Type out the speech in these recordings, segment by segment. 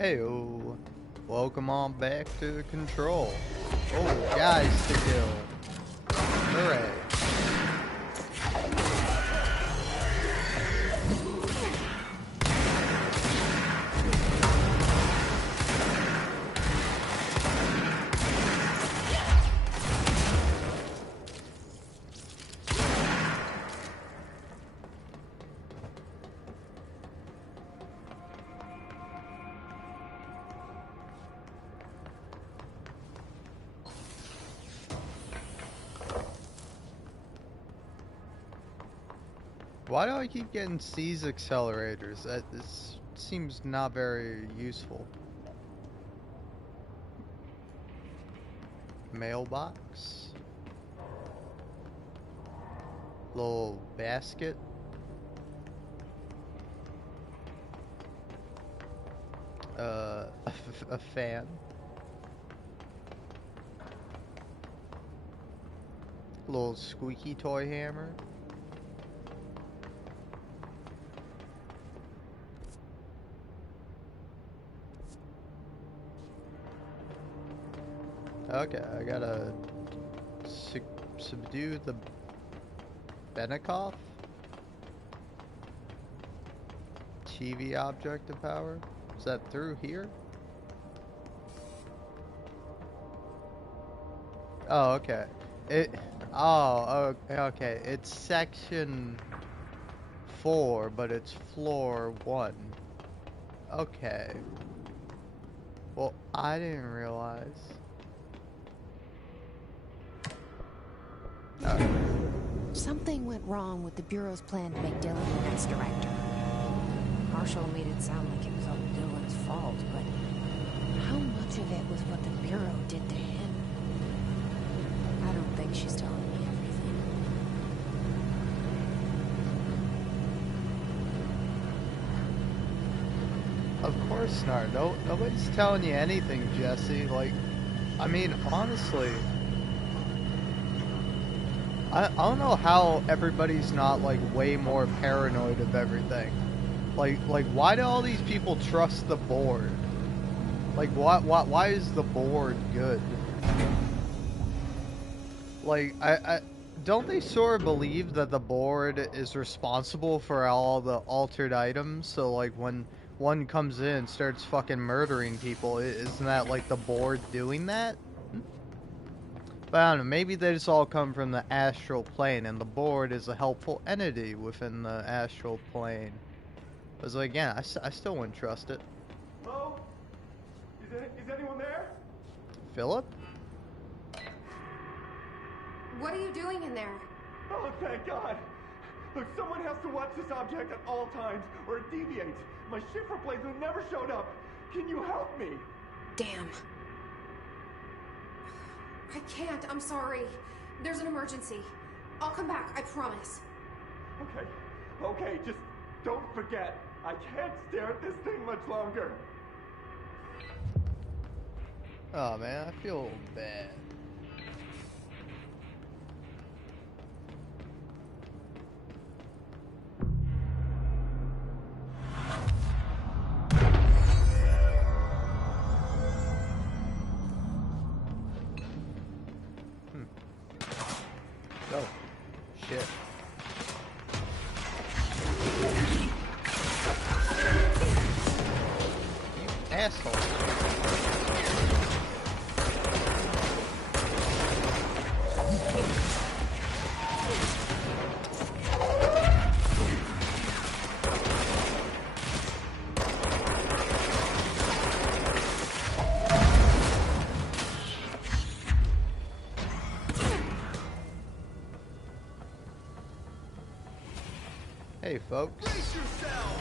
Heyo, welcome on back to Control. Oh, guys to kill. Hooray. Why do I keep getting C's accelerators? This seems not very useful. Mailbox. Little basket. A fan. Little squeaky toy hammer. Okay, I gotta subdue the Benikoff? TV object of power? Is that through here? Oh, okay. Okay. It's section 4, but it's floor 1. Okay. Well, I didn't realize. Something went wrong with the Bureau's plan to make Dylan the next director. Marshall made it sound like it was all Dylan's fault, but how much of it was what the Bureau did to him? I don't think she's telling me everything. Of course not. Nobody's telling you anything, Jesse. Like, I mean, honestly, I don't know how everybody's not, like, way more paranoid of everything. Like, why do all these people trust the board? Like, why is the board good? Like, don't they sort of believe that the board is responsible for all the altered items? So, like, when one comes in and starts fucking murdering people, isn't that, like, the board doing that? But I don't know, maybe they just all come from the astral plane, and the board is a helpful entity within the astral plane. Because, like, again, I still wouldn't trust it. Hello? Is anyone there? Philip? What are you doing in there? Oh, thank God! Look, someone has to watch this object at all times, or it deviates. My shifter blades have never showed up. Can you help me? Damn. I can't, I'm sorry. There's an emergency. I'll come back, I promise. Okay, just don't forget. I can't stare at this thing much longer. Oh man, I feel bad. Oh, shit. You asshole. Hey, folks. Brace yourself!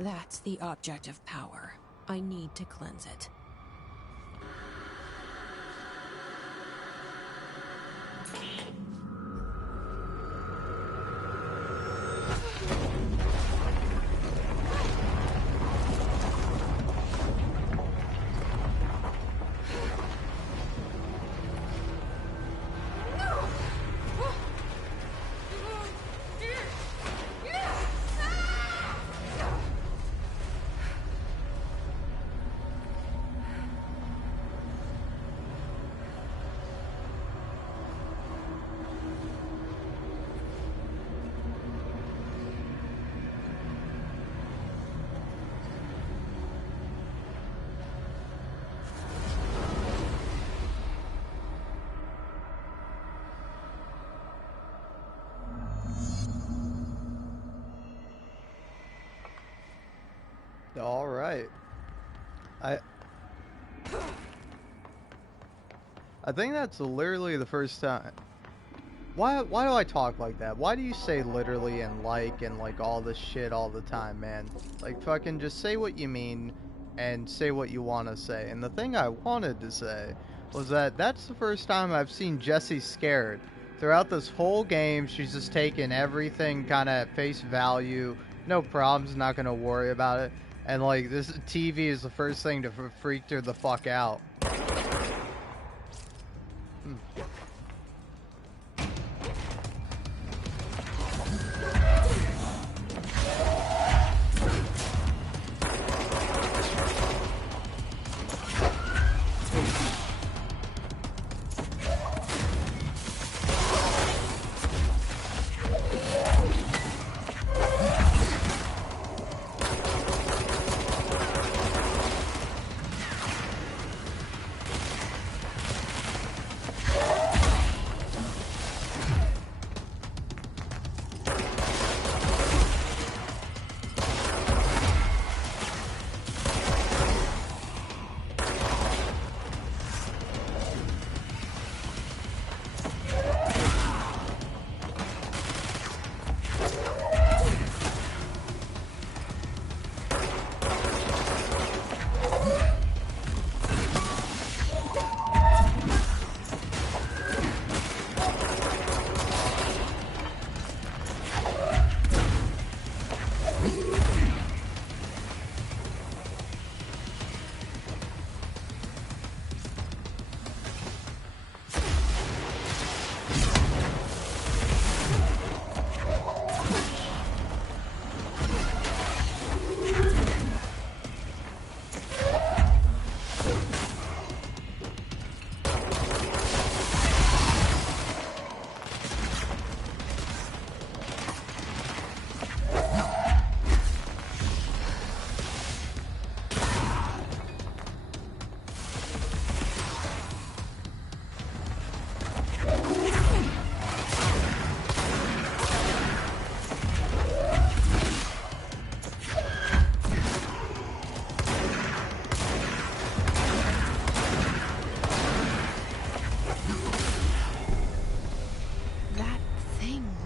That's the object of power. I need to cleanse it. All right. I think that's literally the first time. Why do I talk like that? Why do you say literally and like all this shit all the time, man? Like fucking just say what you mean and say what you want to say. And the thing I wanted to say was that that's the first time I've seen Jessie scared. Throughout this whole game, she's just taken everything kind of at face value. No problems, not gonna worry about it. And like this TV is the first thing to freak her the fuck out.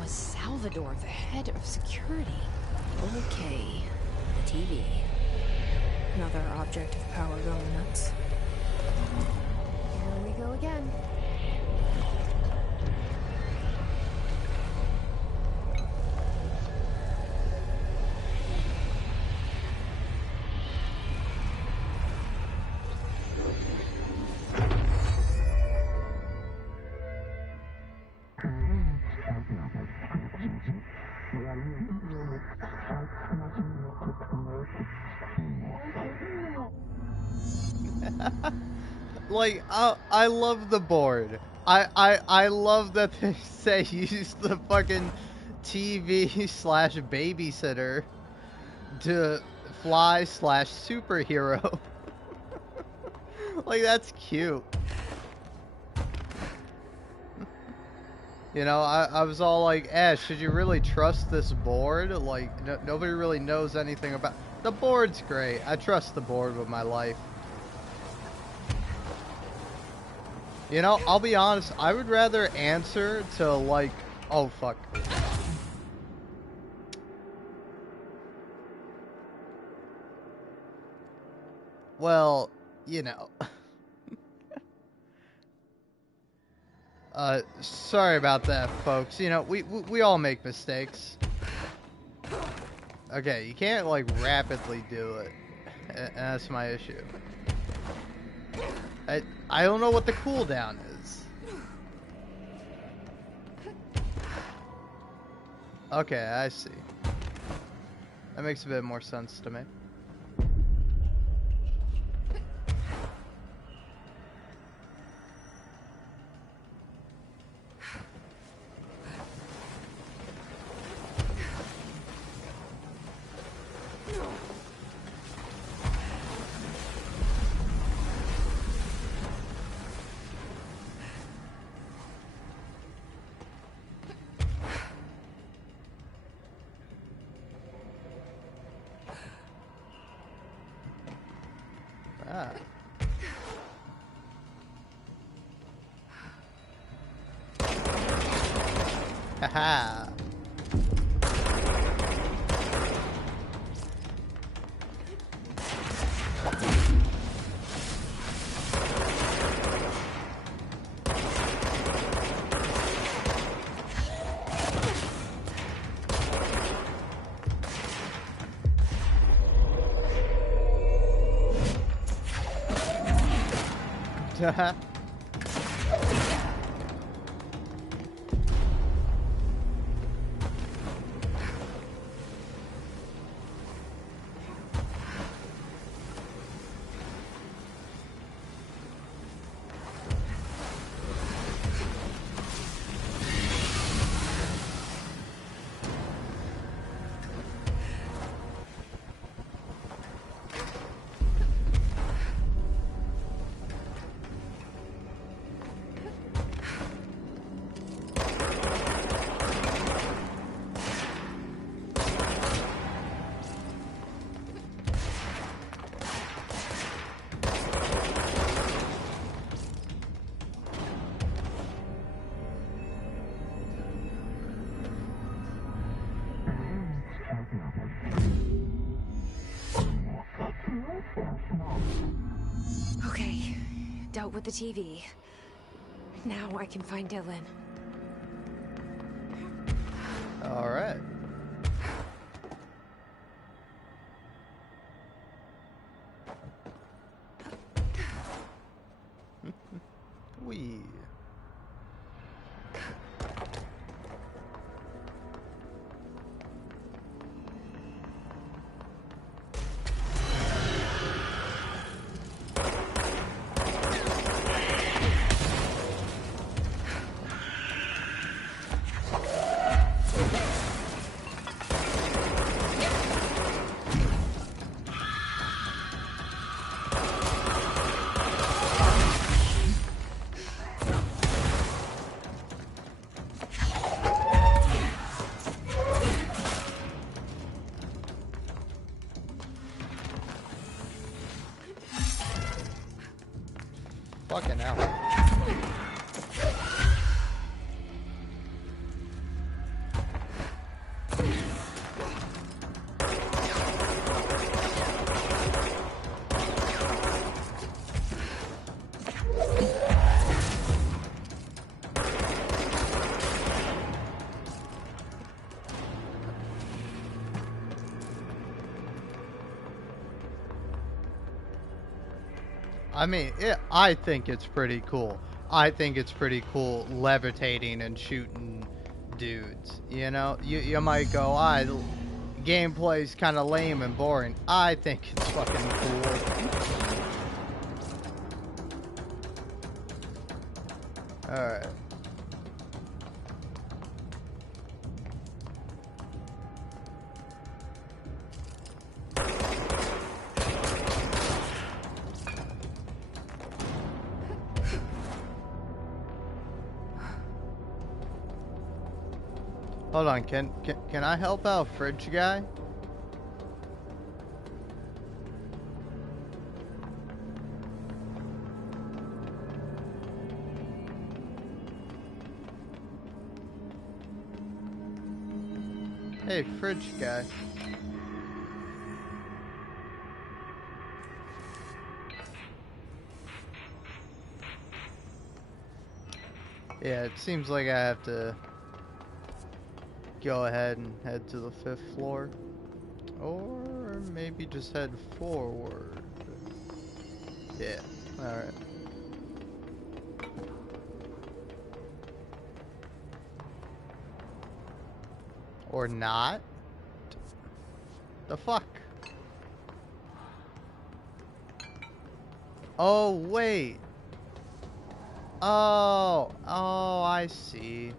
Salvador, the head of security. Okay, the TV. Another object of power going nuts. Here we go again. Like, I love the board. I love that they say use the fucking TV slash babysitter to fly slash superhero. Like, that's cute. You know, I was all like, Ash, should you really trust this board? Like, nobody really knows anything about... The board's great. I trust the board with my life. You know, I'll be honest, I would rather answer to, like... Oh, fuck. Well, you know. Sorry about that, folks. You know, we all make mistakes. Okay, you can't, like, rapidly do it. And that's my issue. I don't know what the cooldown is. Okay, I see. That makes a bit more sense to me. Ah. Haha. Haha. Okay, dealt with the TV. Now I can find Dylan. All right. Wee. Fucking hell. I mean, I think it's pretty cool. I think it's pretty cool levitating and shooting dudes. You know, you might go, the gameplay's kind of lame and boring. I think it's fucking cool. Alright. Hold on, can I help out Fridge Guy? Hey, Fridge Guy. Yeah, it seems like I have to go ahead and head to the 5th floor. Or maybe just head forward. Yeah, alright. Or not? The fuck? Oh, wait. Oh, I see.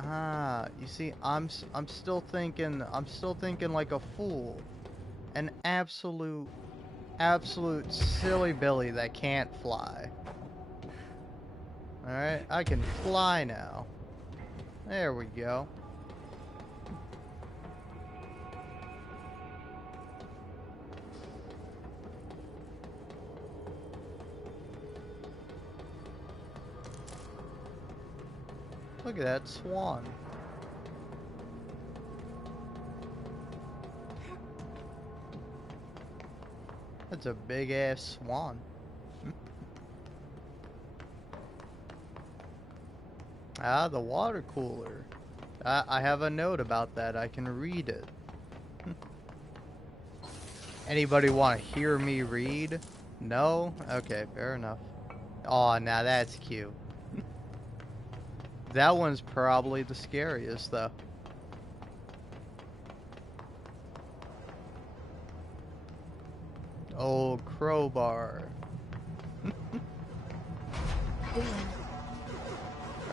Ah, you see, I'm still thinking like a fool. An absolute silly Billy that can't fly. Alright, I can fly now. There we go. Look at that swan. That's a big ass swan. Ah, the water cooler. I have a note about that. I can read it. Anybody want to hear me read? No? Okay, fair enough. Oh, now that's cute. That one's probably the scariest, though. Oh, crowbar.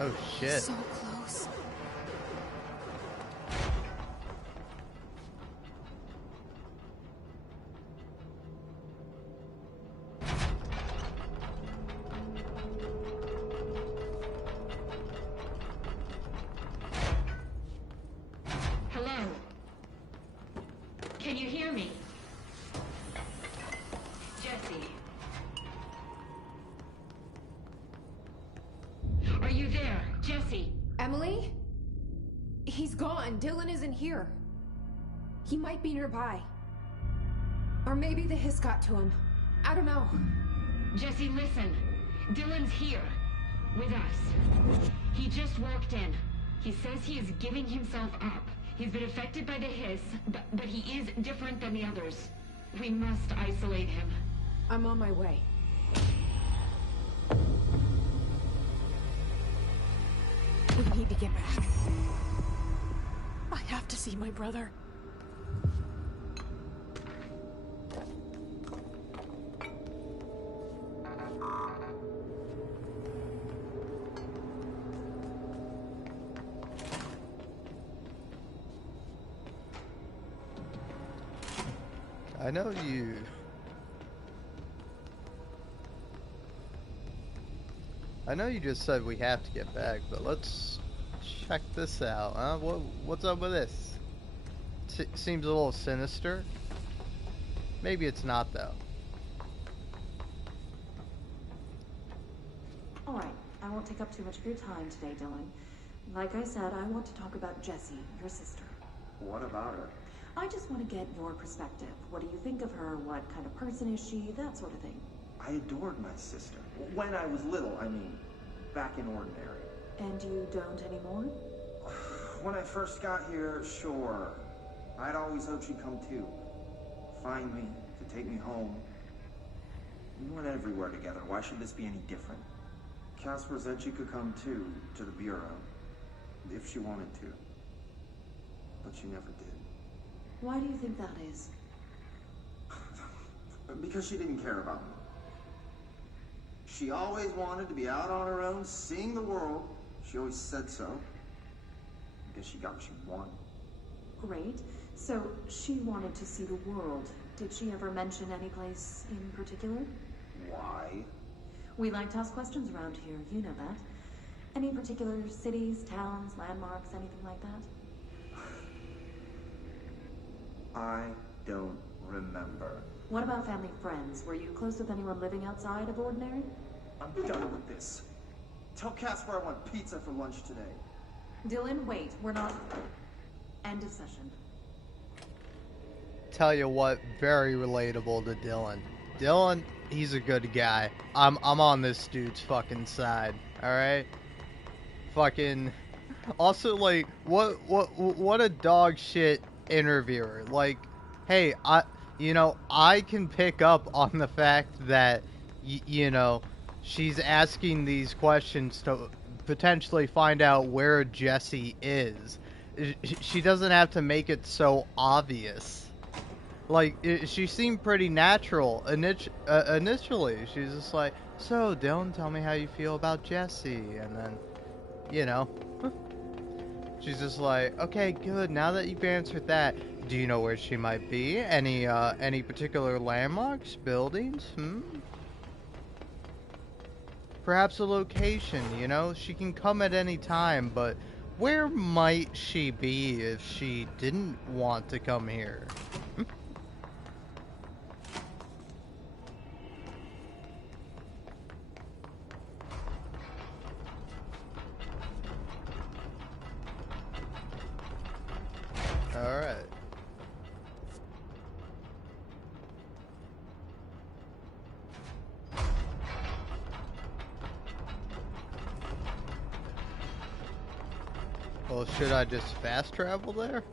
Oh, shit. So close. Hello? Can you hear me? Jesse? Are you there? Jesse? Emily? He's gone. Dylan isn't here. He might be nearby. Or maybe the hiss got to him. I don't know. Jesse, listen. Dylan's here. With us. He just walked in. He says he is giving himself up. He's been affected by the hiss, but he is different than the others. We must isolate him. I'm on my way. We need to get back. I have to see my brother. I know you. I know you just said we have to get back, but let's check this out. Huh? What's up with this? Seems a little sinister. Maybe it's not, though. Alright, I won't take up too much of your time today, Dylan. Like I said, I want to talk about Jessie, your sister. What about her? I just want to get your perspective. What do you think of her? What kind of person is she? That sort of thing. I adored my sister. When I was little, I mean, back in Ordinary. And you don't anymore? When I first got here, sure. I'd always hoped she'd come too. Find me, to take me home. We went everywhere together. Why should this be any different? Casper said she could come too, to the Bureau. If she wanted to. But she never did. Why do you think that is? Because she didn't care about me. She always wanted to be out on her own, seeing the world. She always said so. I guess she got what she wanted. Great. So, she wanted to see the world. Did she ever mention any place in particular? Why? We like to ask questions around here, you know that. Any particular cities, towns, landmarks, anything like that? I don't remember. What about family friends? Were you close with anyone living outside of Ordinary? I'm done with this. Tell Casper I want pizza for lunch today. Dylan, wait. We're not... End of session. Tell you what, very relatable to Dylan. Dylan, he's a good guy. I'm on this dude's fucking side. All right. fucking. Also, like, what a dog shit interviewer. Like, hey, I can pick up on the fact that, she's asking these questions to potentially find out where Jesse is. She doesn't have to make it so obvious. Like, she seemed pretty natural initially. She's just like, so, Dylan, tell me how you feel about Jesse. And then, you know, she's just like, okay, good. Now that you've answered that, do you know where she might be? Any particular landmarks, buildings? Perhaps a location, She can come at any time, but where might she be if she didn't want to come here? Alright. Well, should I just fast travel there?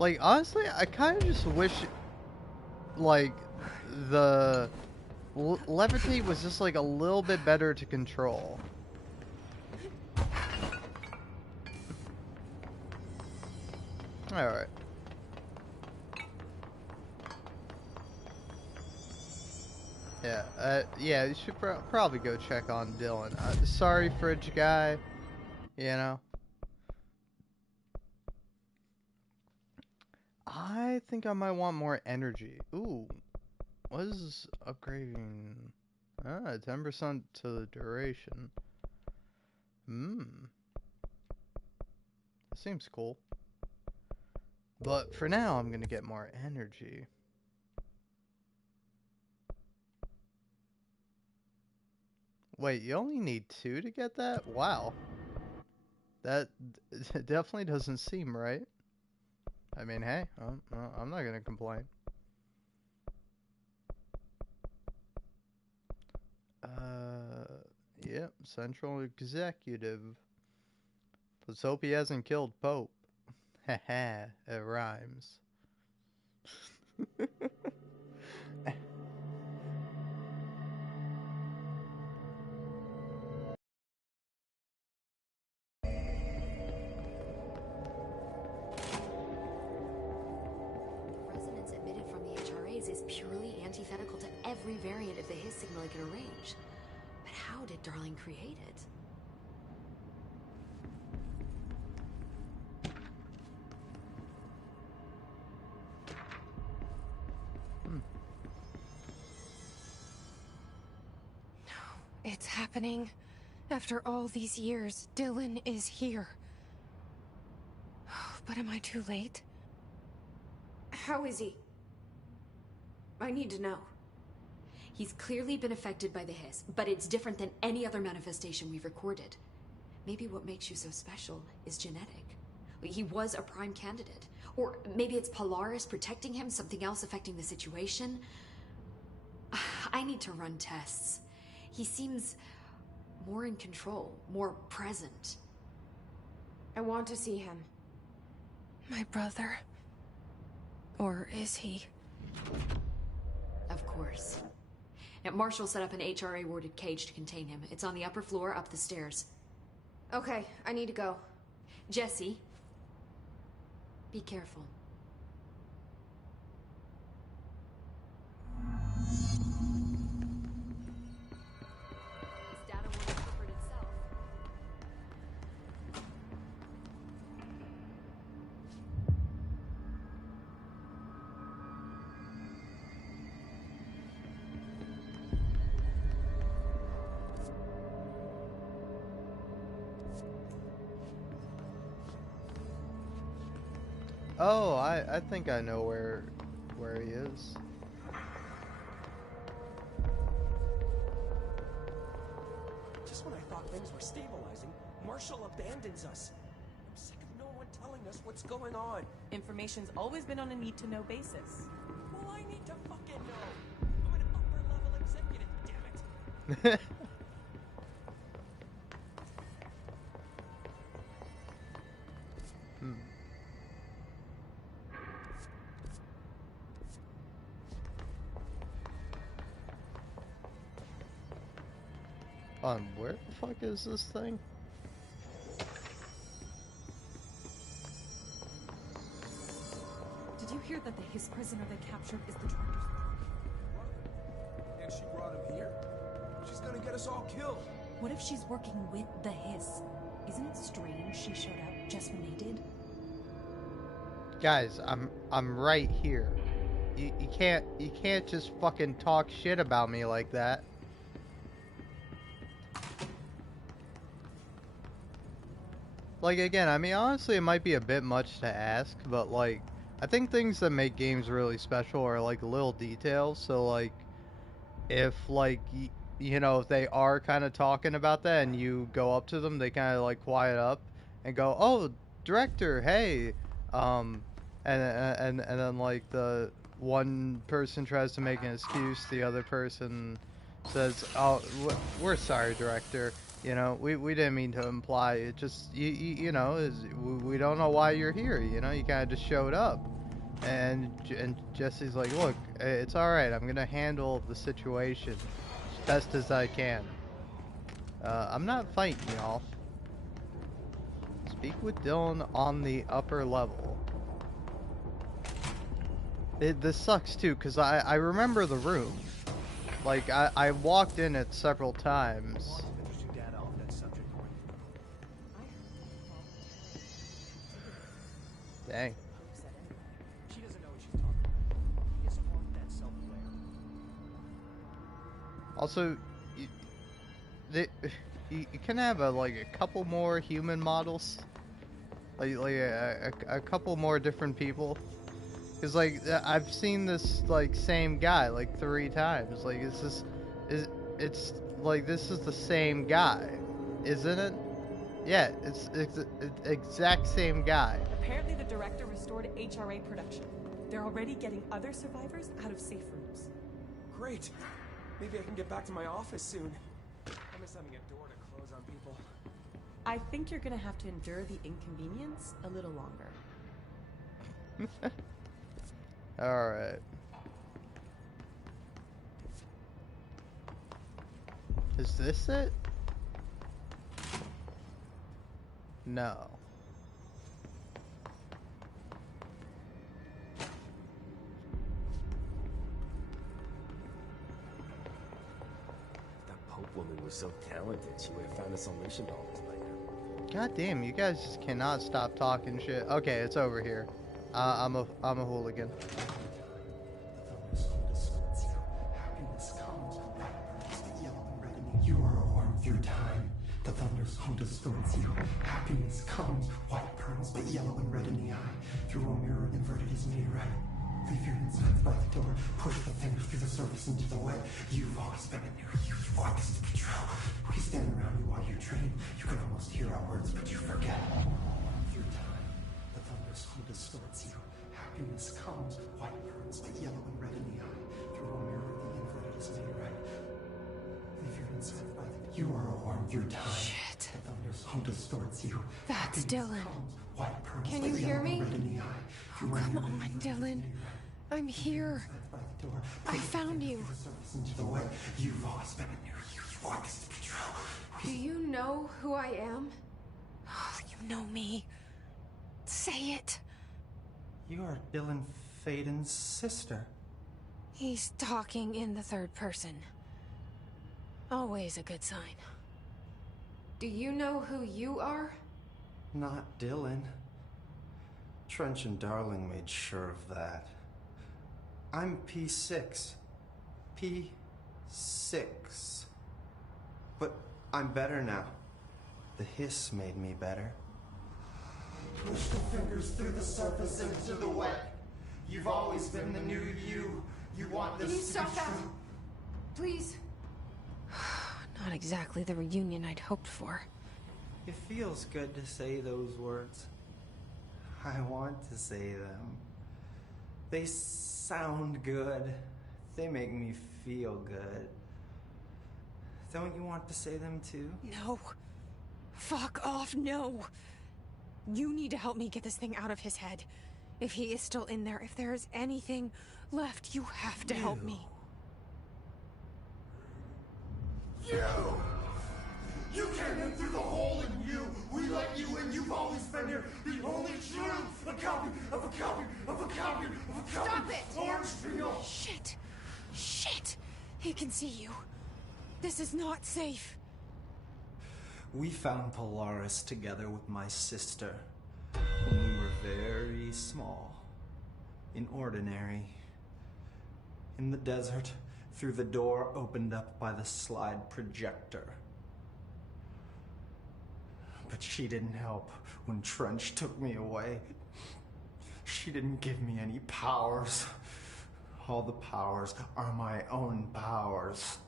Like, honestly, I kind of just wish, like, the levitate was just, like, a little bit better to control. Alright. Yeah, you should probably go check on Dylan. Sorry, fridge guy, I think I might want more energy. Ooh. What is upgrading? 10% to the duration. Seems cool. But for now, I'm gonna get more energy. Wait, you only need 2 to get that? Wow. That definitely doesn't seem right. I mean, hey, I'm not gonna complain. Yep, Central Executive. Let's hope he hasn't killed Pope. Haha, it rhymes. Resonance emitted from the HRAs is purely antithetical to every variant of the Hiss signal it can arrange. But how did Darling create it? It's happening. After all these years, Dylan is here. But am I too late? How is he? I need to know. He's clearly been affected by the Hiss, but it's different than any other manifestation we've recorded. Maybe what makes you so special is genetic. He was a prime candidate. Or maybe it's Polaris protecting him, something else affecting the situation. I need to run tests. He seems more in control, more present. I want to see him. My brother? Or is he? Of course. Now, Marshall set up an HRA-warded cage to contain him. It's on the upper floor, up the stairs. Okay, I need to go. Jesse, be careful. This data won't interpret itself. Oh, I think I know where he is. thought things were stabilizing, Marshall abandons us. I'm sick of no one telling us what's going on. Information's always been on a need-to-know basis. Well, I need to fucking know. I'm an upper-level executive, damn it. Where the fuck is this thing? Did you hear that the Hiss prisoner they captured is the director's? And she brought him here? She's gonna get us all killed. What if she's working with the Hiss? Isn't it strange she showed up just when they did? Guys, I'm right here. You can't just fucking talk shit about me like that. Like, again, I mean, honestly, it might be a bit much to ask, but, like, I think things that make games really special are, like, little details. So, like, if, like, you know, if they are kind of talking about that and you go up to them, they kind of, like, quiet up and go, "Oh, director, hey." And then, like, the one person tries to make an excuse, the other person says, "Oh, we're sorry, director. You know, we didn't mean to imply it. Just you know, we don't know why you're here. You know, you kind of just showed up." And Jesse's like, "Look, it's all right. I'm gonna handle the situation as best as I can. I'm not fighting y'all. Speak with Dylan on the upper level." This sucks too, cause I remember the room. Like I walked in it several times. Dang. She doesn't know what she's talking about. Just want that self-aware. Also, you can have like a couple more human models, like a couple more different people, because like I've seen this like same guy like 3 times. Like it's like this is the same guy, isn't it? Yeah, it's the exact same guy. Apparently the director restored HRA production. They're already getting other survivors out of safe rooms. Great. Maybe I can get back to my office soon. I miss having a door to close on people. I think you're gonna have to endure the inconvenience a little longer. Alright. Is this it? No. That Pope woman was so talented, she would have found a solution to all this by now. God damn, you guys just cannot stop talking shit. Okay, it's over here. I'm a hooligan. You are a warmth through time. The thunder's home distorts you. Happiness comes, white burns, but yellow and red in the eye. Through a mirror inverted is me right. Leave your insides by the door. Push the fingers through the surface into the wet. You've always been a near youth. Walks to patrol. We stand around you while you train. You can almost hear our words, but you forget. Through time, the thunder's home distorts you. Happiness comes, white burns, but yellow and red in the eye. Through a mirror, the inverted is me right. Leave your insides by the door. You are a warm through time. Shit. The thunder's home distorts you. That's Dylan. White burns, Can but you hear yellow me? and red in the eye. Oh, come on, Dylan. I'm here. I found you. Into the way. You've always been a near youth. Walks to patrol. Do you know who I am? Oh, you know me. Say it. You are Dylan Faden's sister. He's talking in the third person. Always a good sign. Do you know who you are? Not Dylan. Trench and Darling made sure of that. I'm P6. P6. But I'm better now. The hiss made me better. Push the fingers through the surface into the wet. You've always been the new you. You want this Can you to stop be that? true. Please. Not exactly the reunion I'd hoped for. It feels good to say those words. I want to say them. They sound good. They make me feel good. Don't you want to say them too? No. Fuck off, no. You need to help me get this thing out of his head. If he is still in there, if there is anything left, you have to help me. You came in through the hole in you. We let you in. You've always been here. The only truth. A copy of a copy of a copy of a copy. Stop it! Orange peel. Shit. Shit. He can see you. This is not safe. We found Polaris together with my sister when we were very small, in Ordinary, in the desert, through the door opened up by the slide projector. But she didn't help when Trench took me away. She didn't give me any powers. All the powers are my own powers.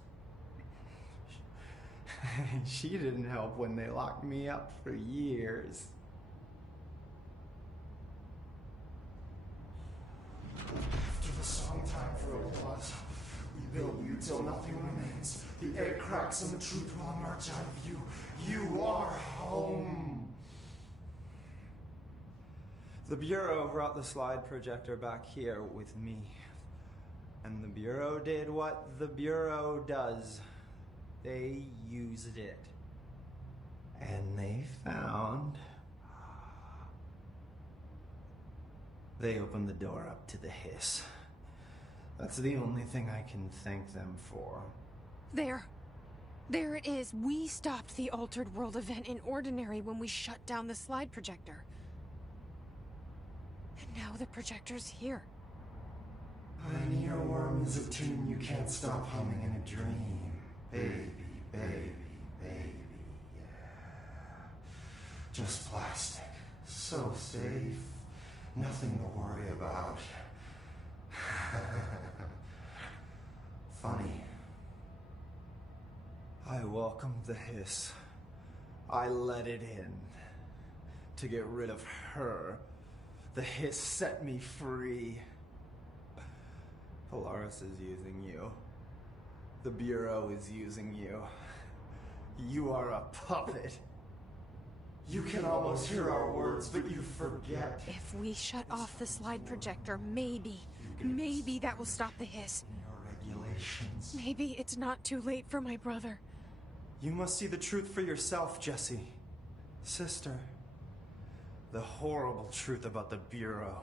She didn't help when they locked me up for years. After the song time for applause, we build you till nothing remains. The egg cracks and the truth will emerge out of you. You are home. The Bureau brought the slide projector back here with me. And the Bureau did what the Bureau does. They used it. And they found... They opened the door up to the hiss. That's the only thing I can thank them for. There. There it is. We stopped the Altered World event in Ordinary when we shut down the slide projector. And now the projector's here. An earworm is a tune you can't stop humming in a dream. Baby, baby, baby, yeah. Just plastic. So safe. Nothing to worry about. Funny. I welcomed the hiss. I let it in. To get rid of her. The hiss set me free. Polaris is using you. The Bureau is using you. You are a puppet. You can almost hear our words, but you forget. If we shut off the slide projector, maybe that will stop the hiss. Your regulations. Maybe it's not too late for my brother. You must see the truth for yourself, Jesse. Sister. The horrible truth about the Bureau.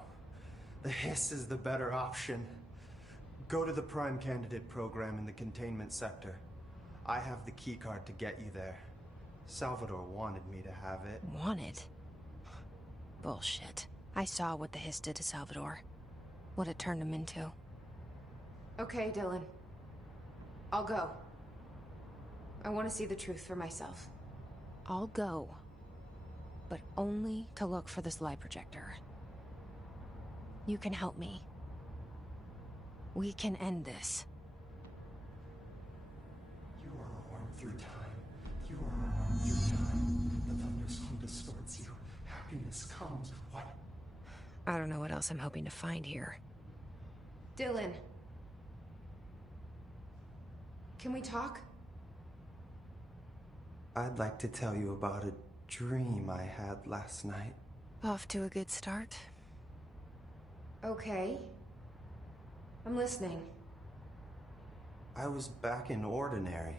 The hiss is the better option. Go to the Prime Candidate program in the containment sector. I have the keycard to get you there. Salvador wanted me to have it. Wanted? Bullshit. I saw what the hiss did to Salvador. What it turned him into. Okay, Dylan. I'll go. I want to see the truth for myself. I'll go. But only to look for the slide projector. You can help me. We can end this. You are a worm through time. You are a worm through time. The thunderstorm distorts you. Happiness comes. What? I don't know what else I'm hoping to find here. Dylan. Can we talk? I'd like to tell you about a dream I had last night. Off to a good start. Okay. I'm listening. I was back in Ordinary,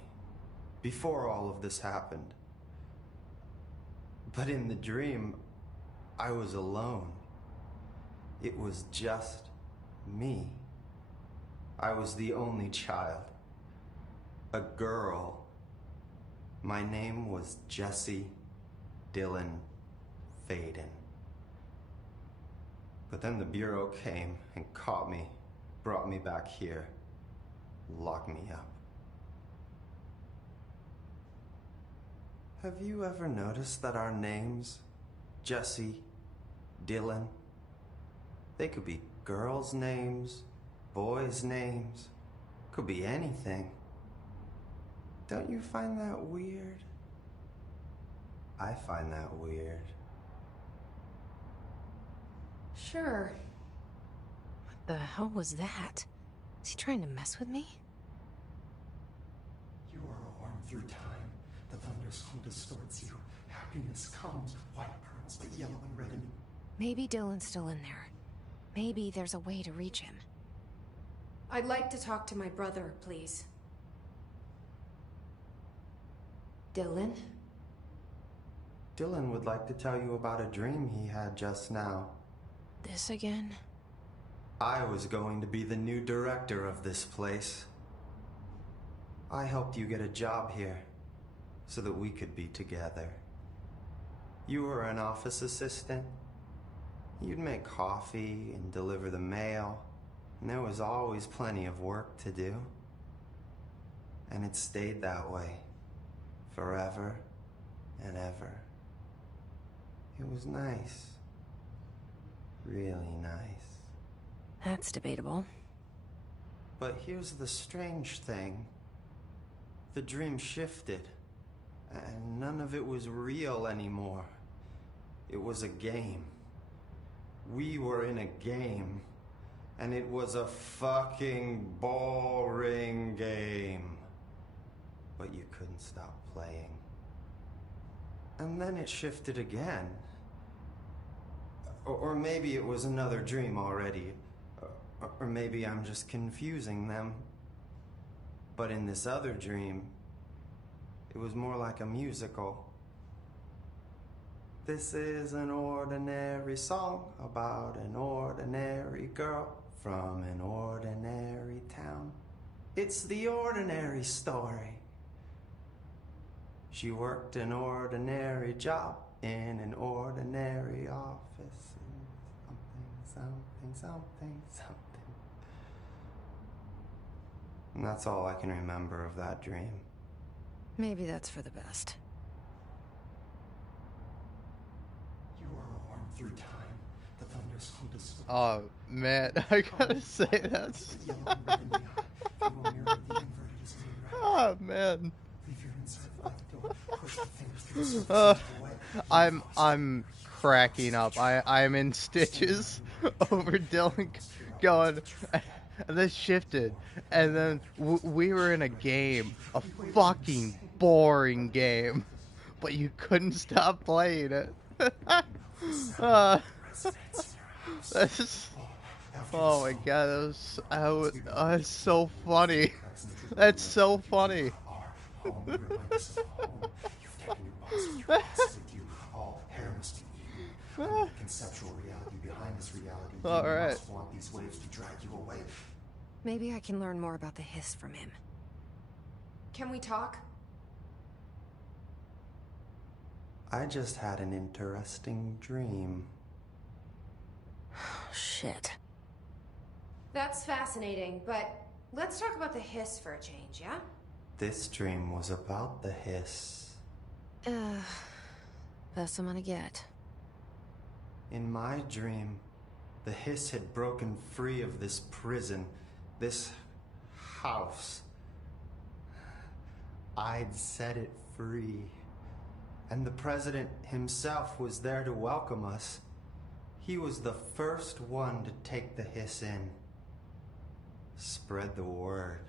before all of this happened. But in the dream, I was alone. It was just me. I was the only child. A girl. My name was Jesse Dylan Faden. But then the Bureau came and caught me, brought me back here, locked me up. Have you ever noticed that our names, Jesse, Dylan, they could be girls' names, boys' names, could be anything. Don't you find that weird? I find that weird. Sure. What the hell was that? Is he trying to mess with me? You are warm through time. The thunder's home distorts you. Happiness comes, white pearls, but yellow and red and... Maybe Dylan's still in there. Maybe there's a way to reach him. I'd like to talk to my brother, please. Dylan? Dylan would like to tell you about a dream he had just now. This again? I was going to be the new director of this place. I helped you get a job here, so that we could be together. You were an office assistant. You'd make coffee and deliver the mail, and there was always plenty of work to do. And it stayed that way, forever and ever. It was nice. Really nice. That's debatable. But here's the strange thing. The dream shifted, and none of it was real anymore. It was a game. We were in a game, and it was a fucking boring game. But you couldn't stop playing. And then it shifted again. Or maybe it was another dream already. Or maybe I'm just confusing them. But in this other dream, it was more like a musical. This is an ordinary song about an ordinary girl from an ordinary town. It's the ordinary story. She worked an ordinary job in an ordinary office. Something. And that's all I can remember of that dream. Maybe that's for the best. You are warm through time. The thunder's home distorts. Oh man, I gotta say that's. Oh man. I'm cracking up. I'm in stitches over Dylan going, and this shifted, and then we were in a game, a fucking boring game, but you couldn't stop playing it. Oh my god, that's so funny. That's so funny. Conceptual reality behind this reality. All right. You want these waves to drag you away. Maybe I can learn more about the hiss from him. Can we talk? I just had an interesting dream. Shit. That's fascinating, but let's talk about the hiss for a change, yeah? This dream was about the hiss. Best I'm gonna get. In my dream, the hiss had broken free of this prison, this house. I'd set it free. And the president himself was there to welcome us. He was the first one to take the hiss in. Spread the word.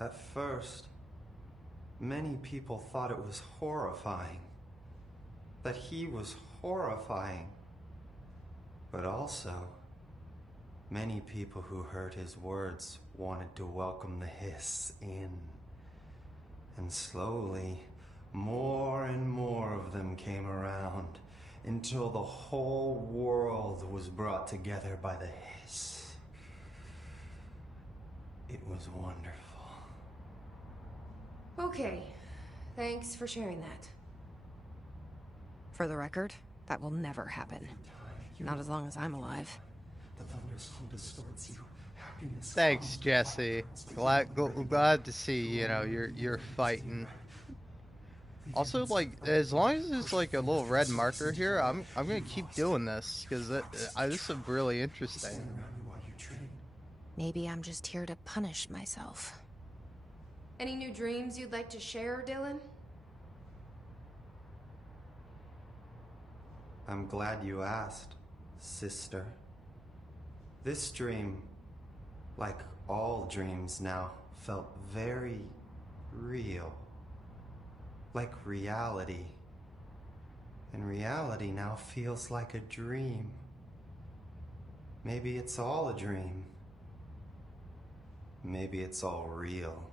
At first, many people thought it was horrifying. That he was horrifying. But also, many people who heard his words wanted to welcome the hiss in. And slowly, more and more of them came around, until the whole world was brought together by the hiss. It was wonderful. Okay, thanks for sharing that. For the record, that will never happen. Not as long as I'm alive. The thunder's home distorts you. Happiness. Thanks, Jesse. Glad to see, you know, you're fighting. Also, like, as long as there's like a little red marker here, I'm gonna keep doing this because this is really interesting. Maybe I'm just here to punish myself. Any new dreams you'd like to share, Dylan? I'm glad you asked, sister. This dream, like all dreams now, felt very real. Like reality. And reality now feels like a dream. Maybe it's all a dream. Maybe it's all real.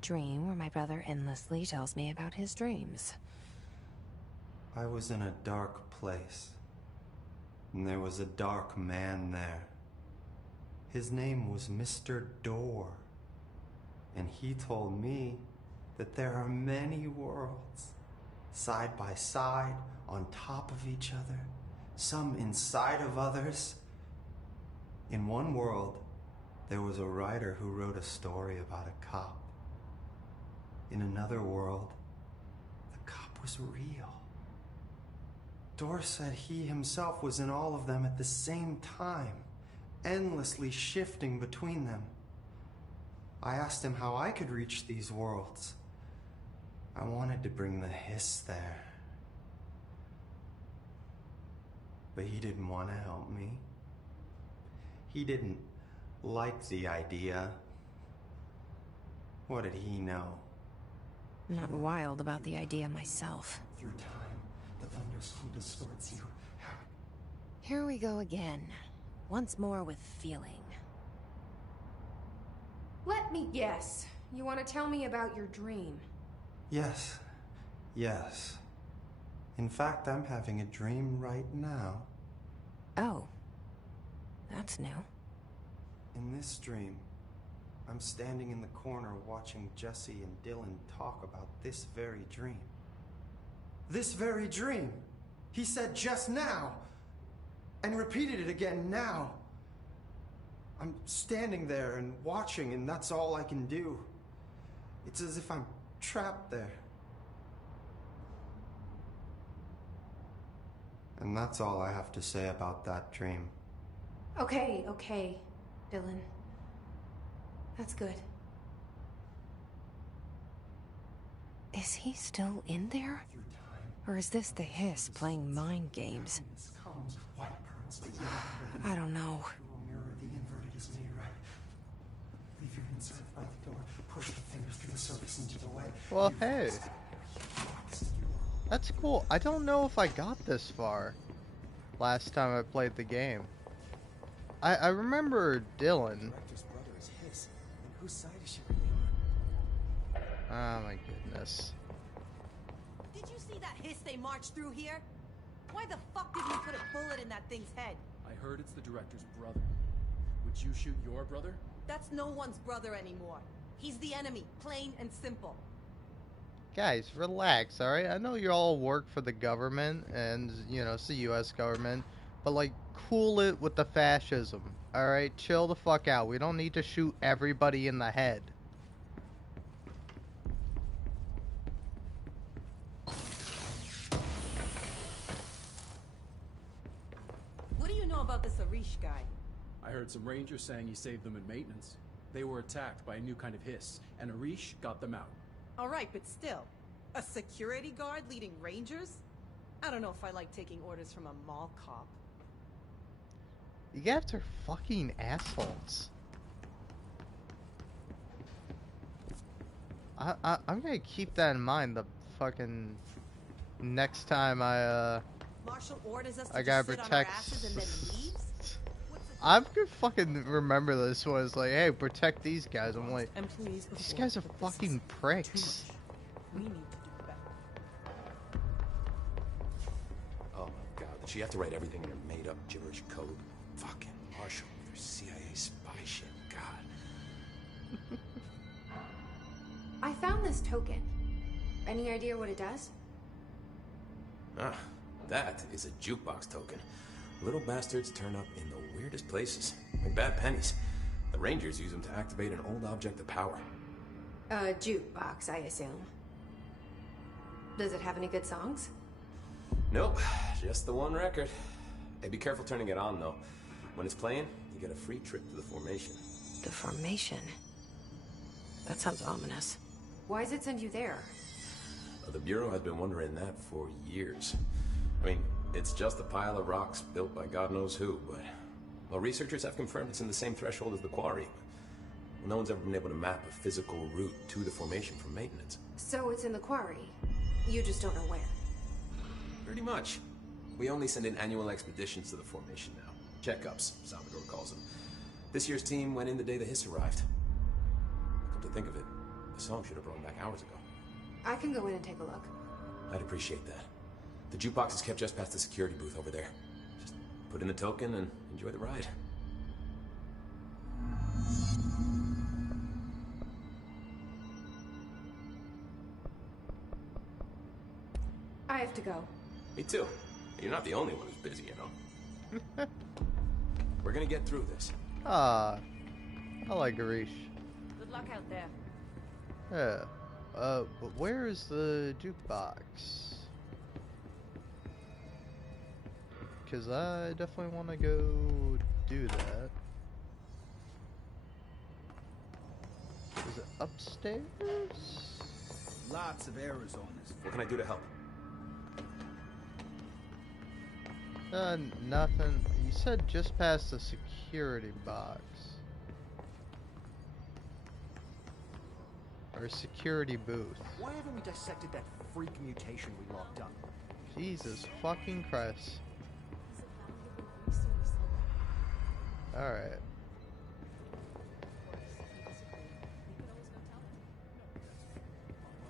Dream where my brother endlessly tells me about his dreams. I was in a dark place, and there was a dark man there. His name was Mr. Door, and he told me that there are many worlds, side by side, on top of each other, some inside of others. In one world, there was a writer who wrote a story about a cop. In another world, the cop was real. Door said he himself was in all of them at the same time, endlessly shifting between them. I asked him how I could reach these worlds. I wanted to bring the hiss there. But he didn't want to help me. He didn't like the idea. What did he know? I'm not wild about the idea myself. Through time, the thunderstorm distorts you. Here we go again. Once more with feeling. Let me guess. You want to tell me about your dream? Yes. Yes. In fact, I'm having a dream right now. Oh. That's new. In this dream, I'm standing in the corner watching Jesse and Dylan talk about this very dream. This very dream! He said just now! And repeated it again now! I'm standing there and watching, and that's all I can do. It's as if I'm trapped there. And that's all I have to say about that dream. Okay, Dylan. That's good. Is he still in there? Or is this the hiss playing mind games? I don't know. The inverted is made right. Leave your inside by the door. Push the fingers through the surface into the way. Well, hey. That's cool. I don't know if I got this far last time I played the game. I remember Dylan. Director's brother is his. And whose side is she really on? Oh my goodness. Did you see that hiss they marched through here? Why the fuck didn't you put a bullet in that thing's head? I heard it's the director's brother. Would you shoot your brother? That's no one's brother anymore. He's the enemy, plain and simple. Guys, relax, alright? I know you all work for the government, and, you know, it's the US government, but, like, cool it with the fascism, alright? Chill the fuck out. We don't need to shoot everybody in the head. What do you know about this Arish guy? I heard some rangers saying he saved them in maintenance. They were attacked by a new kind of hiss, and Arish got them out. Alright, but still. A security guard leading rangers? I don't know if I like taking orders from a mall cop. You guys are fucking assholes. I'm gonna keep that in mind the fucking next time Marshall orders us to I gotta just sit protect. on our asses and then leaves? I'm gonna fucking remember this one. It's like, hey, protect these guys. I'm like, Employees these before guys are the business. fucking pricks. We need to do better. Oh my god, did she have to write everything in her made-up gibberish code? Fucking Marshall with her CIA spy shit, god. I found this token. Any idea what it does? Ah, that is a jukebox token. Little bastards turn up in the weirdest places, like bad pennies. The Rangers use them to activate an old object of power. A jukebox, I assume. Does it have any good songs? Nope, just the one record. Hey, be careful turning it on, though. When it's playing, you get a free trip to the formation. The formation? That sounds ominous. Why does it send you there? The Bureau has been wondering that for years. I mean, it's just a pile of rocks built by God knows who, but... Well, researchers have confirmed it's in the same threshold as the quarry. Well, no one's ever been able to map a physical route to the formation from maintenance. So it's in the quarry. You just don't know where. Pretty much. We only send in annual expeditions to the formation now. Checkups, Salvador calls them. This year's team went in the day the Hiss arrived. Come to think of it, the song should have brought them back hours ago. I can go in and take a look. I'd appreciate that. The jukebox is kept just past the security booth over there. Just put in the token and enjoy the ride. I have to go. Me too. You're not the only one who's busy, you know. We're gonna get through this. Ah, I like Arish. Good luck out there. Yeah. But where is the jukebox? Because I definitely want to go do that. Is it upstairs? Lots of errors on this. What can I do to help? Nothing. You said just past the security box. Or security booth. Why haven't we dissected that freak mutation we locked up? Jesus fucking Christ. Alright.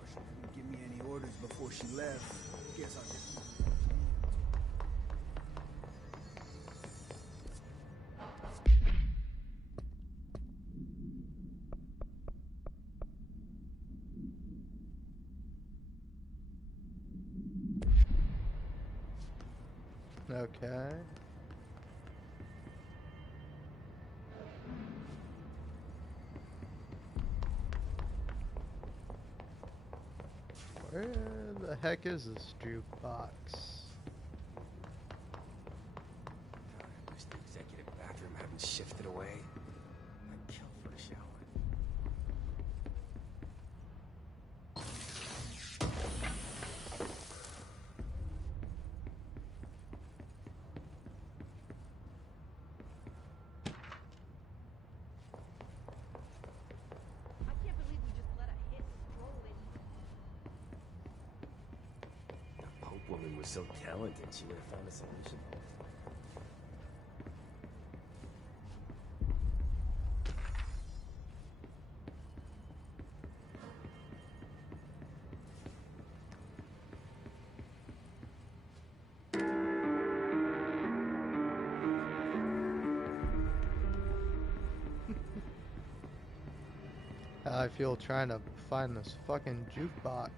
She didn't give me any orders before she left. Guess I'll just... Okay. Where the heck is this jukebox? I wish the executive bathroom hadn't shifted away. I'd kill for a shower. Woman was so talented, she would have found a solution. How I feel trying to find this fucking jukebox.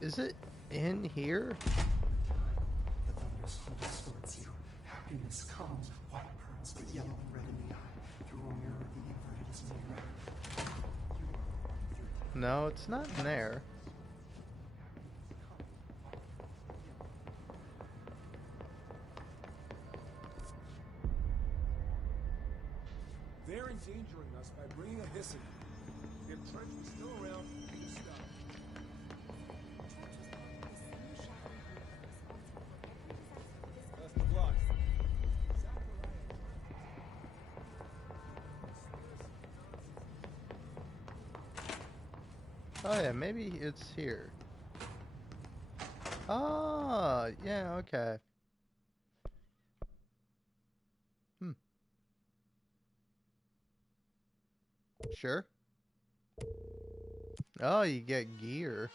Is it in here? The thunderstorm distorts you. Happiness comes. White burns, but yellow and red in the eye. Through a mirror, the inverted is mirror. No, it's not in there. They're endangering us by bringing a Hiss in. If Trench was still around, we'd have stopped. That's the block. Oh yeah, maybe it's here. Ah, yeah, okay. Sure. Oh, you get gear.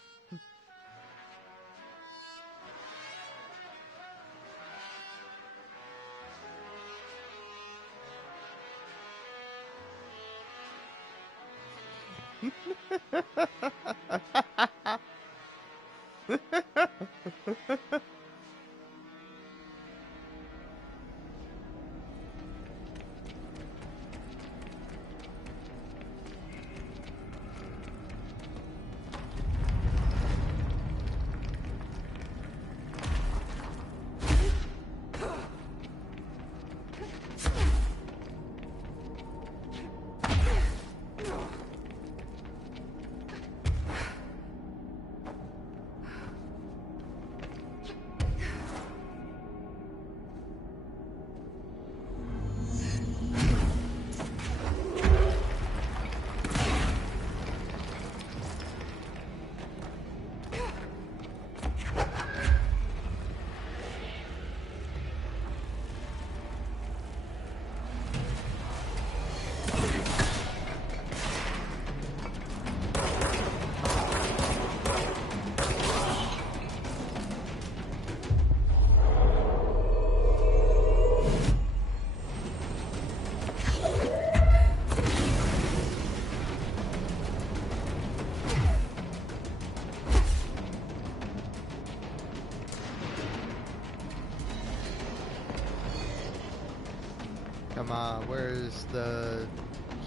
Where's the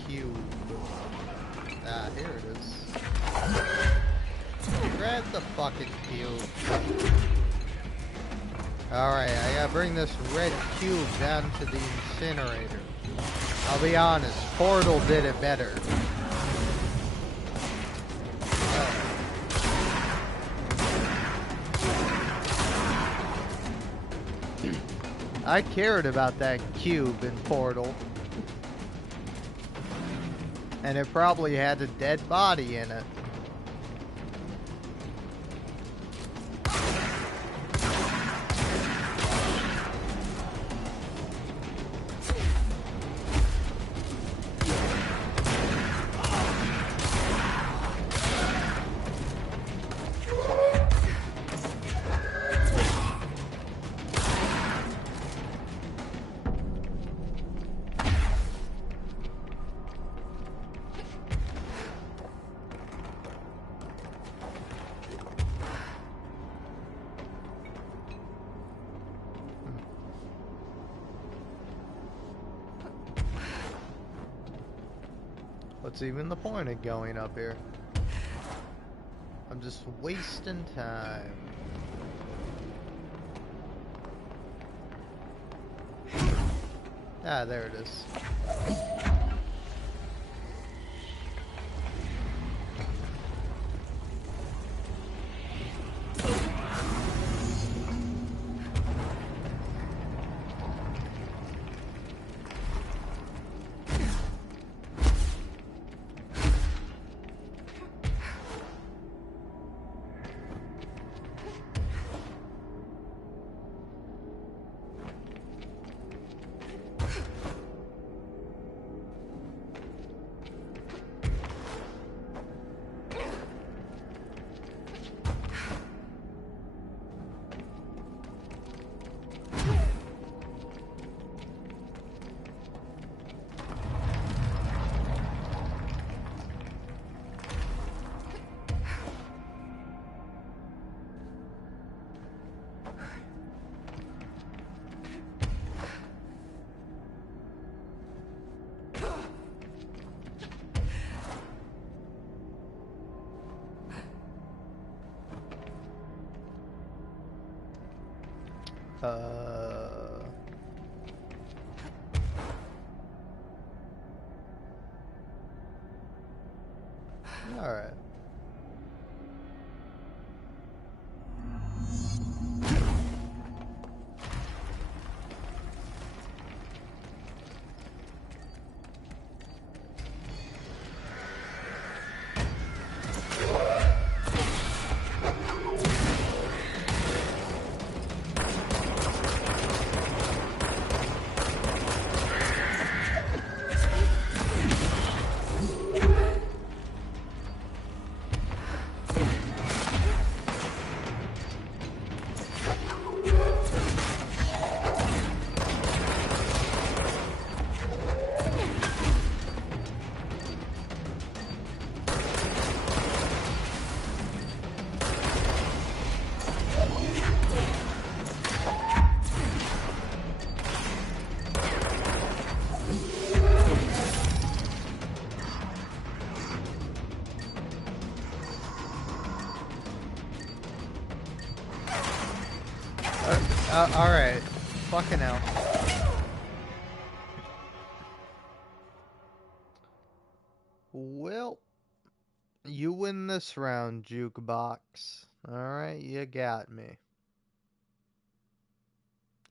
cube? Ah, here it is. Grab the fucking cube. Alright, I gotta bring this red cube down to the incinerator. I'll be honest, Portal did it better. I cared about that cube in Portal. And it probably had a dead body in it. What's even the point of going up here? I'm just wasting time. Ah, there it is. All right. Alright. Fucking hell. Well, you win this round, Jukebox. Alright, you got me.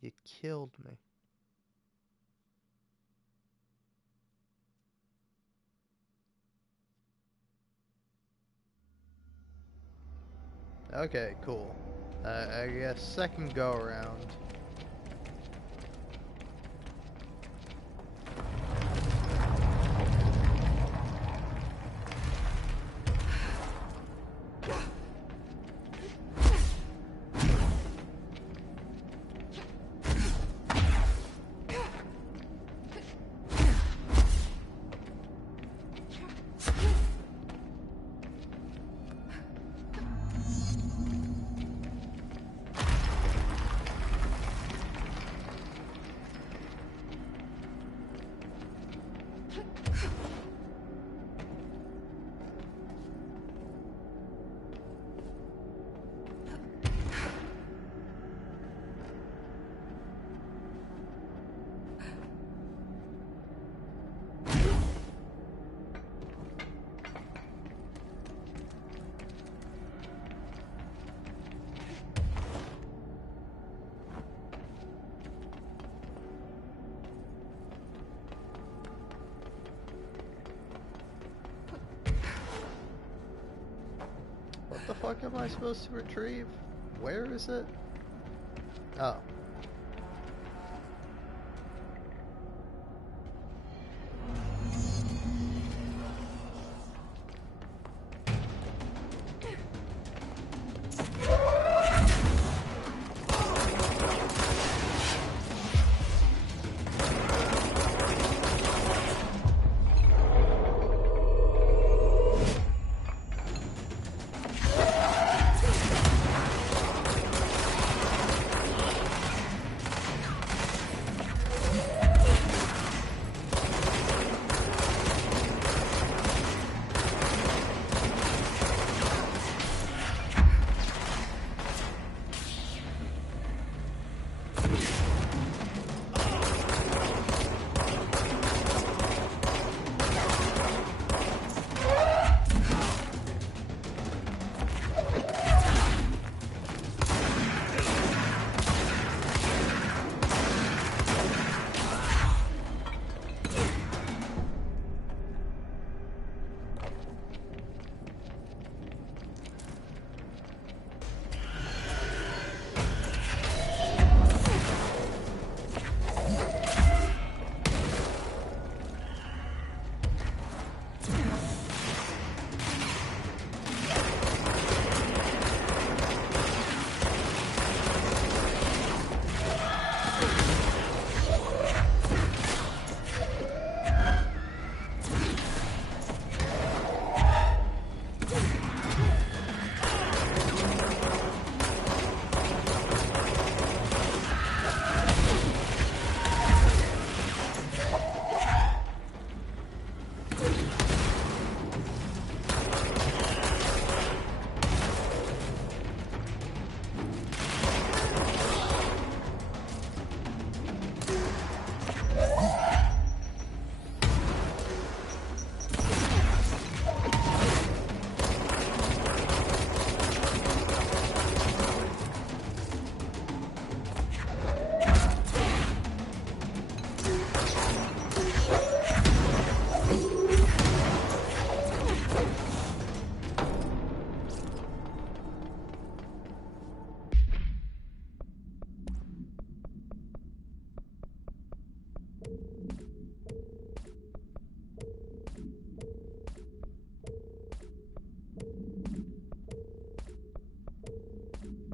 You killed me. Okay, cool. I guess second go around. fuck am I supposed to retrieve? Where is it? Oh.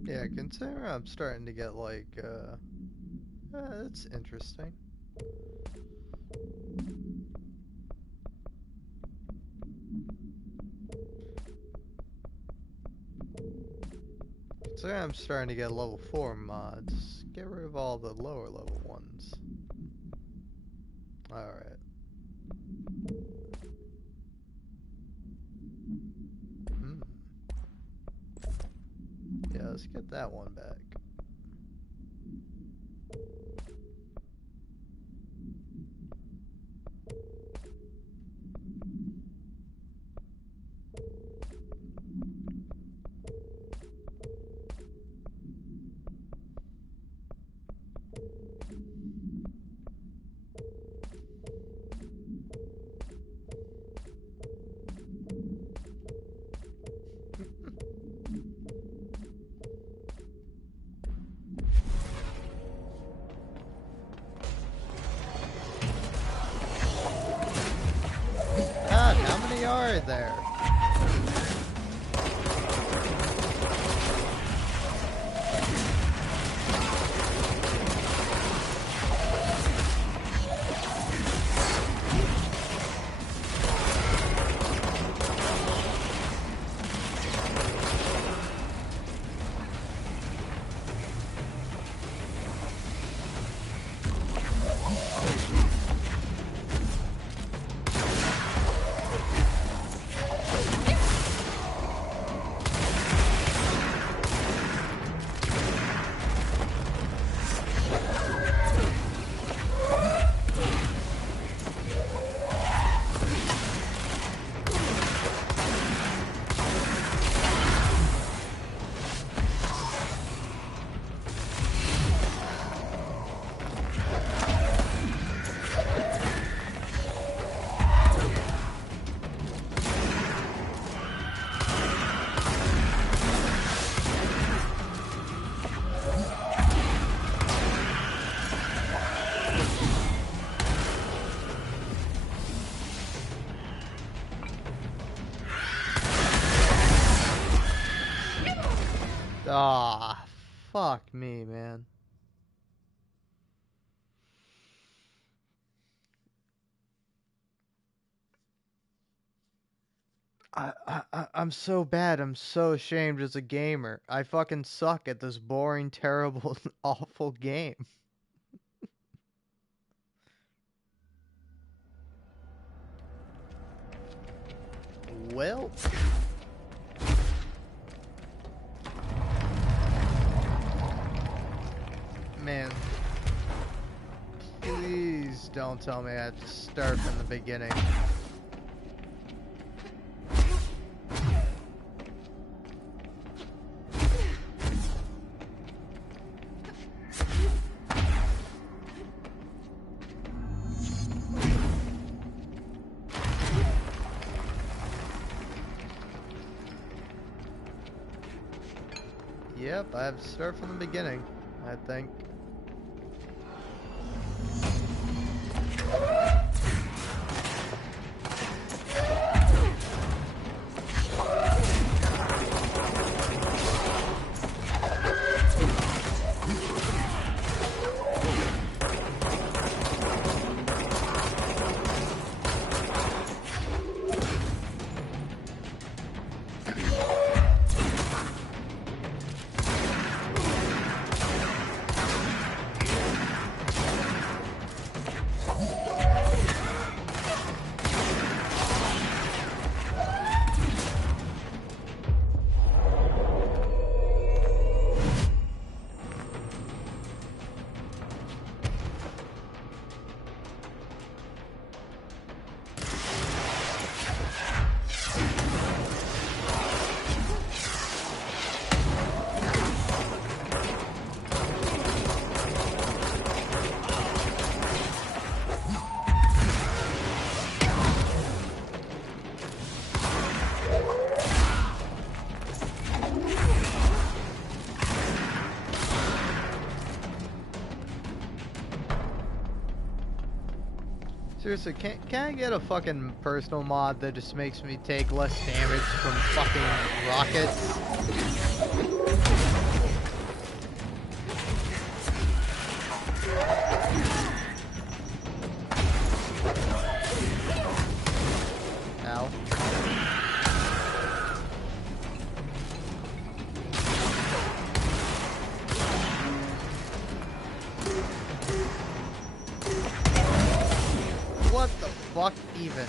Yeah, considering I'm starting to get like, it's interesting. Considering I'm starting to get level 4 mods, get rid of all the lower level ones. Alright. Yeah, let's get that one back. God, how many are there? Ah, fuck me, man. I'm so bad. I'm so ashamed as a gamer. I fucking suck at this boring, terrible, awful game. Well. Man. Please don't tell me I have to start from the beginning. Yep, I have to start from the beginning, I think. Seriously, can I get a fucking personal mod that just makes me take less damage from fucking rockets? Ow. What the fuck even?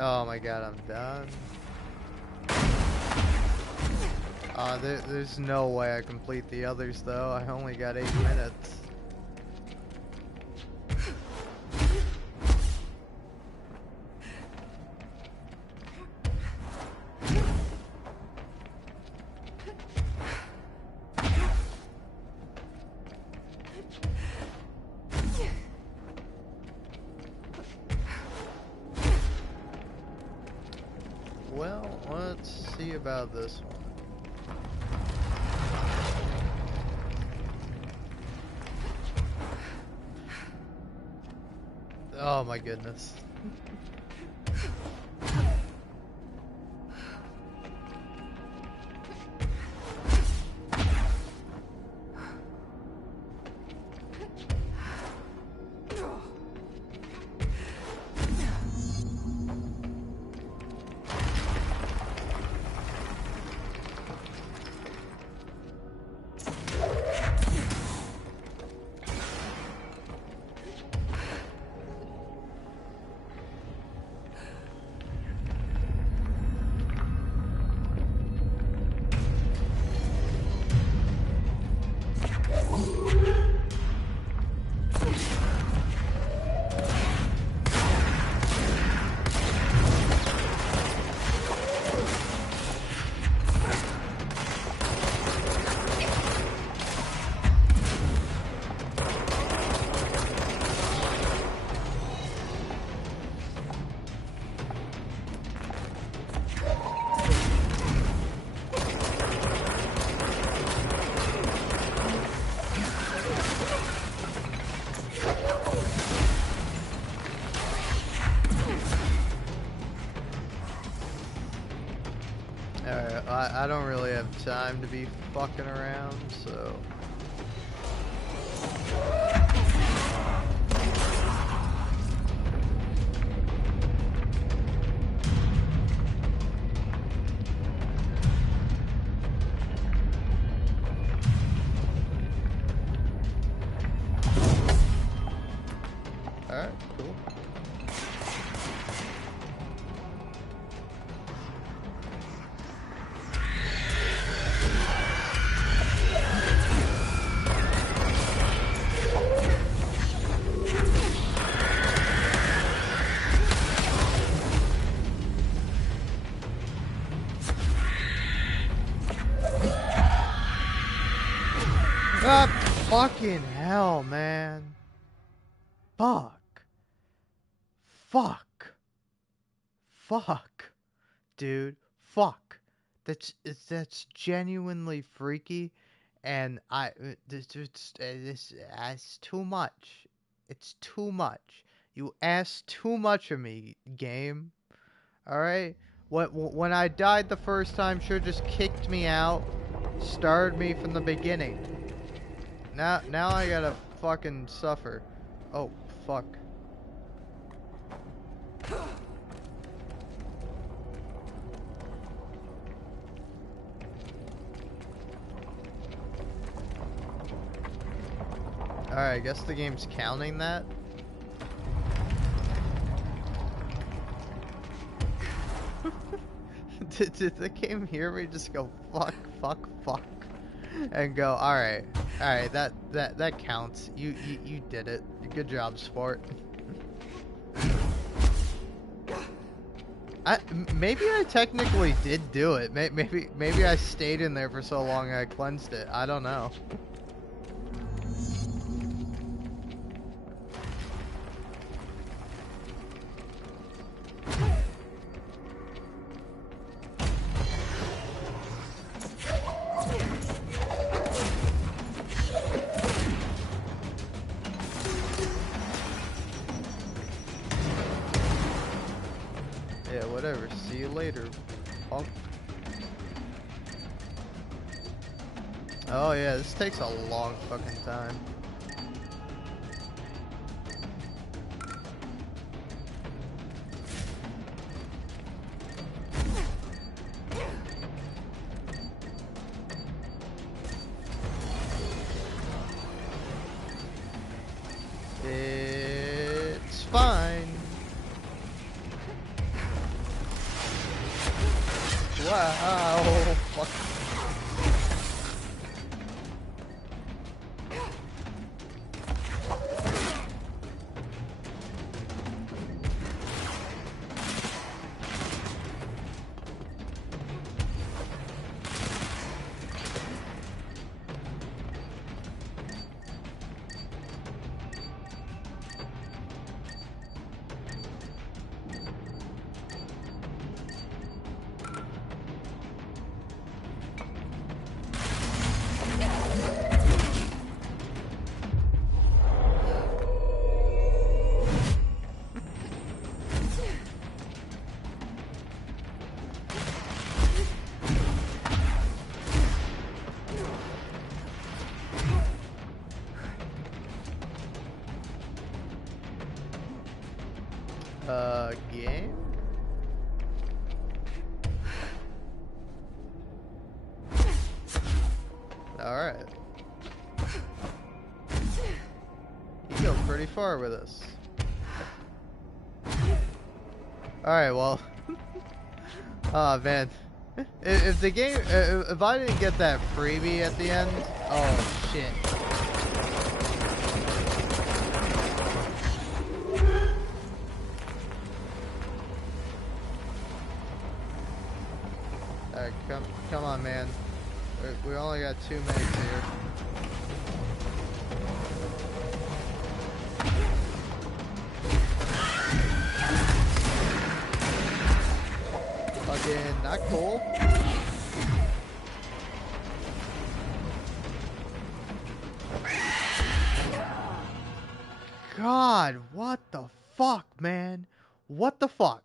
Oh my god, I'm done. There's no way I complete the others though. I only got 8 minutes. Well, let's see about this one. Oh my goodness. I don't really have time to be fucking around, so... Alright, cool. Fucking hell, man. Fuck. Fuck. Fuck. Dude, fuck. That's genuinely freaky, and it's too much. It's too much. You asked too much of me, game. Alright? When I died the first time, sure just kicked me out, started me from the beginning. Now I gotta fucking suffer. Oh, fuck. Alright, I guess the game's counting that. Did the game hear me just go fuck, fuck, fuck? And go, alright, that counts. You did it. Good job, sport. Maybe I technically did do it. Maybe I stayed in there for so long I cleansed it. I don't know. Yeah, whatever. See you later, punk. Oh yeah, this takes a long fucking time. It's fine. Wow. Fuck. Game? Alright. You go pretty far with this. Alright, well. Oh man. If the game, if I didn't get that freebie at the end, oh shit. Alright, come on, man. We only got 2 minutes here. Fucking not cool. God, what the fuck, man? What the fuck?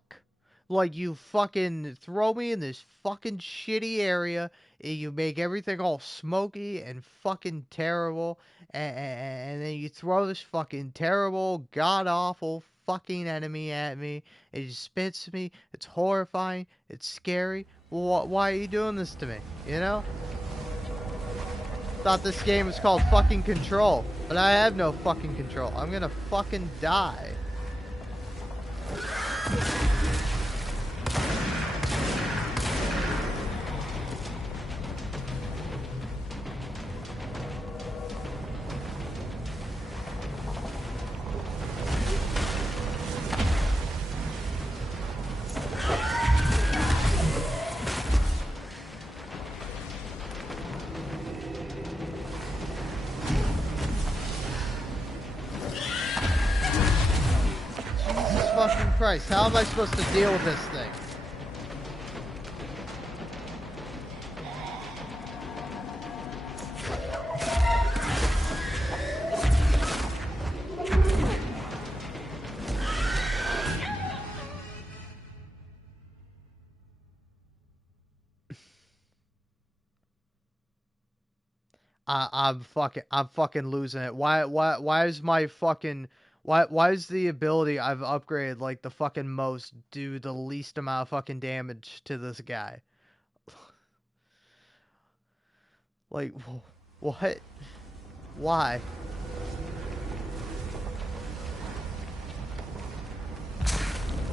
Like, you fucking throw me in this fucking shitty area, and you make everything all smoky and fucking terrible, and then you throw this fucking terrible, god-awful fucking enemy at me. It just spits me. It's horrifying. It's scary. Well, why are you doing this to me? You know? Thought this game was called fucking Control, but I have no fucking control. I'm gonna fucking die. Christ, how am I supposed to deal with this thing? I'm fucking losing it. Why is my fucking why is the ability I've upgraded like the fucking most do the least amount of fucking damage to this guy? Like, what? Why?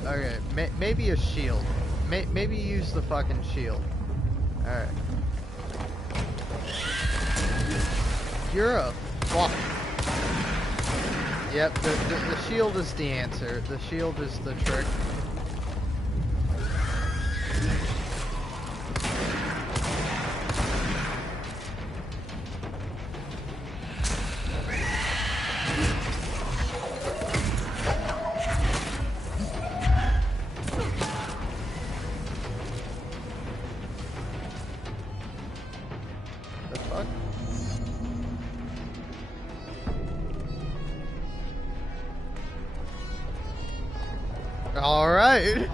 Okay, maybe a shield. Maybe use the fucking shield. Alright. You're a fuck. Yep, the shield is the answer. The shield is the trick. The fuck? All right.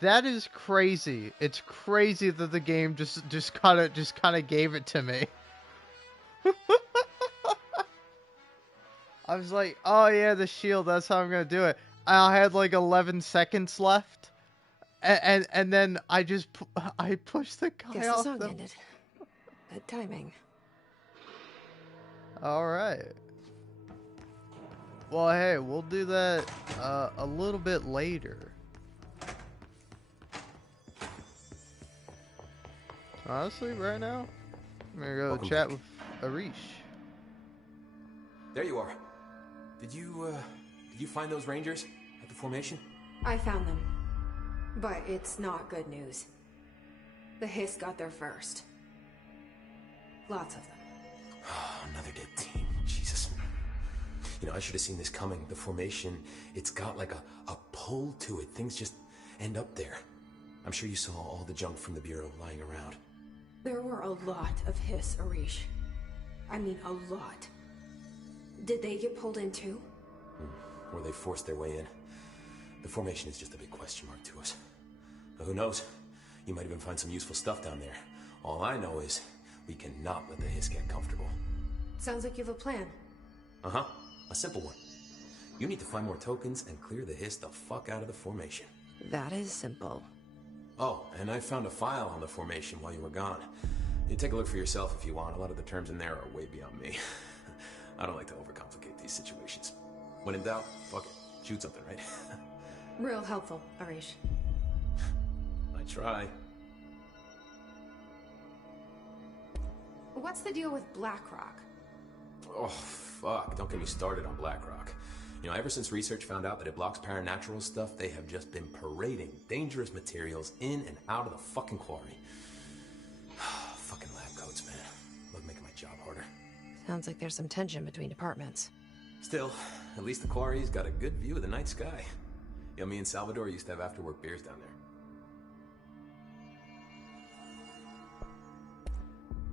That is crazy. It's crazy that the game just kind of gave it to me. I was like, oh yeah, the shield, that's how I'm gonna do it. I had like 11 seconds left, and then I just I pushed the guy Guess the off song the... ended. Good timing. All right. Well, hey, we'll do that a little bit later. Honestly, right now, I'm gonna go Welcome chat back. with Arish. There you are. Did you find those Rangers at the formation? I found them. But it's not good news. The Hiss got there first. Lots of them. Another dead team. Jesus. You know, I should have seen this coming. The formation, it's got like a pull to it. Things just end up there. I'm sure you saw all the junk from the Bureau lying around. There were a lot of Hiss, Arish. I mean, a lot. Did they get pulled in too? Or they forced their way in. The formation is just a big question mark to us. But who knows? You might even find some useful stuff down there. All I know is we cannot let the Hiss get comfortable. Sounds like you have a plan. Uh-huh. A simple one. You need to find more tokens and clear the Hiss the fuck out of the formation. That is simple. Oh, and I found a file on the formation while you were gone. You take a look for yourself if you want. A lot of the terms in there are way beyond me. I don't like to overcomplicate these situations. When in doubt, fuck it. Shoot something, right? Real helpful, Arish. I try. What's the deal with Blackrock? Oh, fuck. Don't get me started on BlackRock. You know, ever since research found out that it blocks paranatural stuff, they have just been parading dangerous materials in and out of the fucking quarry. Fucking lab coats, man. Look, making my job harder. Sounds like there's some tension between departments. Still, at least the quarry's got a good view of the night sky. You know, me and Salvador used to have after-work beers down there.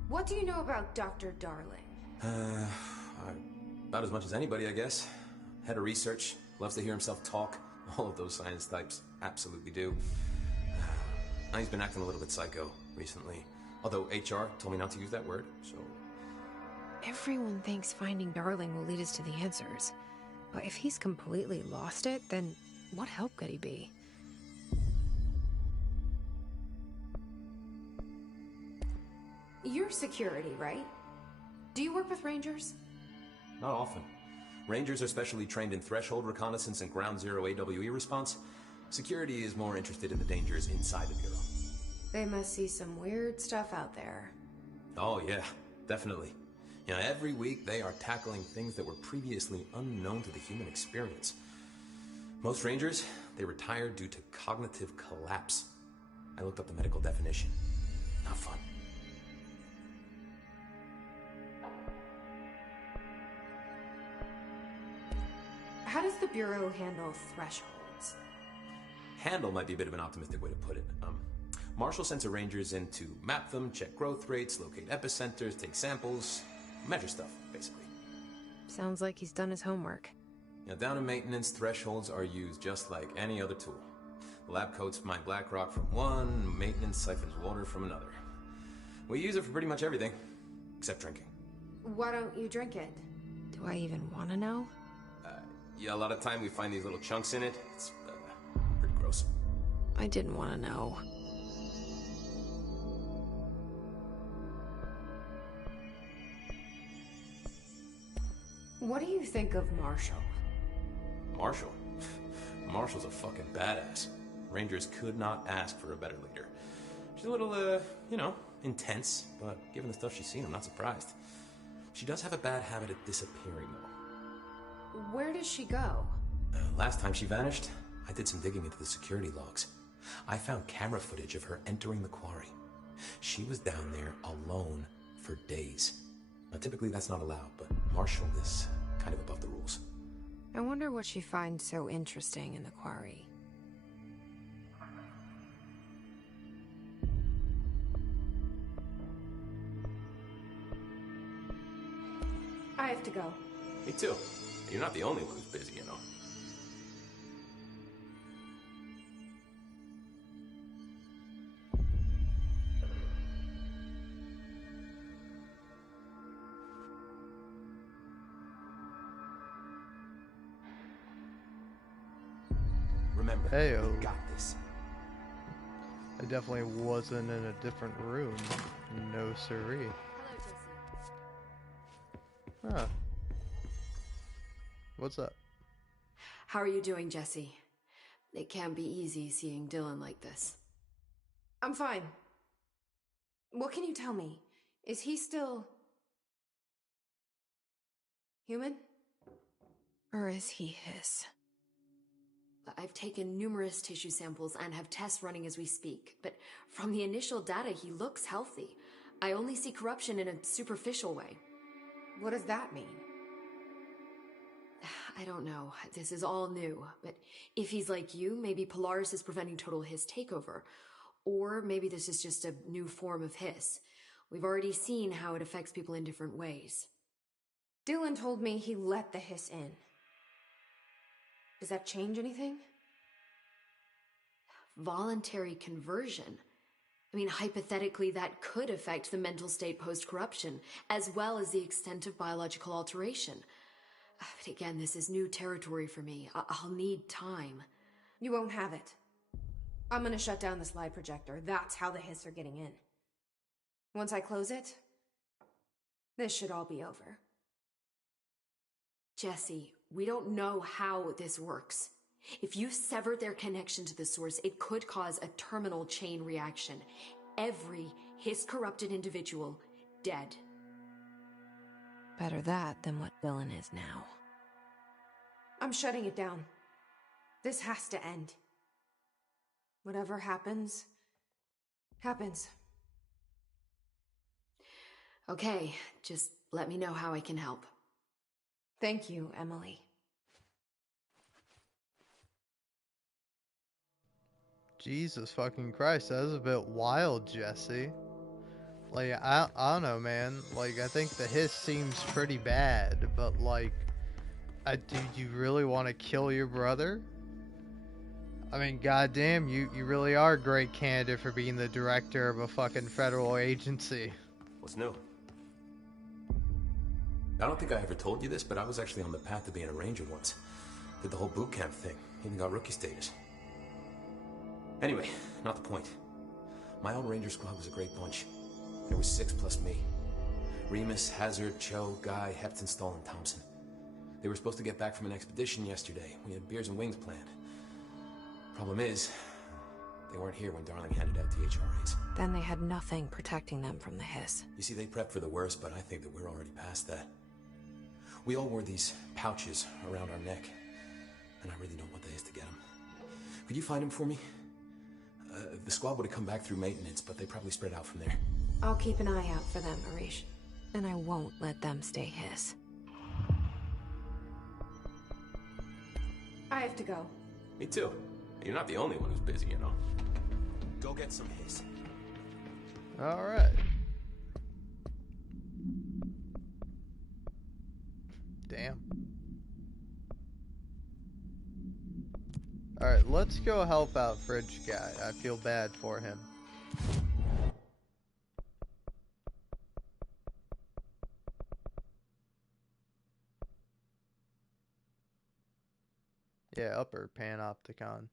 What do you know about Dr. Darling? About as much as anybody, I guess. Head of research, loves to hear himself talk. All of those science types absolutely do. Now he's been acting a little bit psycho recently. Although HR told me not to use that word, so... Everyone thinks finding Darling will lead us to the answers. But if he's completely lost it, then what help could he be? You're security, right? Do you work with Rangers? Not often. Rangers are specially trained in threshold reconnaissance and ground zero AWE response. Security is more interested in the dangers inside the Bureau. They must see some weird stuff out there. Oh yeah, definitely. You know, every week they are tackling things that were previously unknown to the human experience. Most Rangers, they retire due to cognitive collapse. I looked up the medical definition. Not fun. How does the Bureau handle thresholds? Handle might be a bit of an optimistic way to put it. Marshall sends her Rangers in to map them, check growth rates, locate epicenters, take samples, measure stuff, basically. Sounds like he's done his homework. Now, down in maintenance, thresholds are used just like any other tool. The lab coats mine BlackRock from one, maintenance siphons water from another. We use it for pretty much everything, except drinking. Why don't you drink it? Do I even want to know? Yeah, a lot of time we find these little chunks in it. It's pretty gross. I didn't want to know. What do you think of Marshall? Marshall? Marshall's a fucking badass. Rangers could not ask for a better leader. She's a little, you know, intense, but given the stuff she's seen, I'm not surprised. She does have a bad habit of disappearing, though. Where does she go? Last time she vanished, I did some digging into the security logs. I found camera footage of her entering the quarry. She was down there alone for days. Now, typically that's not allowed, but Marshall is kind of above the rules. I wonder what she finds so interesting in the quarry. I have to go. Me too. You're not the only one who's busy, you know. Remember, Heyo. we got this. I definitely wasn't in a different room. No siree. Huh. What's up? How are you doing, Jesse? It can't be easy seeing Dylan like this. I'm fine. What can you tell me? Is he still... human? Or is he his? I've taken numerous tissue samples and have tests running as we speak, but from the initial data, he looks healthy. I only see corruption in a superficial way. What does that mean? I don't know. This is all new, but if he's like you, maybe Polaris is preventing total Hiss takeover. Or maybe this is just a new form of Hiss. We've already seen how it affects people in different ways. Dylan told me he let the Hiss in. Does that change anything? Voluntary conversion. I mean, hypothetically, that could affect the mental state post-corruption, as well as the extent of biological alteration. But again, this is new territory for me. I'll need time. You won't have it. I'm gonna shut down the slide projector. That's how the Hiss are getting in. Once I close it, this should all be over. Jesse, we don't know how this works. If you sever their connection to the source, it could cause a terminal chain reaction. Every Hiss-corrupted individual dead. Better that than what Dylan is now. I'm shutting it down. This has to end. Whatever happens, happens. Okay, just let me know how I can help. Thank you, Emily. Jesus fucking Christ, that was a bit wild, Jesse. Like, I don't know, man. Like, I think the Hiss seems pretty bad, but like, do you really want to kill your brother? I mean, goddamn, you really are a great candidate for being the director of a fucking federal agency. What's new? I don't think I ever told you this, but I was actually on the path to being a ranger once. Did the whole boot camp thing. Even got rookie status. Anyway, not the point. My old ranger squad was a great bunch. There was 6 plus me. Remus, Hazard, Cho, Guy, Hepton, Stahl, and Thompson. They were supposed to get back from an expedition yesterday. We had beers and wings planned. Problem is, they weren't here when Darling handed out the HRAs. Then they had nothing protecting them from the Hiss. You see, they prepped for the worst, but I think that we're already past that. We all wore these pouches around our neck, and I really don't want the Hiss to get them. Could you find them for me? The squad would have come back through maintenance, but they probably spread out from there. I'll keep an eye out for them, Arish. And I won't let them stay Hiss. I have to go. Me too. You're not the only one who's busy, you know. Go get some Hiss. Alright. Damn. Alright, let's go help out Fridge Guy. I feel bad for him. Yeah, upper Panopticon.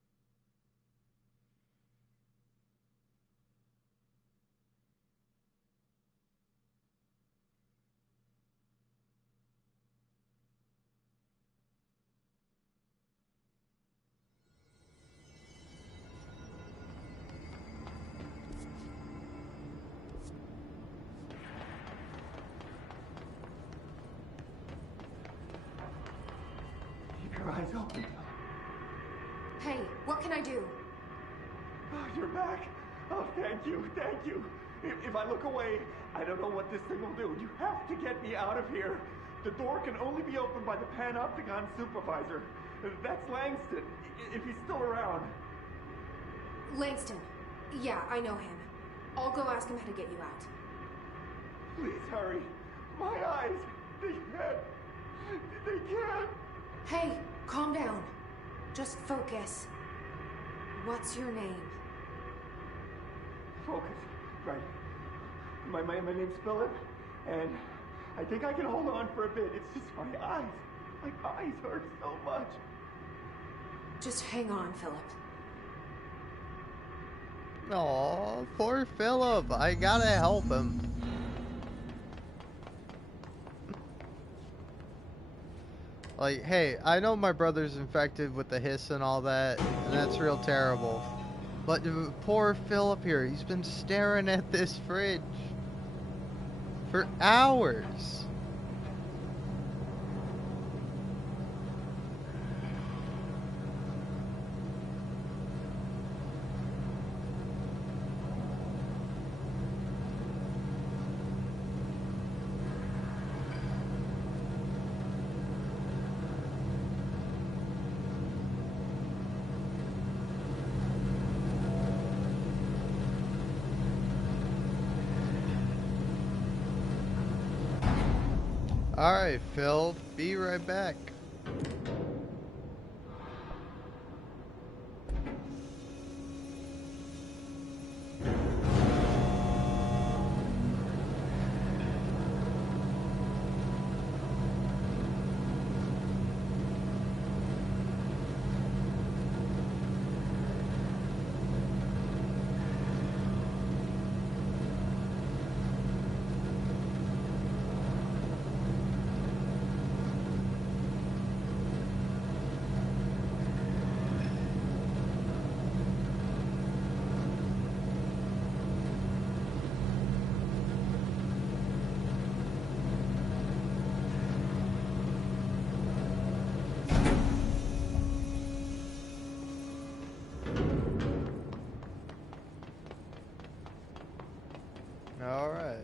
Keep your eyes open. Hey, what can I do? Oh, you're back. Oh, thank you, thank you. If I look away, I don't know what this thing will do. You have to get me out of here. The door can only be opened by the Panopticon supervisor. That's Langston, if he's still around. Langston. Yeah, I know him. I'll go ask him how to get you out. Please hurry. My eyes, they can't. Hey, calm down. Just focus. What's your name? Focus. Right. My name's Philip, and I think I can hold on for a bit. It's just my eyes. My eyes hurt so much. Just hang on, Philip. Aw, poor Philip. I gotta help him. Like, hey, I know my brother's infected with the hiss and all that, and that's real terrible. But poor Philip here, he's been staring at this fridge for hours. Alright, Phil, be right back. Alright.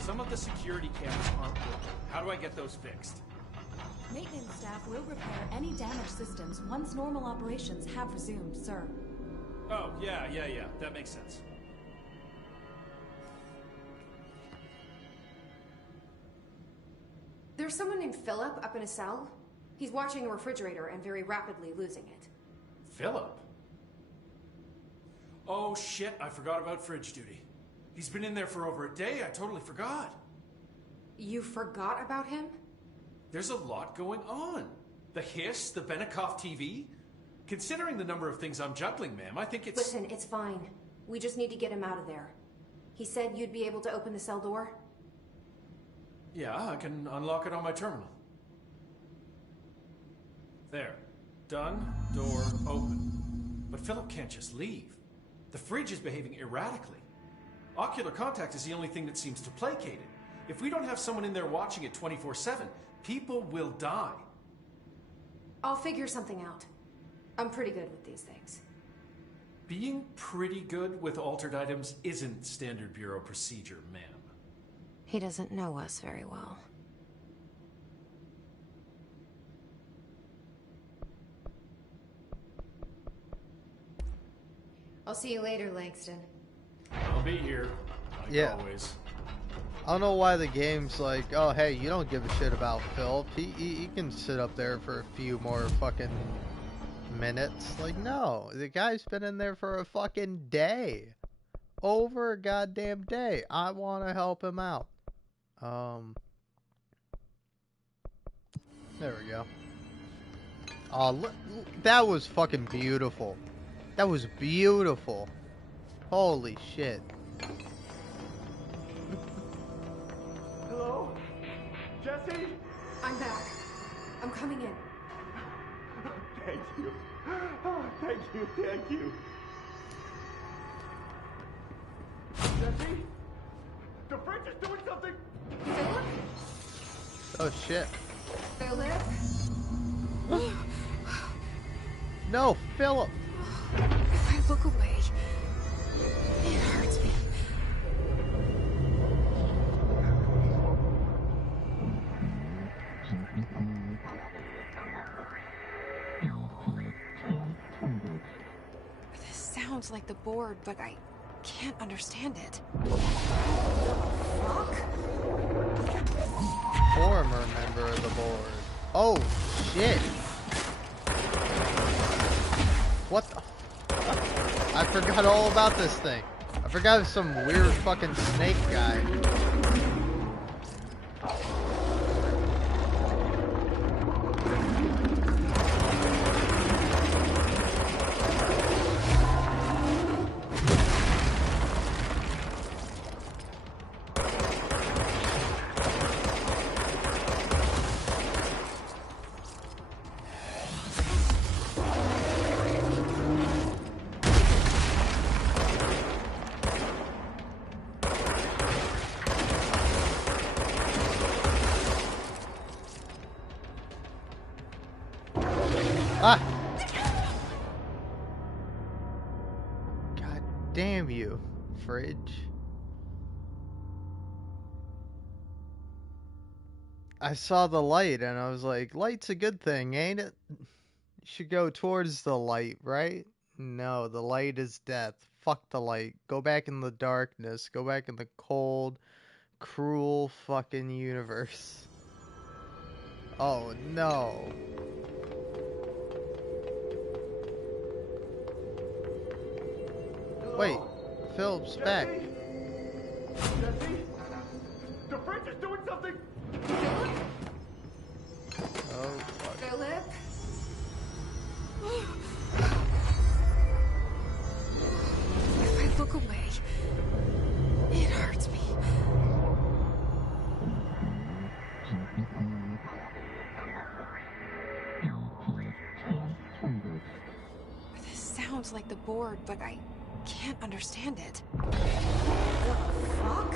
Some of the security cameras aren't working. How do I get those fixed? Maintenance staff will repair any damaged systems once normal operations have resumed, sir. Oh, yeah. That makes sense. There's someone named Philip up in a cell. He's watching a refrigerator and very rapidly losing it. Philip? Oh shit, I forgot about fridge duty. He's been in there for over a day, I totally forgot. You forgot about him? There's a lot going on. The hiss, the Benikoff TV. Considering the number of things I'm juggling, ma'am, I think it's... Listen, it's fine. We just need to get him out of there. He said you'd be able to open the cell door? Yeah, I can unlock it on my terminal. There. Done. Door open. But Philip can't just leave. The fridge is behaving erratically. Ocular contact is the only thing that seems to placate it. If we don't have someone in there watching it 24/7, people will die. I'll figure something out. I'm pretty good with these things. Being pretty good with altered items isn't standard Bureau procedure, ma'am. He doesn't know us very well. I'll see you later, Langston. I'll be here, like always. I don't know why the game's like, oh hey, you don't give a shit about Phil. He can sit up there for a few more fucking minutes. Like, no, the guy's been in there for a fucking day. Over a goddamn day. I want to help him out. There we go. Oh, that was fucking beautiful. That was beautiful. Holy shit. Hello? Jesse? I'm back. I'm coming in. Thank you. Oh, thank you, thank you. Jesse? The fridge is doing something! Philip? Oh shit. Philip? No, Philip! If I look away, it hurts me. This sounds like the board, but I can't understand it. Fuck? Former member of the board. Oh, shit. What the? I forgot all about this thing. I forgot some weird fucking snake guy. Ah! God damn you, fridge. I saw the light and I was like, light's a good thing, ain't it? You should go towards the light, right? No, the light is death. Fuck the light. Go back in the darkness. Go back in the cold, cruel fucking universe. Oh no. Wait, Philip's back. Jesse? The fridge is doing something! Oh, fuck. Philip? If I look away, it hurts me. This sounds like the board, but I can't understand it. Fuck?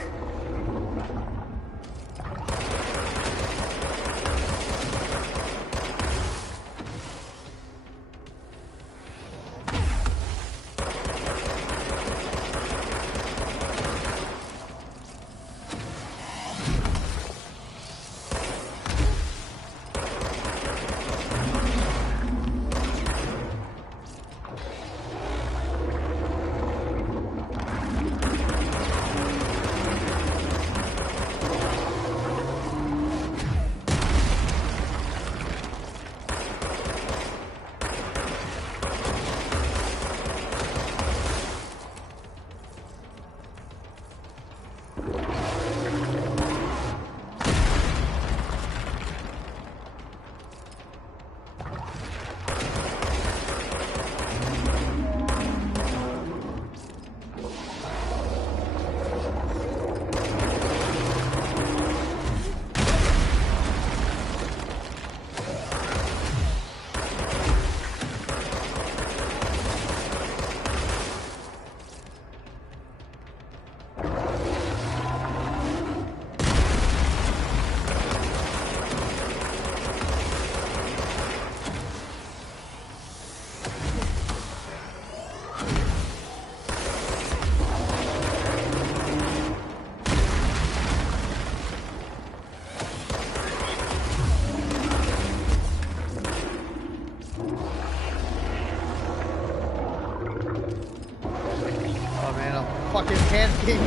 Oh man, I'm fucking panicking.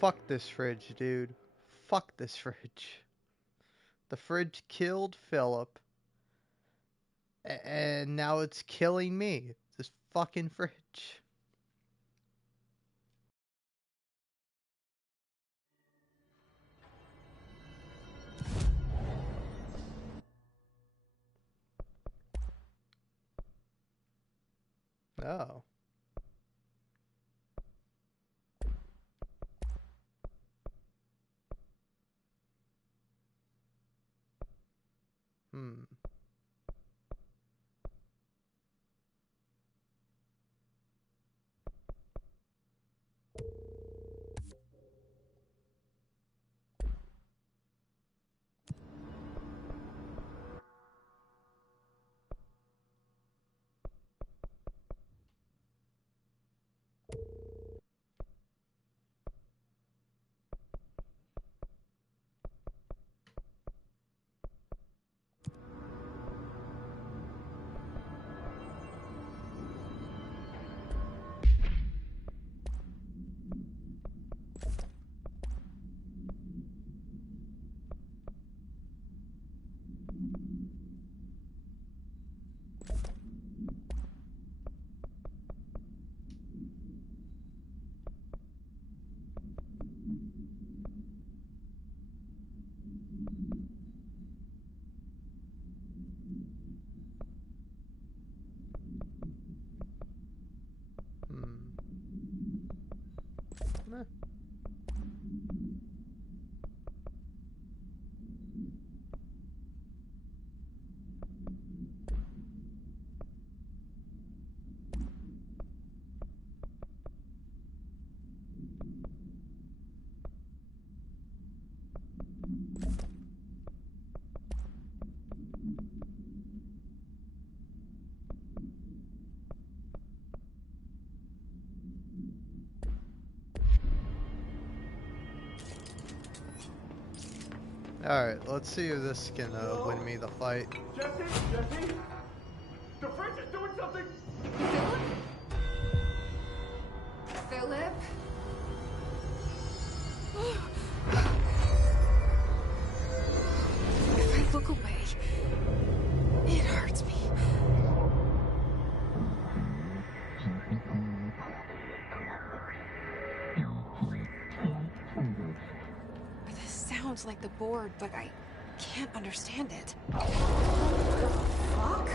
Fuck this fridge, dude. Fuck this fridge. The fridge killed Philip. And now it's killing me. This fucking fridge. Oh. Alright, let's see if this can win me the fight. Jesse? The fridge is doing something! Philip? If I look away, it hurts me. This sounds like the board, but I can't understand it. Fuck?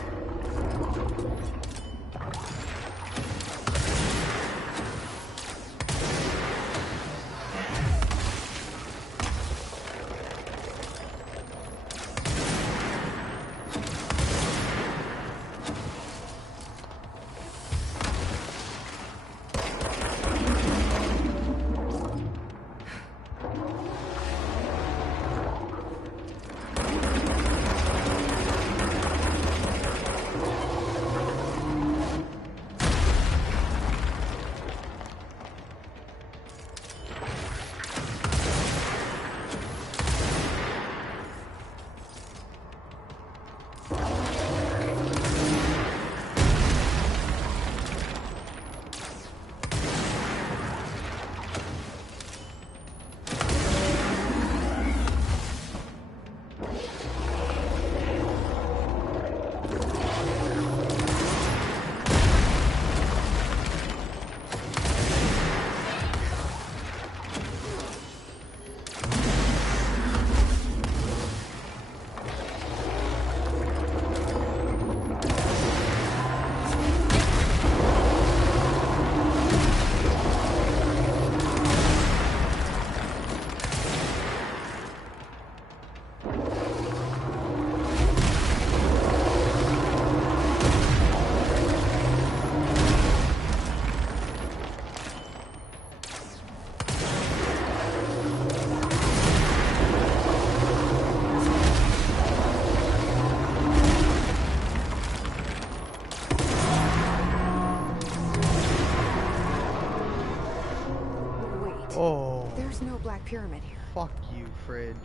Oh. There's no Black Pyramid here. Fuck you, fridge.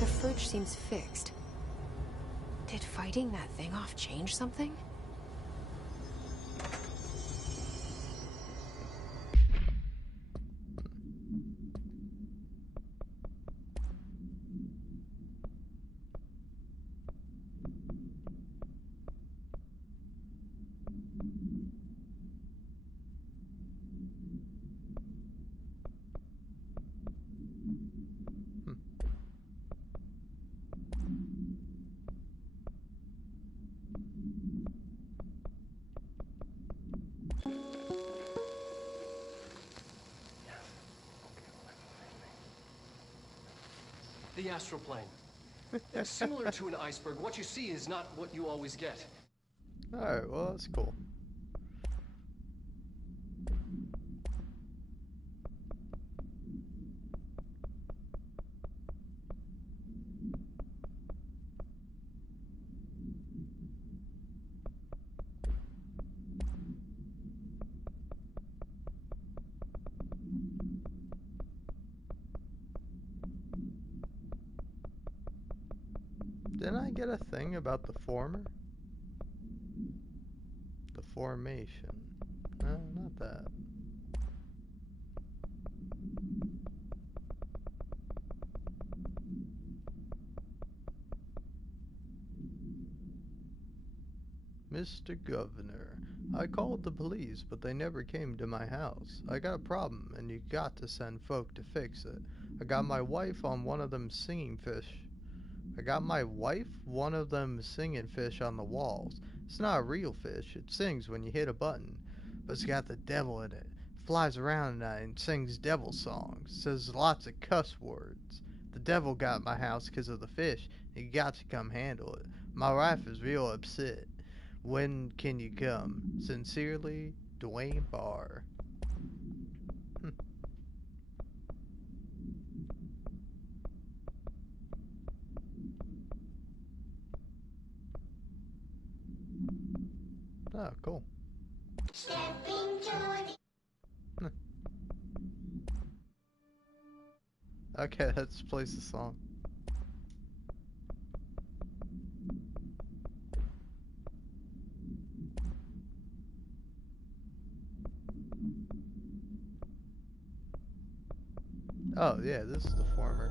The fridge seems fixed. Did fighting that thing off change something? The astral plane. It's similar to an iceberg. What you see is not what you always get. Alright, well, that's cool. Didn't I get a thing about the former? The formation. No, not that. Mr. Governor, I called the police, but they never came to my house. I got a problem, and you got to send folk to fix it. I got my wife on one of them singing fish. One of them singing fish on the walls. It's not a real fish. It sings when you hit a button. But it's got the devil in it. Flies around at night and sings devil songs. Says lots of cuss words. The devil got my house because of the fish. You got to come handle it. My wife is real upset. When can you come? Sincerely, Dwayne Barr. Oh, cool. Okay, let's play the song. Oh, yeah, this is the former.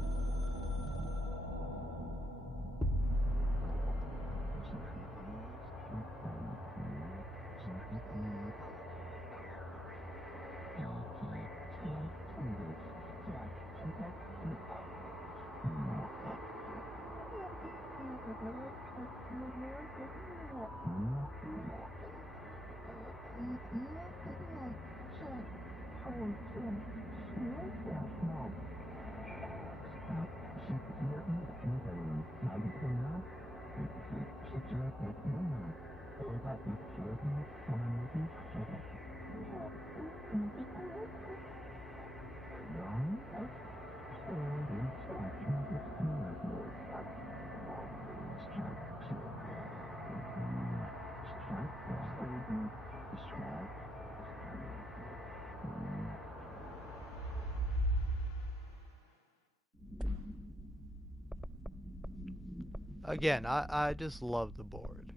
Again, I just love the board.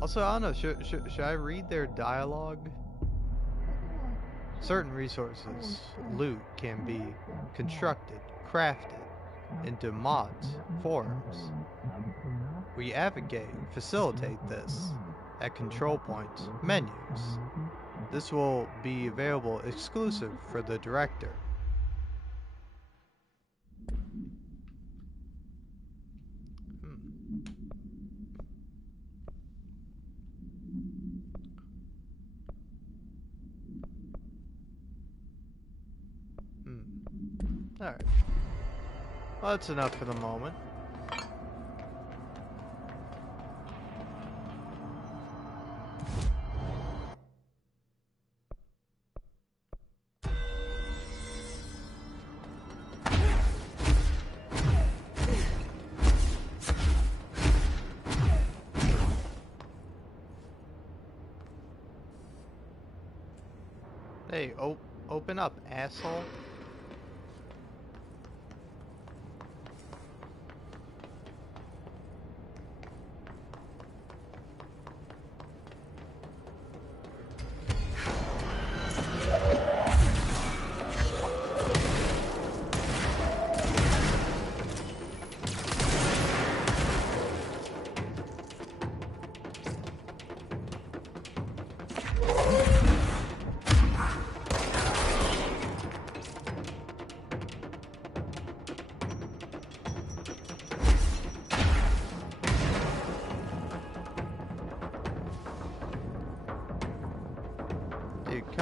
Also, I don't know, should I read their dialogue? Certain resources, loot, can be constructed, crafted into mods, forums. We advocate and facilitate this at control points, menus. This will be available exclusive for the director. Alright. Well, that's enough for the moment. Hey, open up, asshole.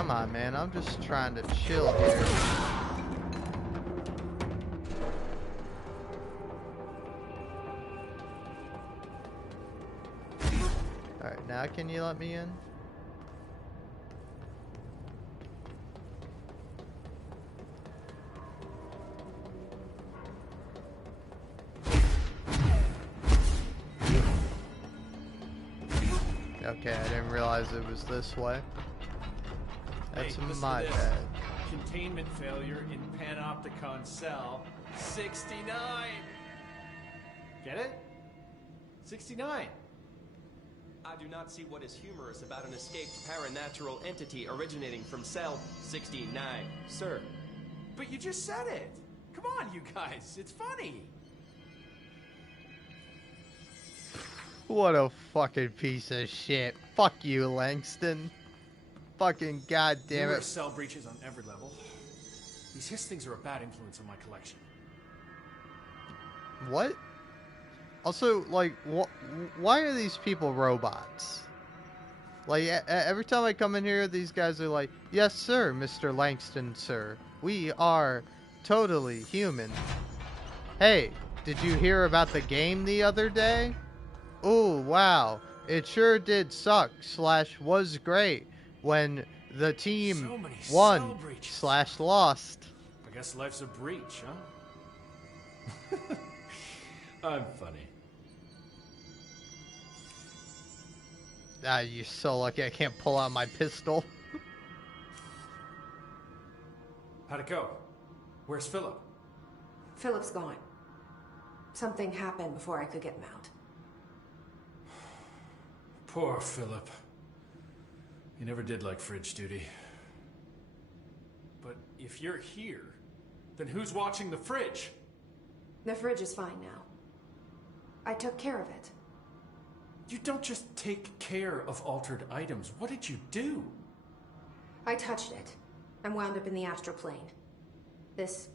come on, man. I'm just trying to chill here. Alright, now can you let me in? Okay, I didn't realize it was this way. That's my bad. Containment failure in Panopticon cell 69. Get it? 69. I do not see what is humorous about an escaped paranatural entity originating from cell 69, sir. But you just said it. Come on, you guys. It's funny. What a fucking piece of shit. Fuck you, Langston. Fucking goddamn Numerous it. cell breaches on every level. These hiss things are a bad influence on my collection. What? Also, like, why are these people robots? Like, every time I come in here, these guys are like, yes, sir, Mr. Langston, sir. We are totally human. Hey, did you hear about the game the other day? Ooh, wow. It sure did suck / was great when the team won / lost. I guess life's a breach, huh? I'm funny. Ah, you're so lucky I can't pull out my pistol. How'd it go? Where's Philip? Philip's gone. Something happened before I could get him out. Poor Philip. He never did like fridge duty. But if you're here, then who's watching the fridge? The fridge is fine now. I took care of it. You don't just take care of altered items. What did you do? I touched it and wound up in the astral plane. This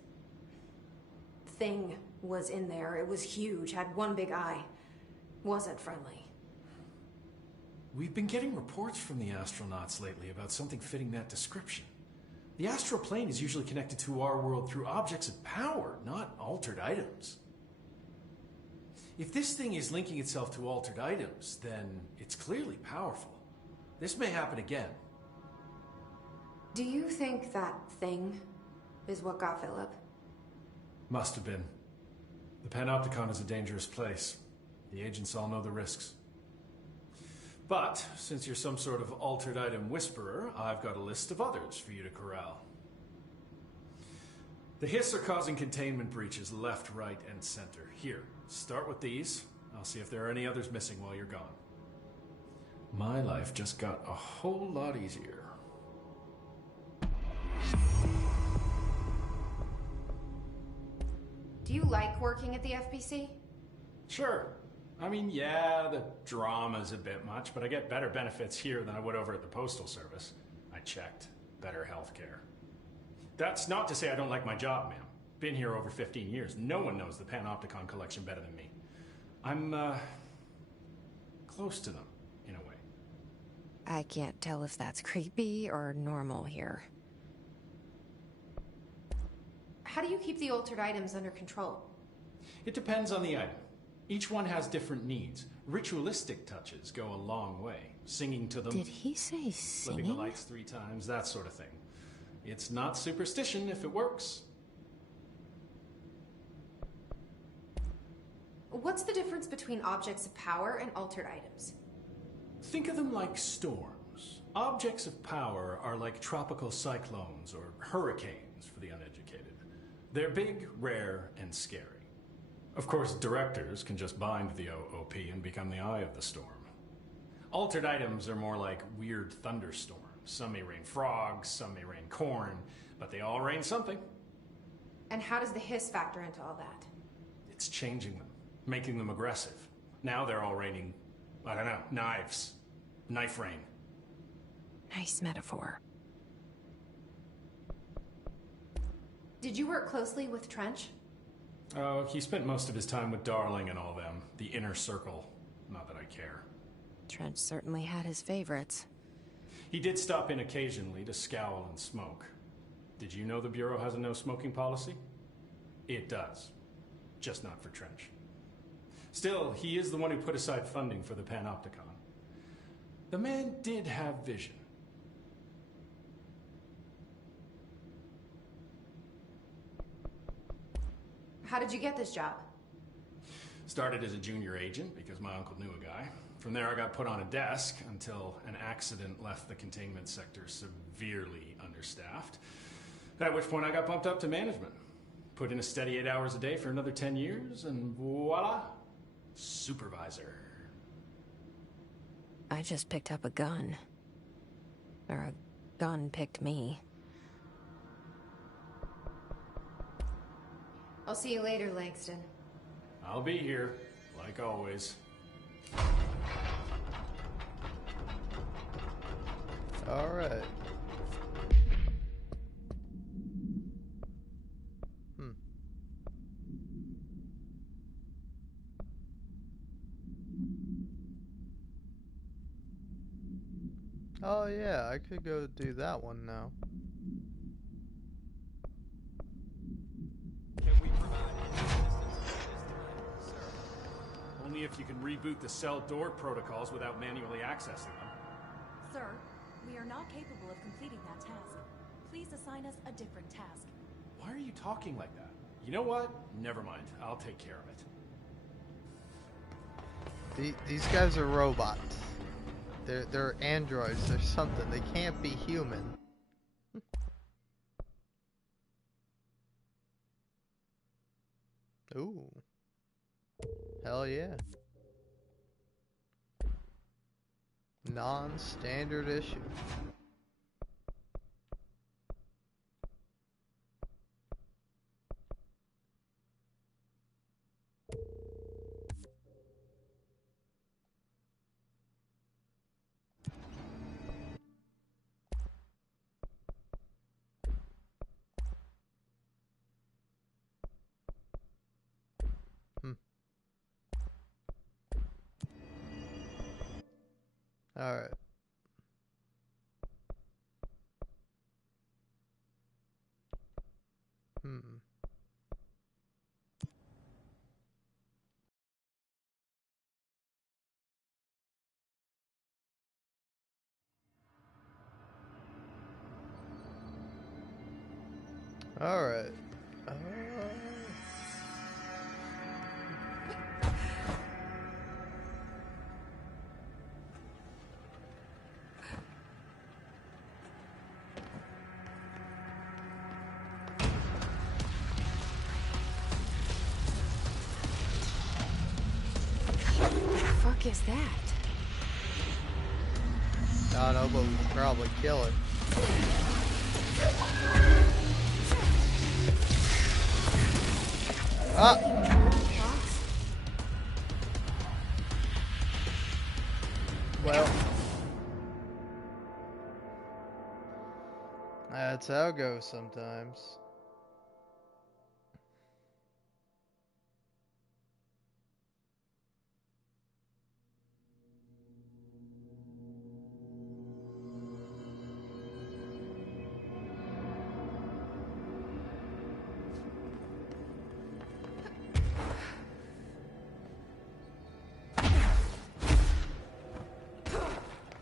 thing was in there. It was huge, had one big eye. Wasn't friendly. We've been getting reports from the astronauts lately about something fitting that description. The astral plane is usually connected to our world through objects of power, not altered items. If this thing is linking itself to altered items, then it's clearly powerful. This may happen again. Do you think that thing is what got Philip? Must have been. The Panopticon is a dangerous place. The agents all know the risks. But, since you're some sort of altered item whisperer, I've got a list of others for you to corral. The Hiss are causing containment breaches left, right, and center. Here, start with these. I'll see if there are any others missing while you're gone. My life just got a whole lot easier. Do you like working at the FPC? Sure. I mean, yeah, the drama's a bit much, but I get better benefits here than I would over at the Postal Service. I checked. Better healthcare. That's not to say I don't like my job, ma'am. Been here over 15 years. No one knows the Panopticon collection better than me. I'm, close to them, in a way. I can't tell if that's creepy or normal here. How do you keep the altered items under control? It depends on the item. Each one has different needs. Ritualistic touches go a long way. Singing to them. Did he say flipping singing? the lights 3 times, that sort of thing. It's not superstition if it works. What's the difference between objects of power and altered items? Think of them like storms. Objects of power are like tropical cyclones or hurricanes for the uneducated. They're big, rare, and scary. Of course, directors can just bind the OOP and become the eye of the storm. Altered items are more like weird thunderstorms. Some may rain frogs, some may rain corn, but they all rain something. And how does the hiss factor into all that? It's changing them, making them aggressive. Now they're all raining, I don't know, knives. Knife rain. Nice metaphor. Did you work closely with Trench? Oh, he spent most of his time with Darling and all them. The inner circle. Not that I care. Trench certainly had his favorites. He did stop in occasionally to scowl and smoke. Did you know the Bureau has a no-smoking policy? It does. Just not for Trench. Still, he is the one who put aside funding for the Panopticon. The man did have vision. How did you get this job? Started as a junior agent because my uncle knew a guy. From there I got put on a desk until an accident left the containment sector severely understaffed. At which point I got bumped up to management. Put in a steady 8 hours a day for another 10 years and voila, supervisor. I just picked up a gun. Or a gun picked me. I'll see you later, Langston. I'll be here, like always. All right. Oh yeah, I could go do that one now. Can we provide assistance sir? Only if you can reboot the cell door protocols without manually accessing them. Sir, we are not capable of completing that task. Please assign us a different task. Why are you talking like that? You know what? Never mind. I'll take care of it. These guys are robots. They're androids or something. They can't be human. Ooh. Hell yeah. Non-standard issue. All right. All right. What is that? I don't know, but we can probably kill it. Ah! Well, that's how it goes sometimes.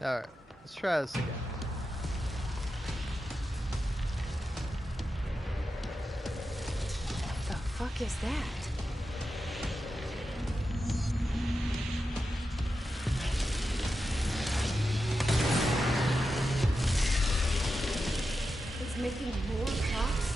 Alright, let's try this again. The fuck is that? It's making more clocks?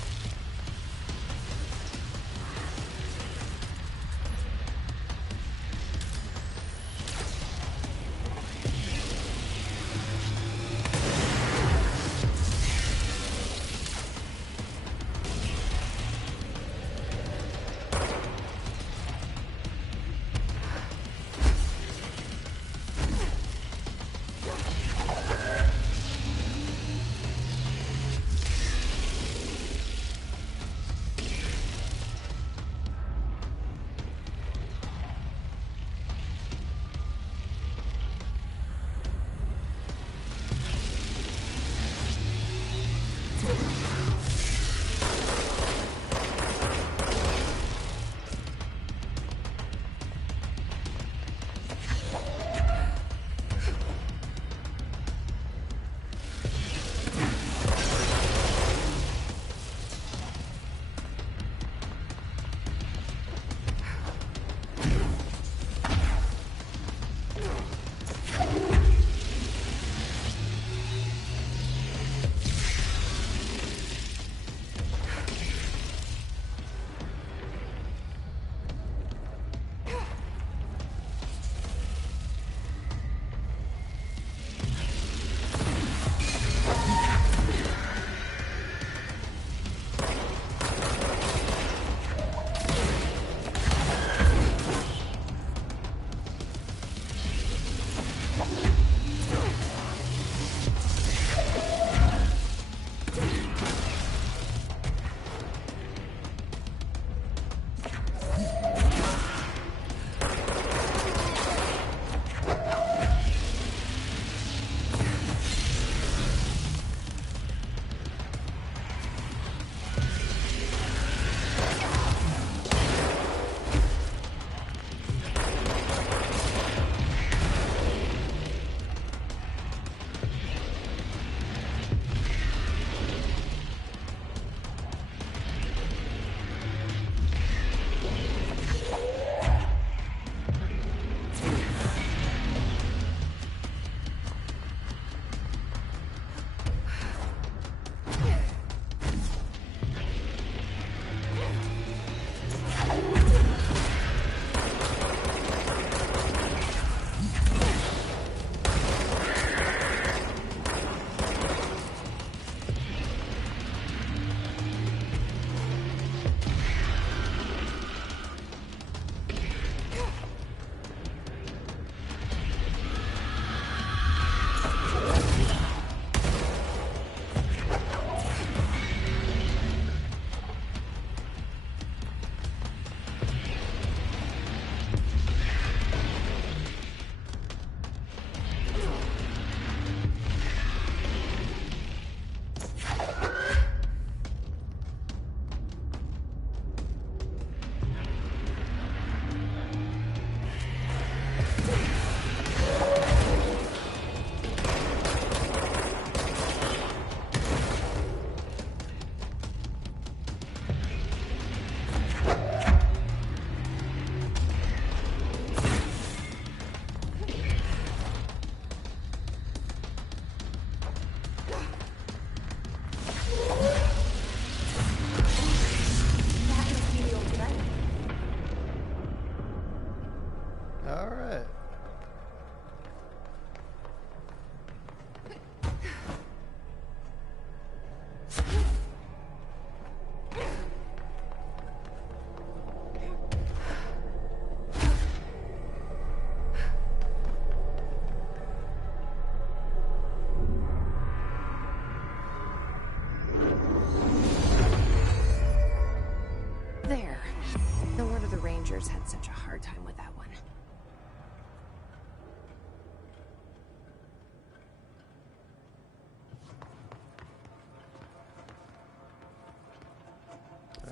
Had such a hard time with that one.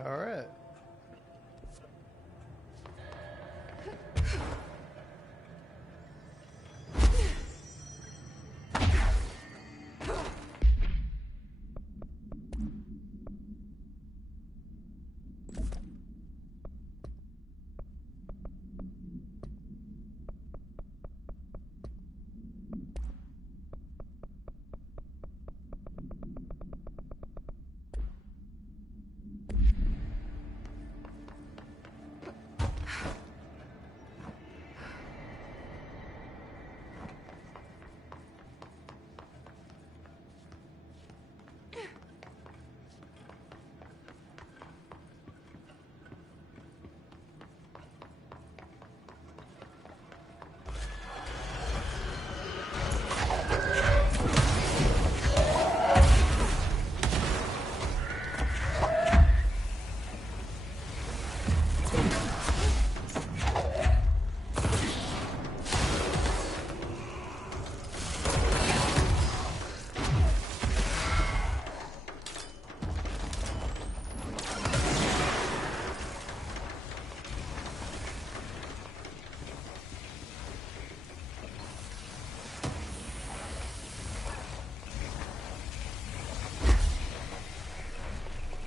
All right.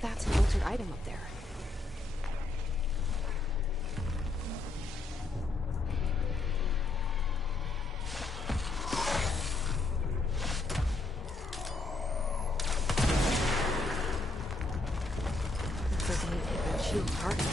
That's an altered item up there. Looks like I need to get that shield hardened.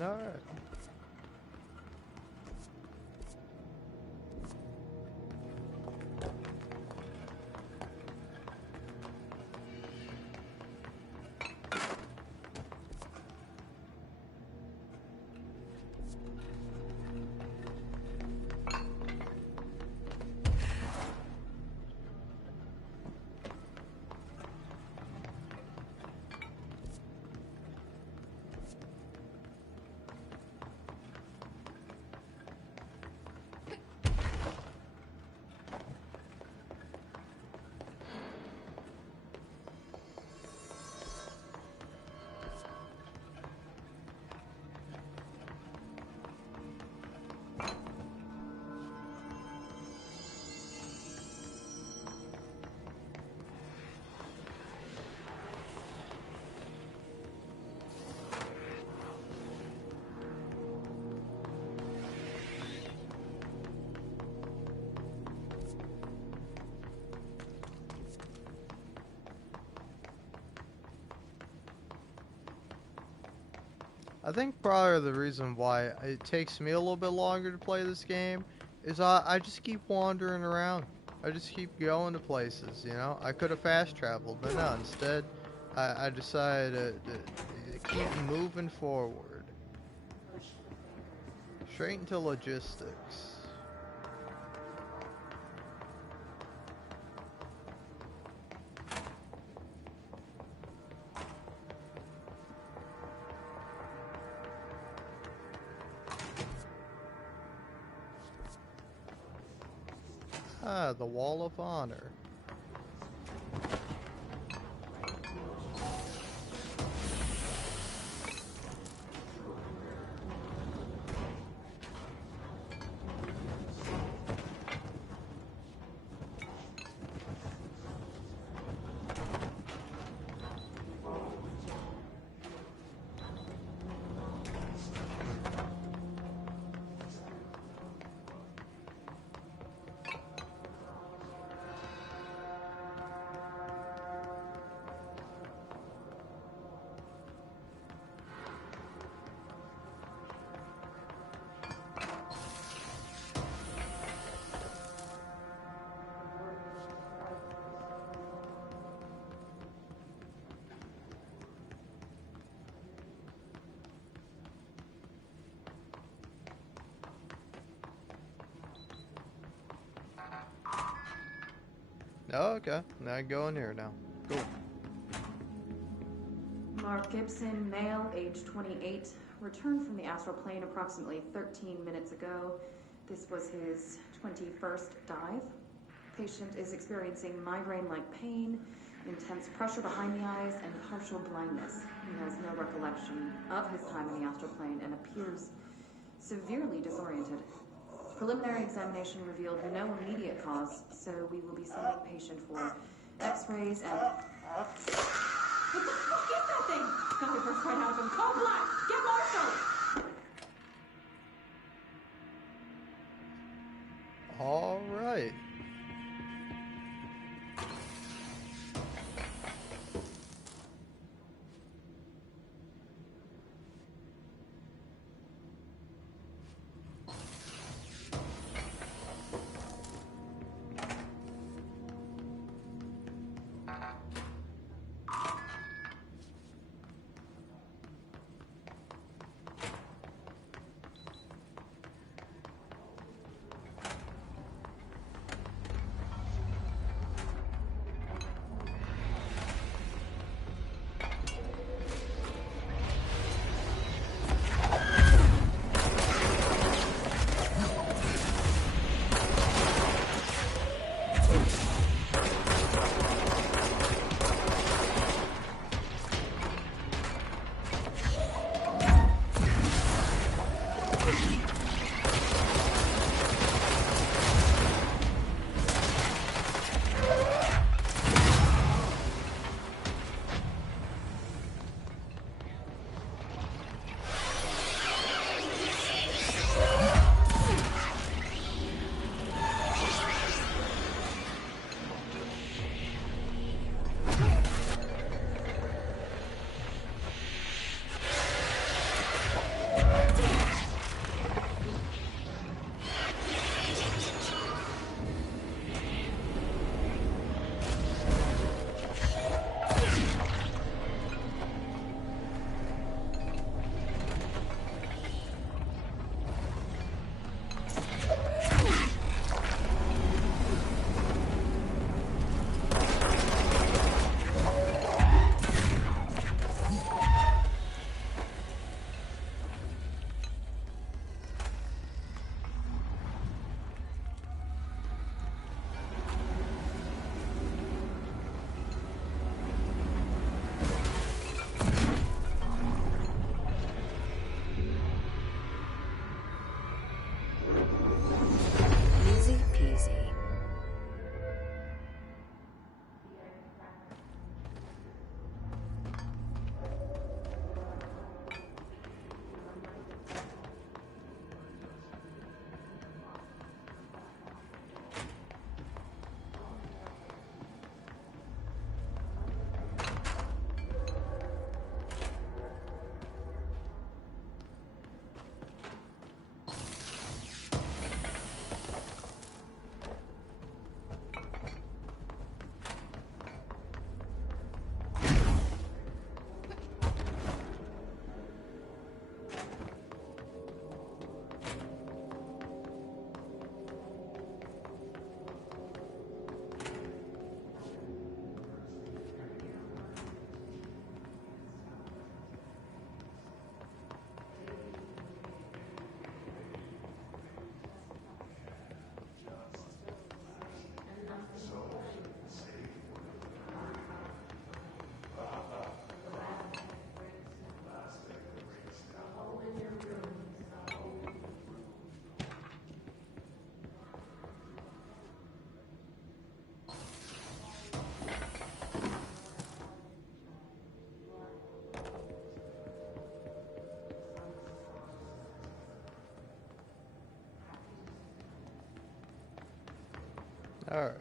Alright. I think probably the reason why it takes me a little bit longer to play this game is I just keep wandering around. I just keep going to places, you know? I could have fast traveled, but no, instead I decided to keep moving forward. Straight into logistics. Ah, the Wall of Honor. Oh, okay. Now I go in here now. Cool. Mark Gibson, male, age 28, returned from the astral plane approximately 13 minutes ago. This was his 21st dive. Patient is experiencing migraine-like pain, intense pressure behind the eyes, and partial blindness. He has no recollection of his time in the astral plane and appears severely disoriented. Preliminary examination revealed no immediate cause, so we will be sending patient for x-rays and... What the fuck is that thing? Got it burst right out of him. Call Black! Get Marshall! All right. Alright.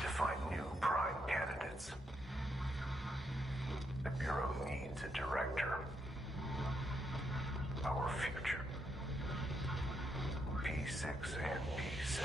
To find new prime candidates, the Bureau needs a director. Our future. P6 and P7.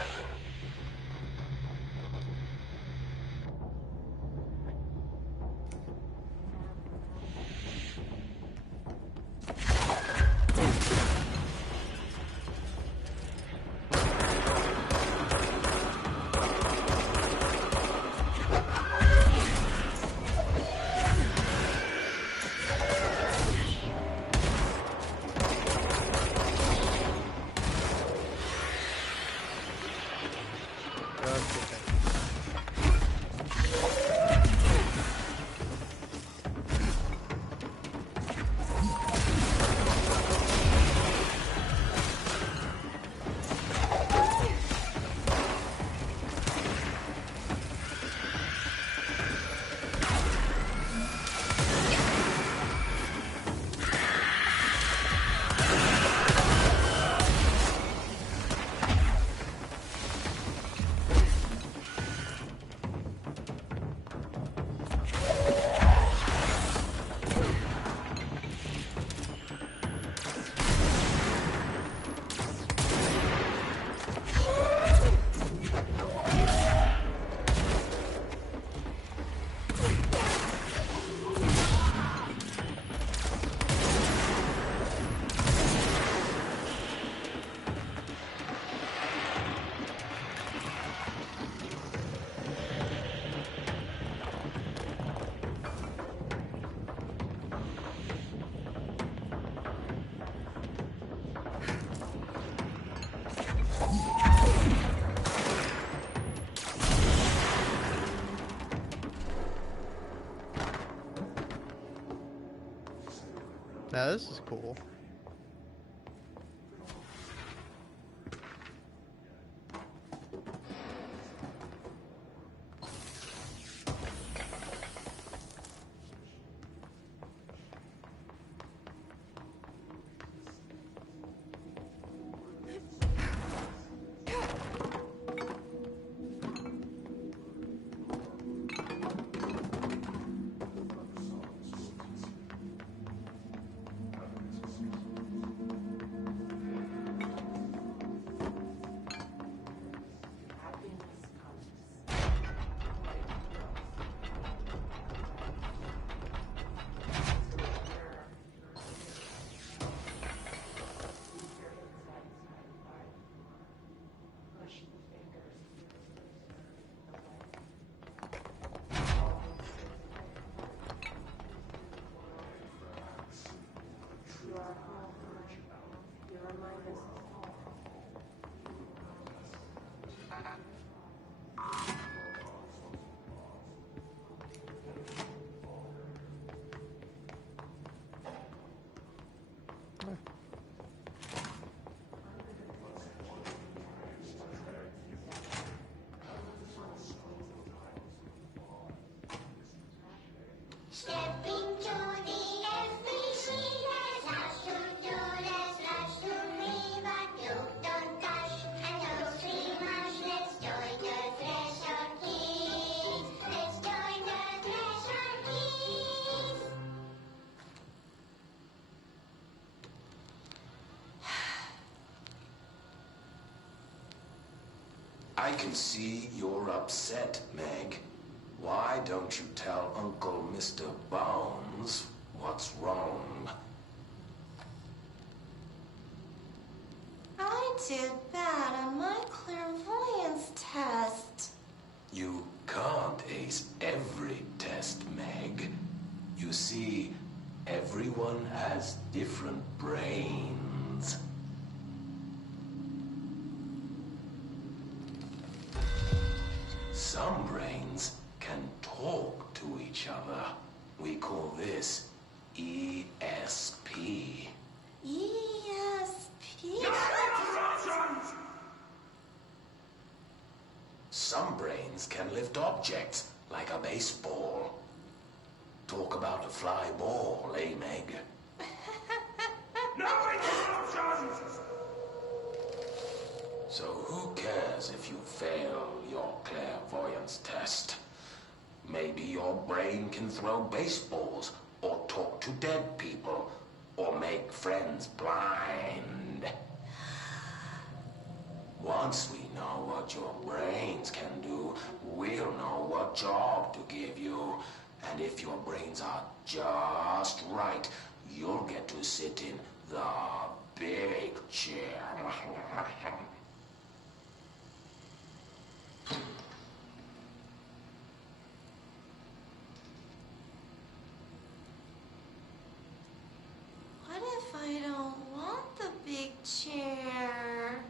Now this is cool. I can see you're upset, Meg. Why don't you tell Uncle Mr. Bones what's wrong? I did bad on my clairvoyance test. You can't ace every test, Meg. You see, everyone has different brains. Some brains can talk to each other. We call this can lift objects like a baseball. Talk about a fly ball, eh, Meg? No interruptions! So who cares if you fail your clairvoyance test? Maybe your brain can throw baseballs, or talk to dead people, or make friends blind. Once we know what your brains can do, we'll know what job to give you. And if your brains are just right, you'll get to sit in the big chair. What if I don't want the big chair?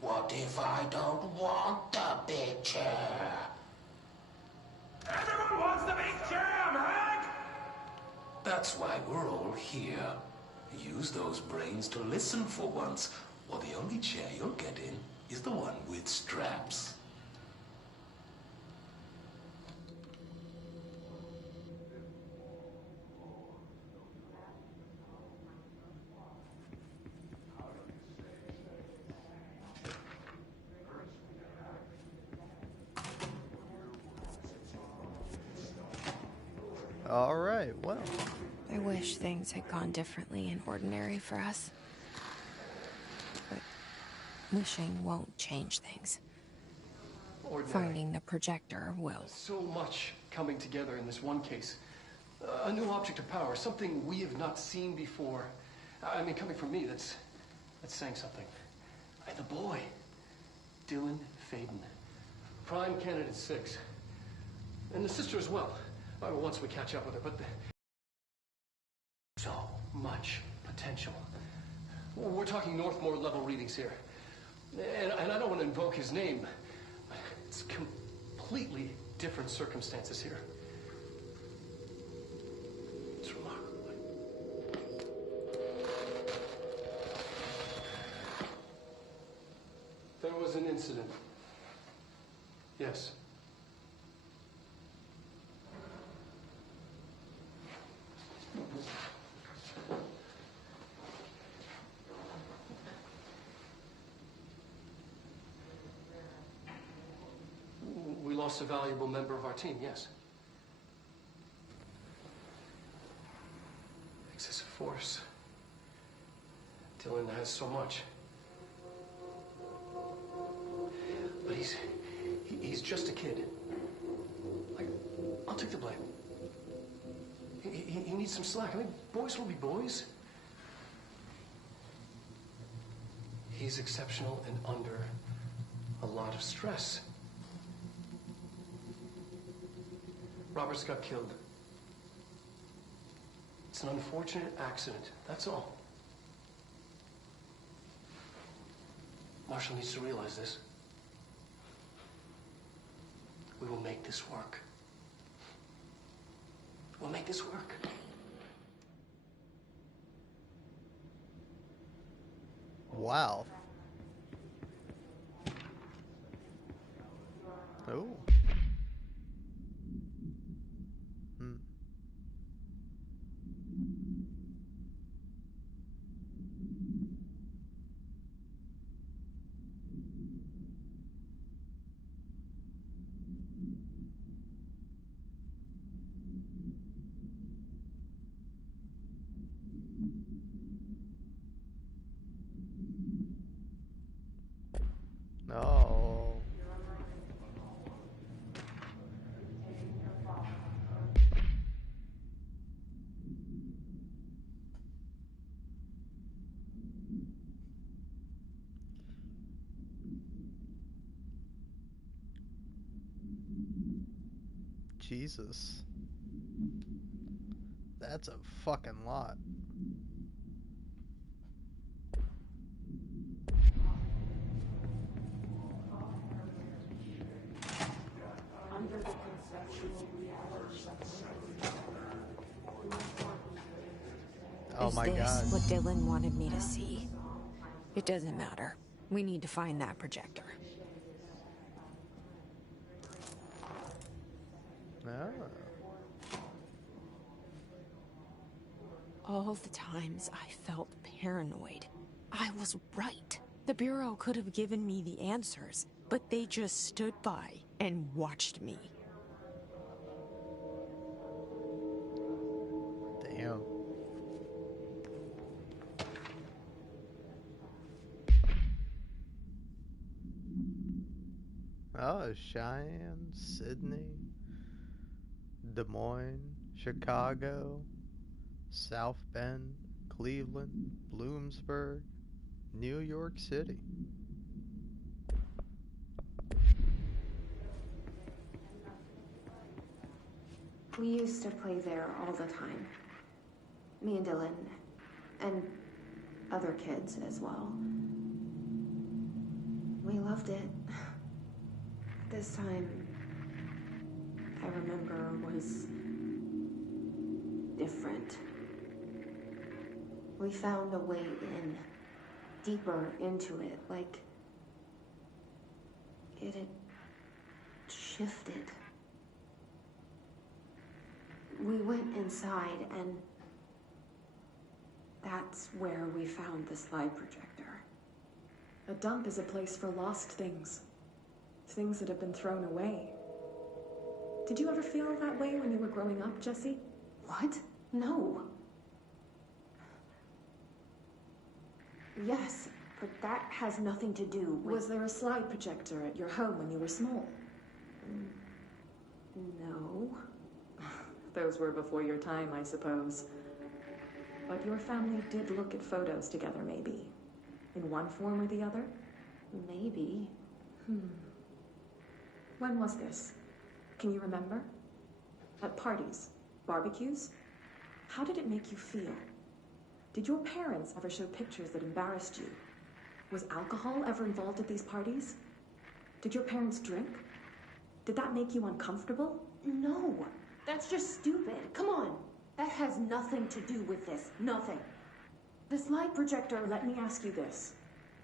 What if I don't want the big chair? Everyone wants the big chair, Meg! That's why we're all here. Use those brains to listen for once, or the only chair you'll get in is the one with straps. All right, well. I wish things had gone differently in Ordinary for us. But wishing won't change things. Ordinary. Finding the projector will. So much coming together in this one case. A new object of power, something we have not seen before. I mean, coming from me, that's saying something. The boy, Dylan Faden, Prime Candidate 6. And the sister as well. Once we catch up with her, but so much potential. We're talking Northmore level readings here. And I don't want to invoke his name. It's completely different circumstances here. It's remarkable. There was an incident. Yes. We lost a valuable member of our team, yes. Excessive force. Dylan has so much. But he's just a kid. I'll take the blame. He needs some slack. I mean, boys will be boys. He's exceptional and under a lot of stress. Roberts got killed. It's an unfortunate accident, that's all. Marshall needs to realize this. We will make this work. We'll make this work. Wow. Oh. No. Jesus. That's a fucking lot. Oh my God. Is this what Dylan wanted me to see? It doesn't matter. We need to find that projector. Oh. All the times I felt paranoid, I was right. The Bureau could have given me the answers, but they just stood by and watched me. Damn. Oh, Cheyenne, Sydney, Des Moines, Chicago, South Bend, Cleveland, Bloomsburg, New York City. We used to play there all the time. Me and Dylan, and other kids as well. We loved it. This time, I remember, was different. We found a way in, deeper into it, like it had shifted. We went inside, and that's where we found the slide projector. A dump is a place for lost things. Things that have been thrown away. Did you ever feel that way when you were growing up, Jesse? What? No. Yes, but that has nothing to do with... Was there a slide projector at your home when you were small? No. Those were before your time, I suppose. But your family did look at photos together, maybe. In one form or the other? Maybe. When was this? Can you remember? At parties? Barbecues? How did it make you feel? Did your parents ever show pictures that embarrassed you? Was alcohol ever involved at these parties? Did your parents drink? Did that make you uncomfortable? No. That's just stupid. Come on. That has nothing to do with this. Nothing. The slide projector, let me ask you this.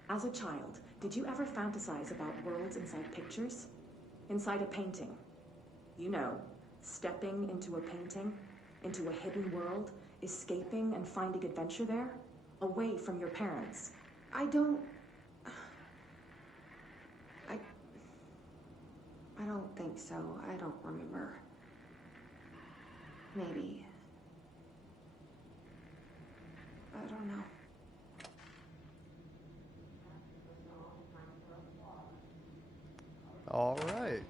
As a child, did you ever fantasize about worlds inside pictures? Inside a painting? You know, stepping into a painting, into a hidden world, escaping and finding adventure there, away from your parents. I don't think so. I don't remember. Maybe. I don't know. All right.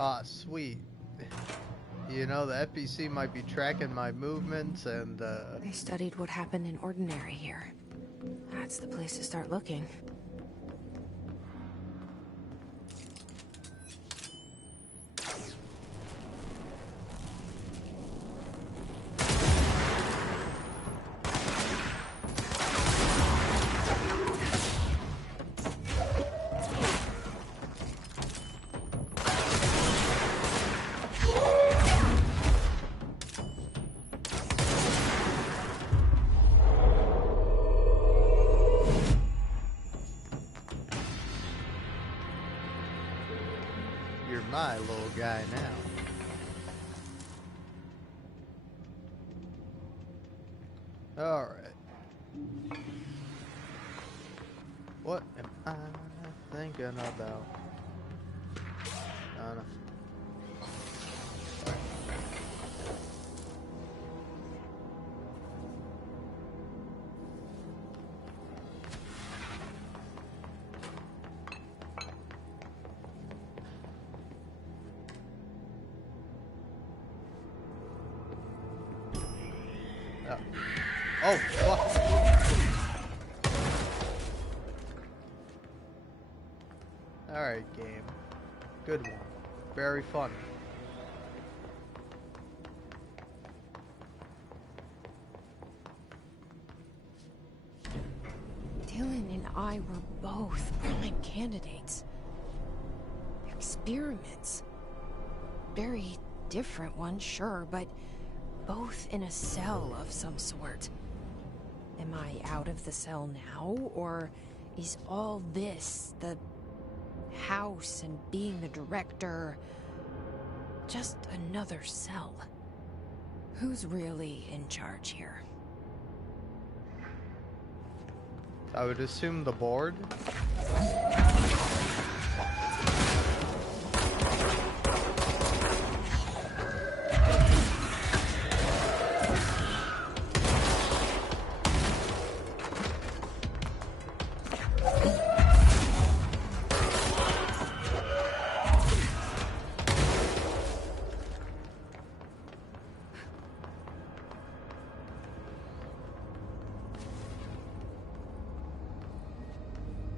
Ah, sweet. You know, the FBC might be tracking my movements and, They studied what happened in Ordinary here. That's the place to start looking. You're my little guy now. All right. What am I thinking about? No. Oh, fuck. Alright, game. Good one. Very fun. Dylan and I were both prime candidates. Experiments. Very different ones, sure, but both in a cell of some sort. Am I out of the cell now, or is all this, the house and being the director, just another cell? Who's really in charge here? I would assume the board.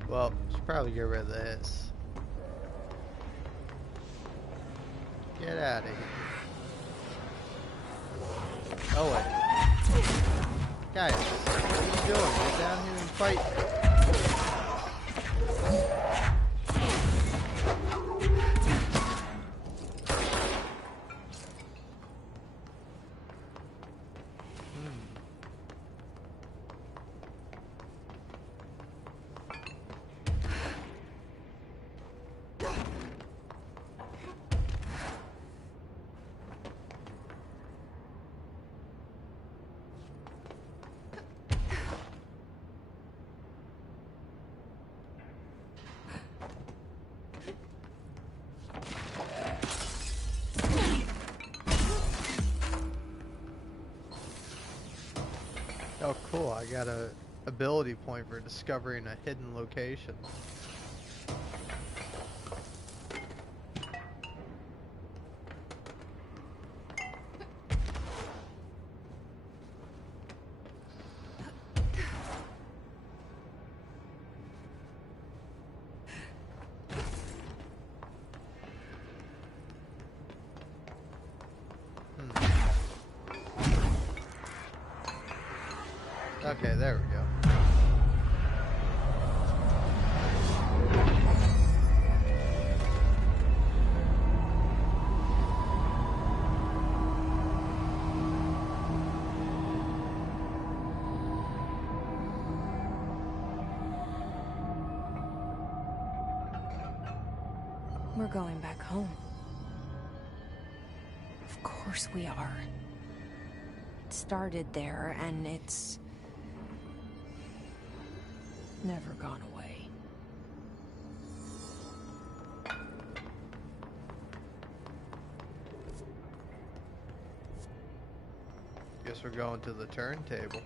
Well, should probably get rid of this. Get out of here. Oh wait. Guys, what are you doing? Get down here and fight. Oh cool, I got a ability point for discovering a hidden location. Okay, there we go. We're going back home. Of course we are. It started there, and it's never gone away. Guess we're going to the turntable.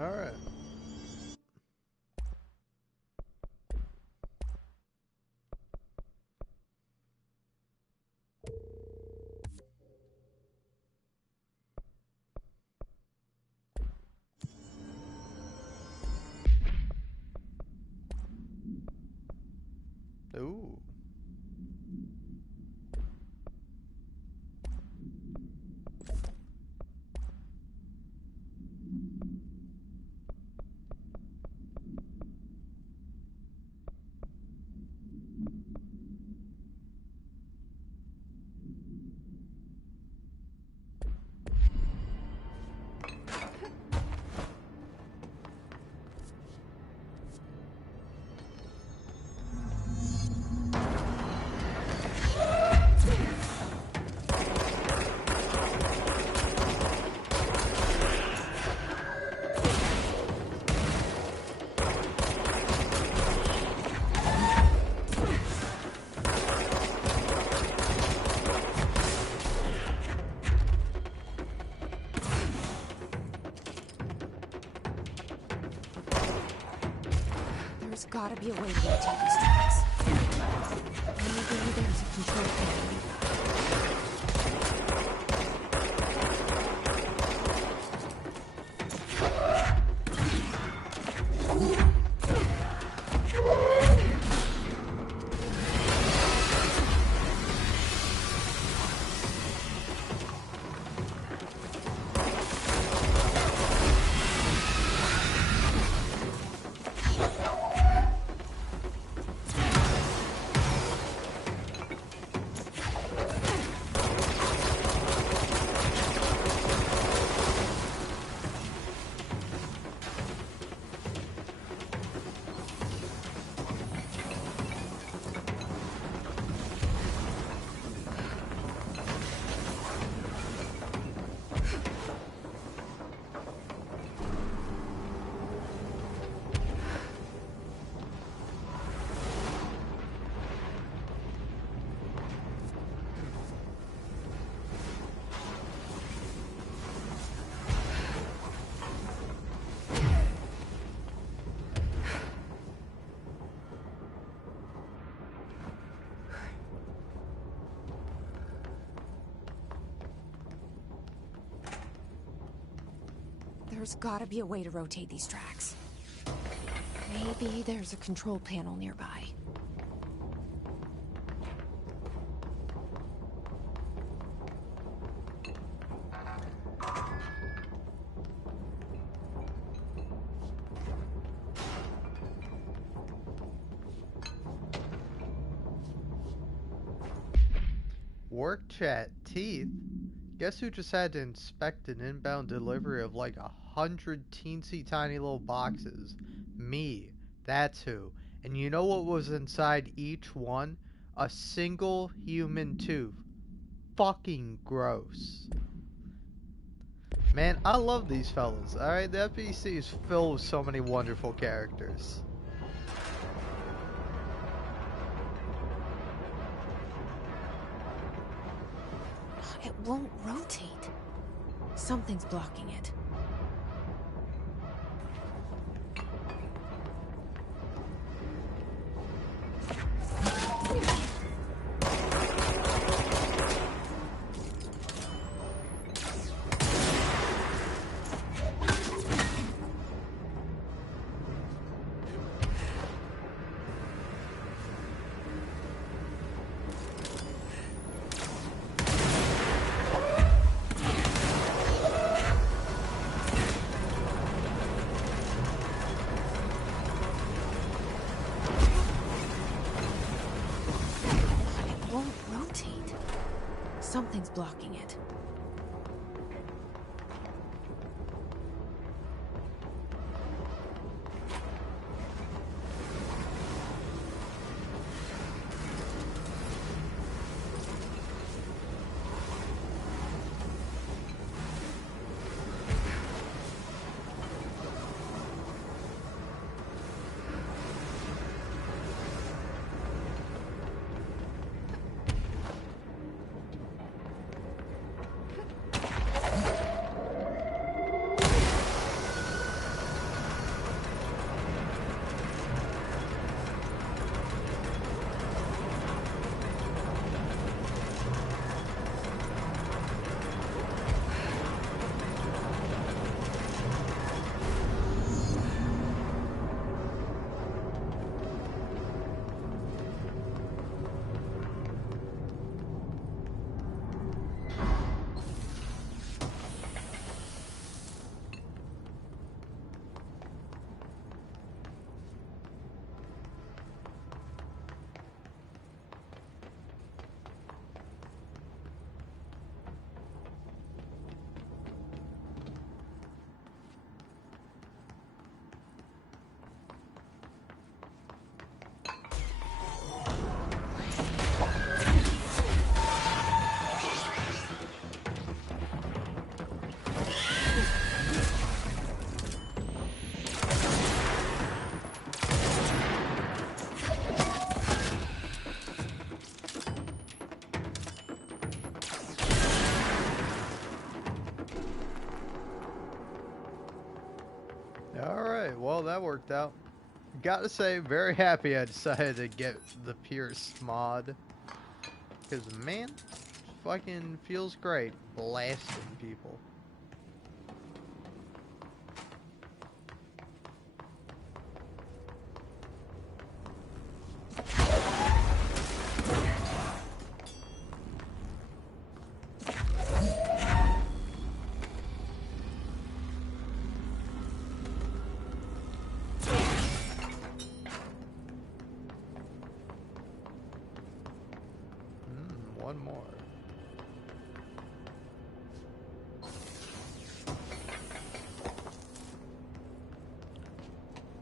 All right. Ooh. There's gotta be a way to rotate these tracks. Maybe there's a control panel. There's gotta be a way to rotate these tracks. Maybe there's a control panel nearby. Work chat teeth? Guess who just had to inspect an inbound delivery of like 100 teensy tiny little boxes? Me. That's who. And you know what was inside each one? A single human tooth. Fucking gross. Man, I love these fellas, alright? The FBC is filled with so many wonderful characters. It won't rotate. Something's blocking it. Something's blocking it. Alright, well that worked out. Gotta say, very happy I decided to get the Pierce mod. Because, man, fucking feels great blasting people. One more.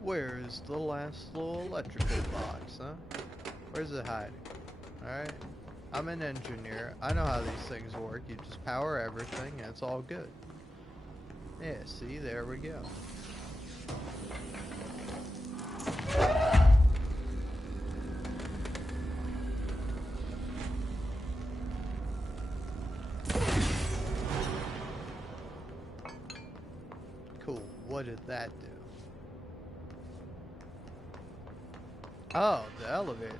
Where's the last little electrical box, huh? Where's it hiding? Alright. I'm an engineer. I know how these things work. You just power everything and it's all good. Yeah, see, there we go. Cool. What did that do? Oh, the elevator.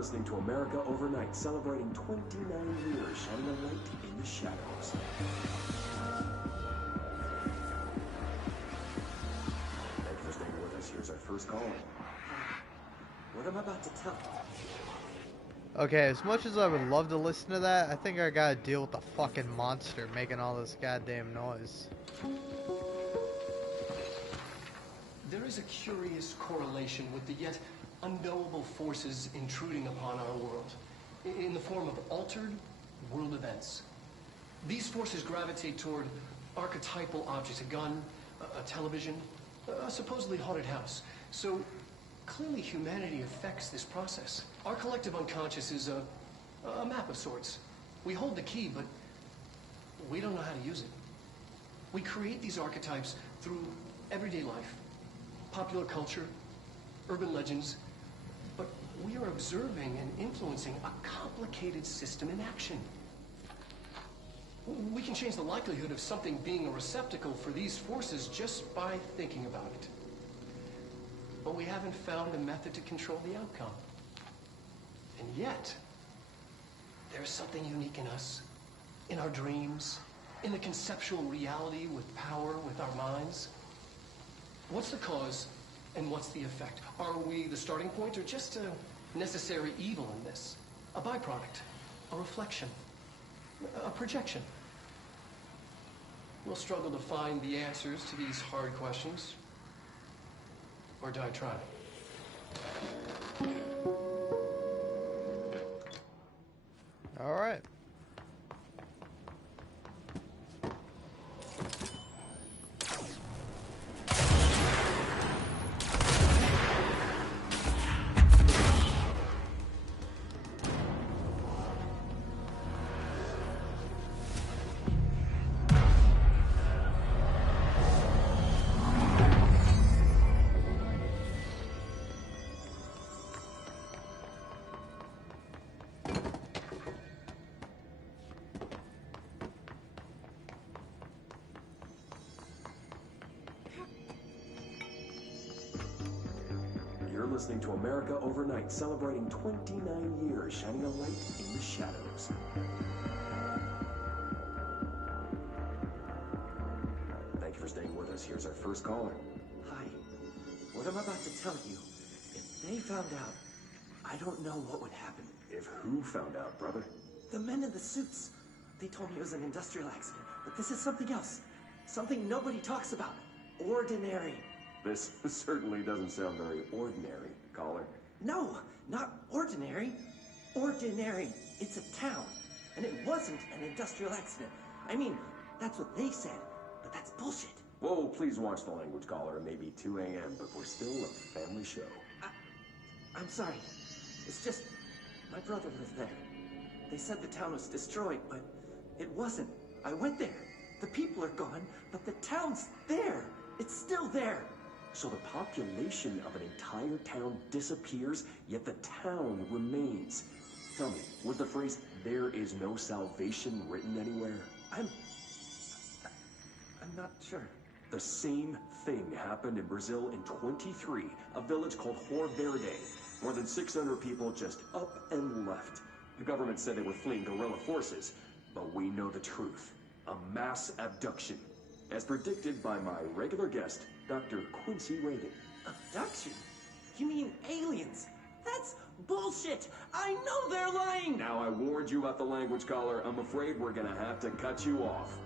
listening to America Overnight, celebrating 29 years, shining a light in the shadows. Thank you for staying with us. Here's our first call. What I'm about to tell you. Okay, as much as I would love to listen to that, I think I gotta deal with the fucking monster making all this goddamn noise. There is a curious correlation with the yet unknowable forces intruding upon our world, in the form of altered world events. These forces gravitate toward archetypal objects, a gun, a television, a supposedly haunted house. So clearly humanity affects this process. Our collective unconscious is a map of sorts. We hold the key, but we don't know how to use it. We create these archetypes through everyday life, popular culture, urban legends, but we are observing and influencing a complicated system in action. We can change the likelihood of something being a receptacle for these forces just by thinking about it. But we haven't found a method to control the outcome. And yet, there's something unique in us, in our dreams, in the conceptual reality with power, with our minds. What's the cause and what's the effect? Are we the starting point or just a necessary evil in this? A byproduct, a reflection, a projection? We'll struggle to find the answers to these hard questions. Or die trying. All right. You're listening to America Overnight, celebrating 29 years, shining a light in the shadows. Thank you for staying with us. Here's our first caller. Hi. What I'm about to tell you, if they found out, I don't know what would happen. If who found out, brother? The men in the suits. They told me it was an industrial accident, but this is something else. Something nobody talks about. Ordinary. This certainly doesn't sound very ordinary, caller. No, not ordinary. Ordinary. It's a town. And it wasn't an industrial accident. I mean, that's what they said, but that's bullshit. Whoa, please watch the language, caller. It may be 2 a.m., but we're still a family show. I'm sorry. It's just, my brother lived there. They said the town was destroyed, but it wasn't. I went there. The people are gone, but the town's there. It's still there. So the population of an entire town disappears, yet the town remains. Tell me, was the phrase, "there is no salvation," written anywhere? I'm not sure. The same thing happened in Brazil in 23, a village called Hor Verde. More than 600 people just up and left. The government said they were fleeing guerrilla forces, but we know the truth. A mass abduction. As predicted by my regular guest, Dr. Quincy Reagan. Abduction? You mean aliens? That's bullshit! I know they're lying! Now I warned you about the language, caller. I'm afraid we're gonna have to cut you off.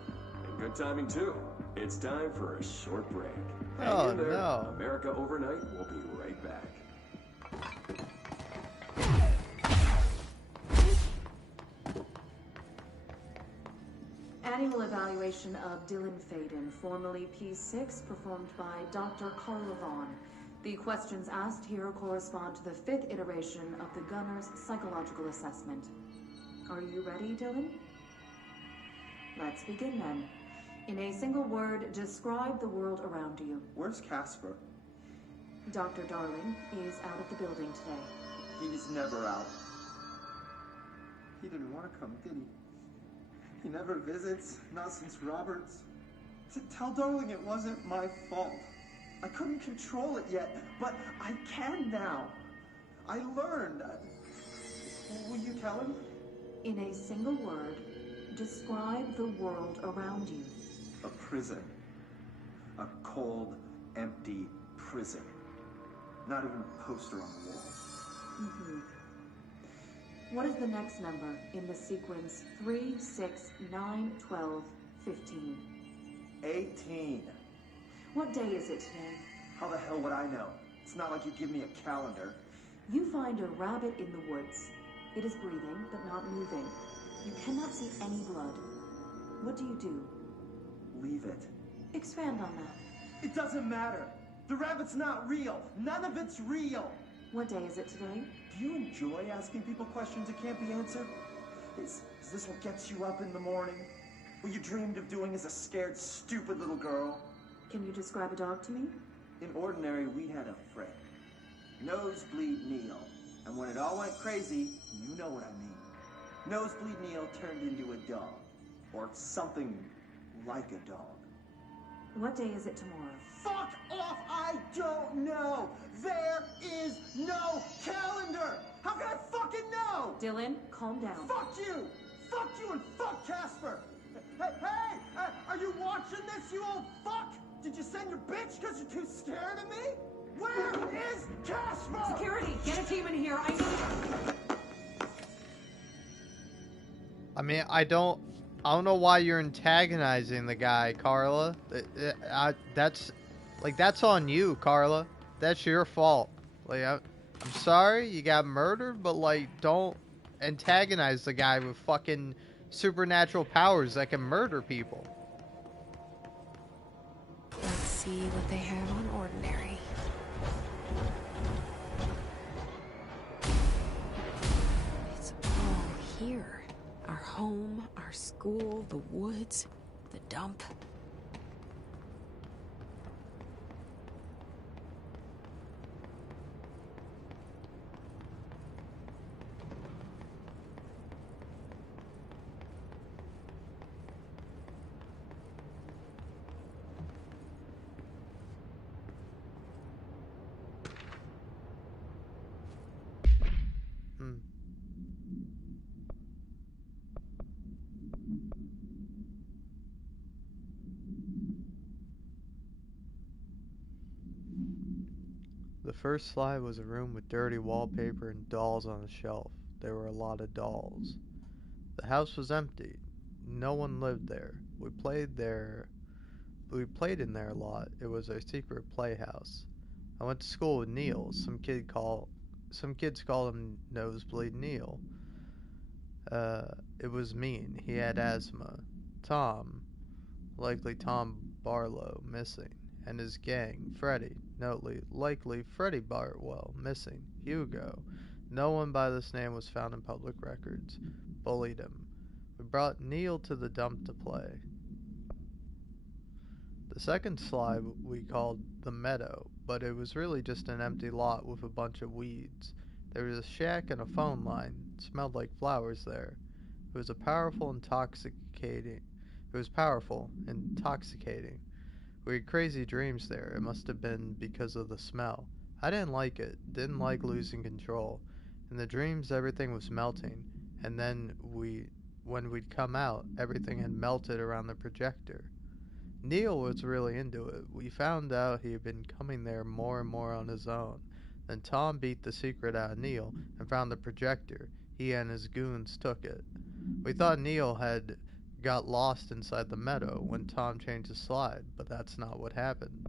And good timing, too. It's time for a short break. Hang in there. No. America Overnight will be right back. Annual evaluation of Dylan Faden, formerly P6, performed by Dr. Carla Vaughn. The questions asked here correspond to the 5th iteration of the Gunner's psychological assessment. Are you ready, Dylan? Let's begin then. In a single word, describe the world around you. Where's Casper? Dr. Darling is out of the building today. He's never out. He didn't want to come, did he? He never visits, not since Roberts. Tell Darling it wasn't my fault. I couldn't control it yet, but I can now. I learned. Will you tell him? In a single word, describe the world around you. A prison. A cold, empty prison. Not even a poster on the wall. Mm-hmm. What is the next number in the sequence 3, 6, 9, 12, 15? 18. What day is it today? How the hell would I know? It's not like you give me a calendar. You find a rabbit in the woods. It is breathing, but not moving. You cannot see any blood. What do you do? Leave it. Expand on that. It doesn't matter. The rabbit's not real. None of it's real. What day is it today? Do you enjoy asking people questions that can't be answered? Is this what gets you up in the morning? What you dreamed of doing as a scared, stupid little girl? Can you describe a dog to me? In ordinary, we had a friend. Nosebleed Neil. And when it all went crazy, you know what I mean. Nosebleed Neil turned into a dog. Or something like a dog. What day is it tomorrow? Fuck off! I don't know! There is no calendar! How can I fucking know? Dylan, calm down. Fuck you! Fuck you and fuck Casper! Hey! Are you watching this, you old fuck? Did you send your bitch because you're too scared of me? Where is Casper? Security, get a team in here. I need... I mean, I don't know why you're antagonizing the guy, Carla. That's on you, Carla. That's your fault. I'm sorry you got murdered, but don't antagonize the guy with fucking supernatural powers that can murder people. Let's see what they have on Ordinary. It's all here. Our home, our school, the woods, the dump. The first slide was a room with dirty wallpaper and dolls on a shelf. There were a lot of dolls. The house was empty. No one lived there. We played in there a lot. It was our secret playhouse. I went to school with Neil. Some kids called him Nosebleed Neil. It was mean. He had asthma. Tom, likely Tom Barlow, missing. And his gang, Freddy, likely Freddy Bartwell, missing. Hugo, no one by this name was found in public records. Bullied him. We brought Neil to the dump to play. The second slide we called the meadow, but it was really just an empty lot with a bunch of weeds. There was a shack and a phone line. It smelled like flowers there. It was powerful, intoxicating. We had crazy dreams there. It must have been because of the smell. I didn't like it. Didn't like losing control. In the dreams, everything was melting. And then when we'd come out, everything had melted around the projector. Neil was really into it. We found out he had been coming there more and more on his own. Then Tom beat the secret out of Neil and found the projector. He and his goons took it. We thought Neil had got lost inside the meadow when Tom changed the slide, but that's not what happened.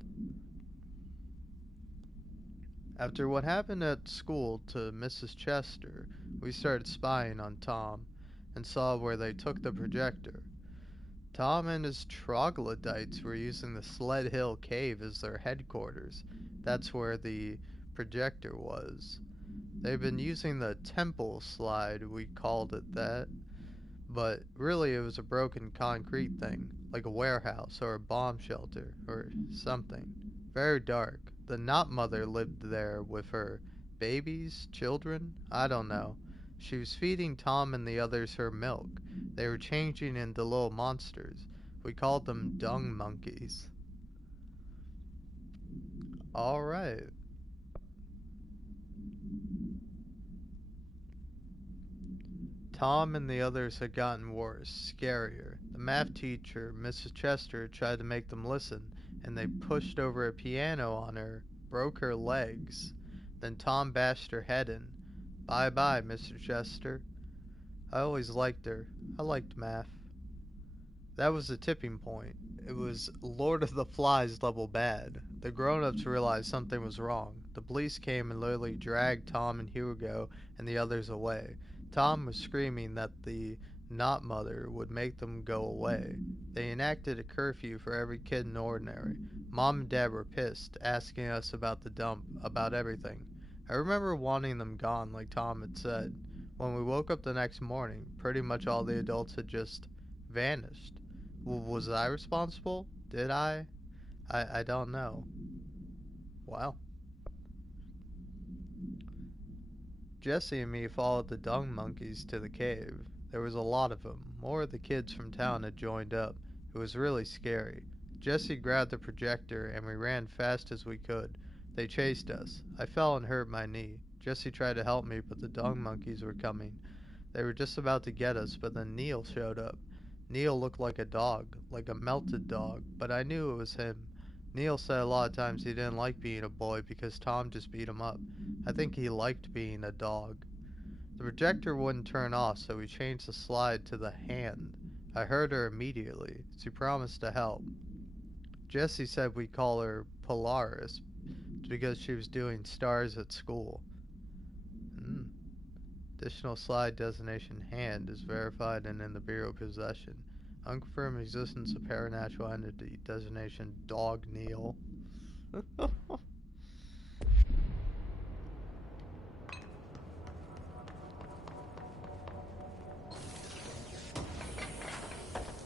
After what happened at school to Mrs. Chester, we started spying on Tom and saw where they took the projector. Tom and his troglodytes were using the Sled Hill Cave as their headquarters. That's where the projector was. They've been using the temple slide, we called it that. But really it was a broken concrete thing, like a warehouse or a bomb shelter or something. Very dark. The Knot Mother lived there with her babies, children, I don't know. She was feeding Tom and the others her milk. They were changing into little monsters. We called them dung monkeys. Alright. Tom and the others had gotten worse, scarier. The math teacher, Mrs. Chester, tried to make them listen, and they pushed over a piano on her, broke her legs. Then Tom bashed her head in. Bye-bye, Mr. Chester. I always liked her. I liked math. That was the tipping point. It was Lord of the Flies level bad. The grown-ups realized something was wrong. The police came and literally dragged Tom and Hugo and the others away. Tom was screaming that the not mother would make them go away. They enacted a curfew for every kid in Ordinary. Mom and Dad were pissed, asking us about the dump, about everything. I remember wanting them gone, like Tom had said. When we woke up the next morning, pretty much all the adults had just vanished. Was I responsible? Did I? I don't know. Well. Jesse and me followed the dung monkeys to the cave. There was a lot of them. More of the kids from town had joined up. It was really scary. Jesse grabbed the projector and we ran fast as we could. They chased us. I fell and hurt my knee. Jesse tried to help me, but the dung monkeys were coming. They were just about to get us, but then Neil showed up. Neil looked like a dog, like a melted dog, but I knew it was him. Neil said a lot of times he didn't like being a boy because Tom just beat him up. I think he liked being a dog. The projector wouldn't turn off, so we changed the slide to the hand. I heard her immediately. She promised to help. Jesse said we call her Polaris because she was doing stars at school. Additional slide designation hand is verified and in the Bureau possession. Unconfirmed existence of paranatural entity designation Dog Neil.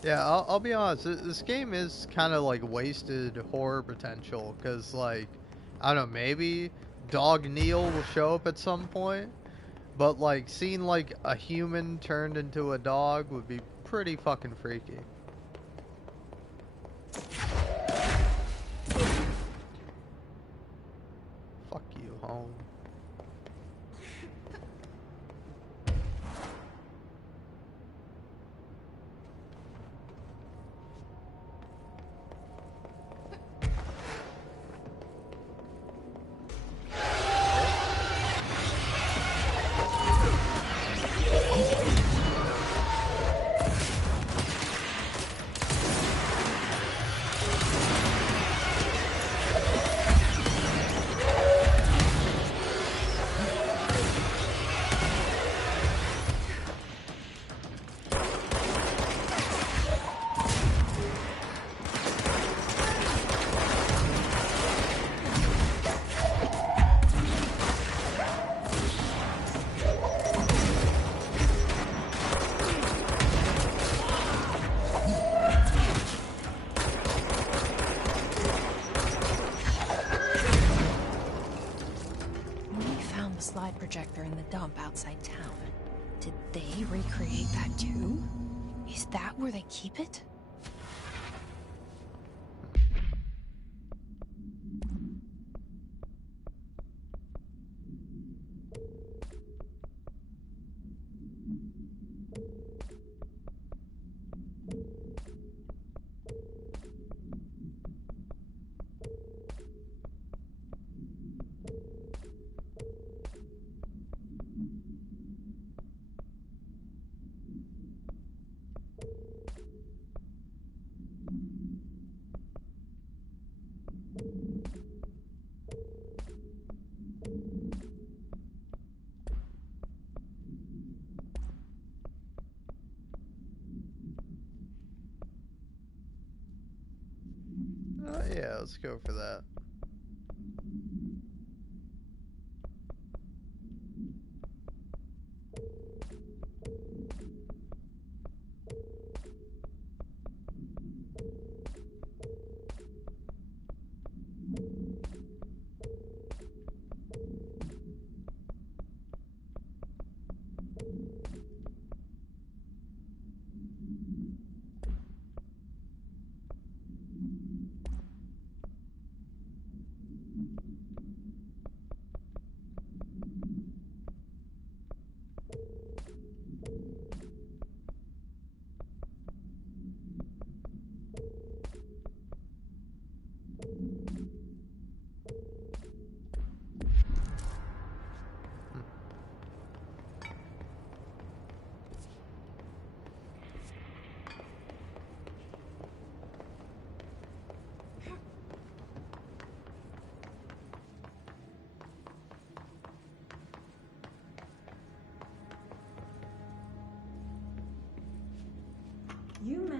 Yeah, I'll be honest, this game is kind of like wasted horror potential, because like, I don't know, maybe Dog Neil will show up at some point, but like seeing like a human turned into a dog would be pretty fucking freaky. Fuck you, home. Projector in the dump outside town. Did they recreate that too? Is that where they keep it? Yeah, let's go for that.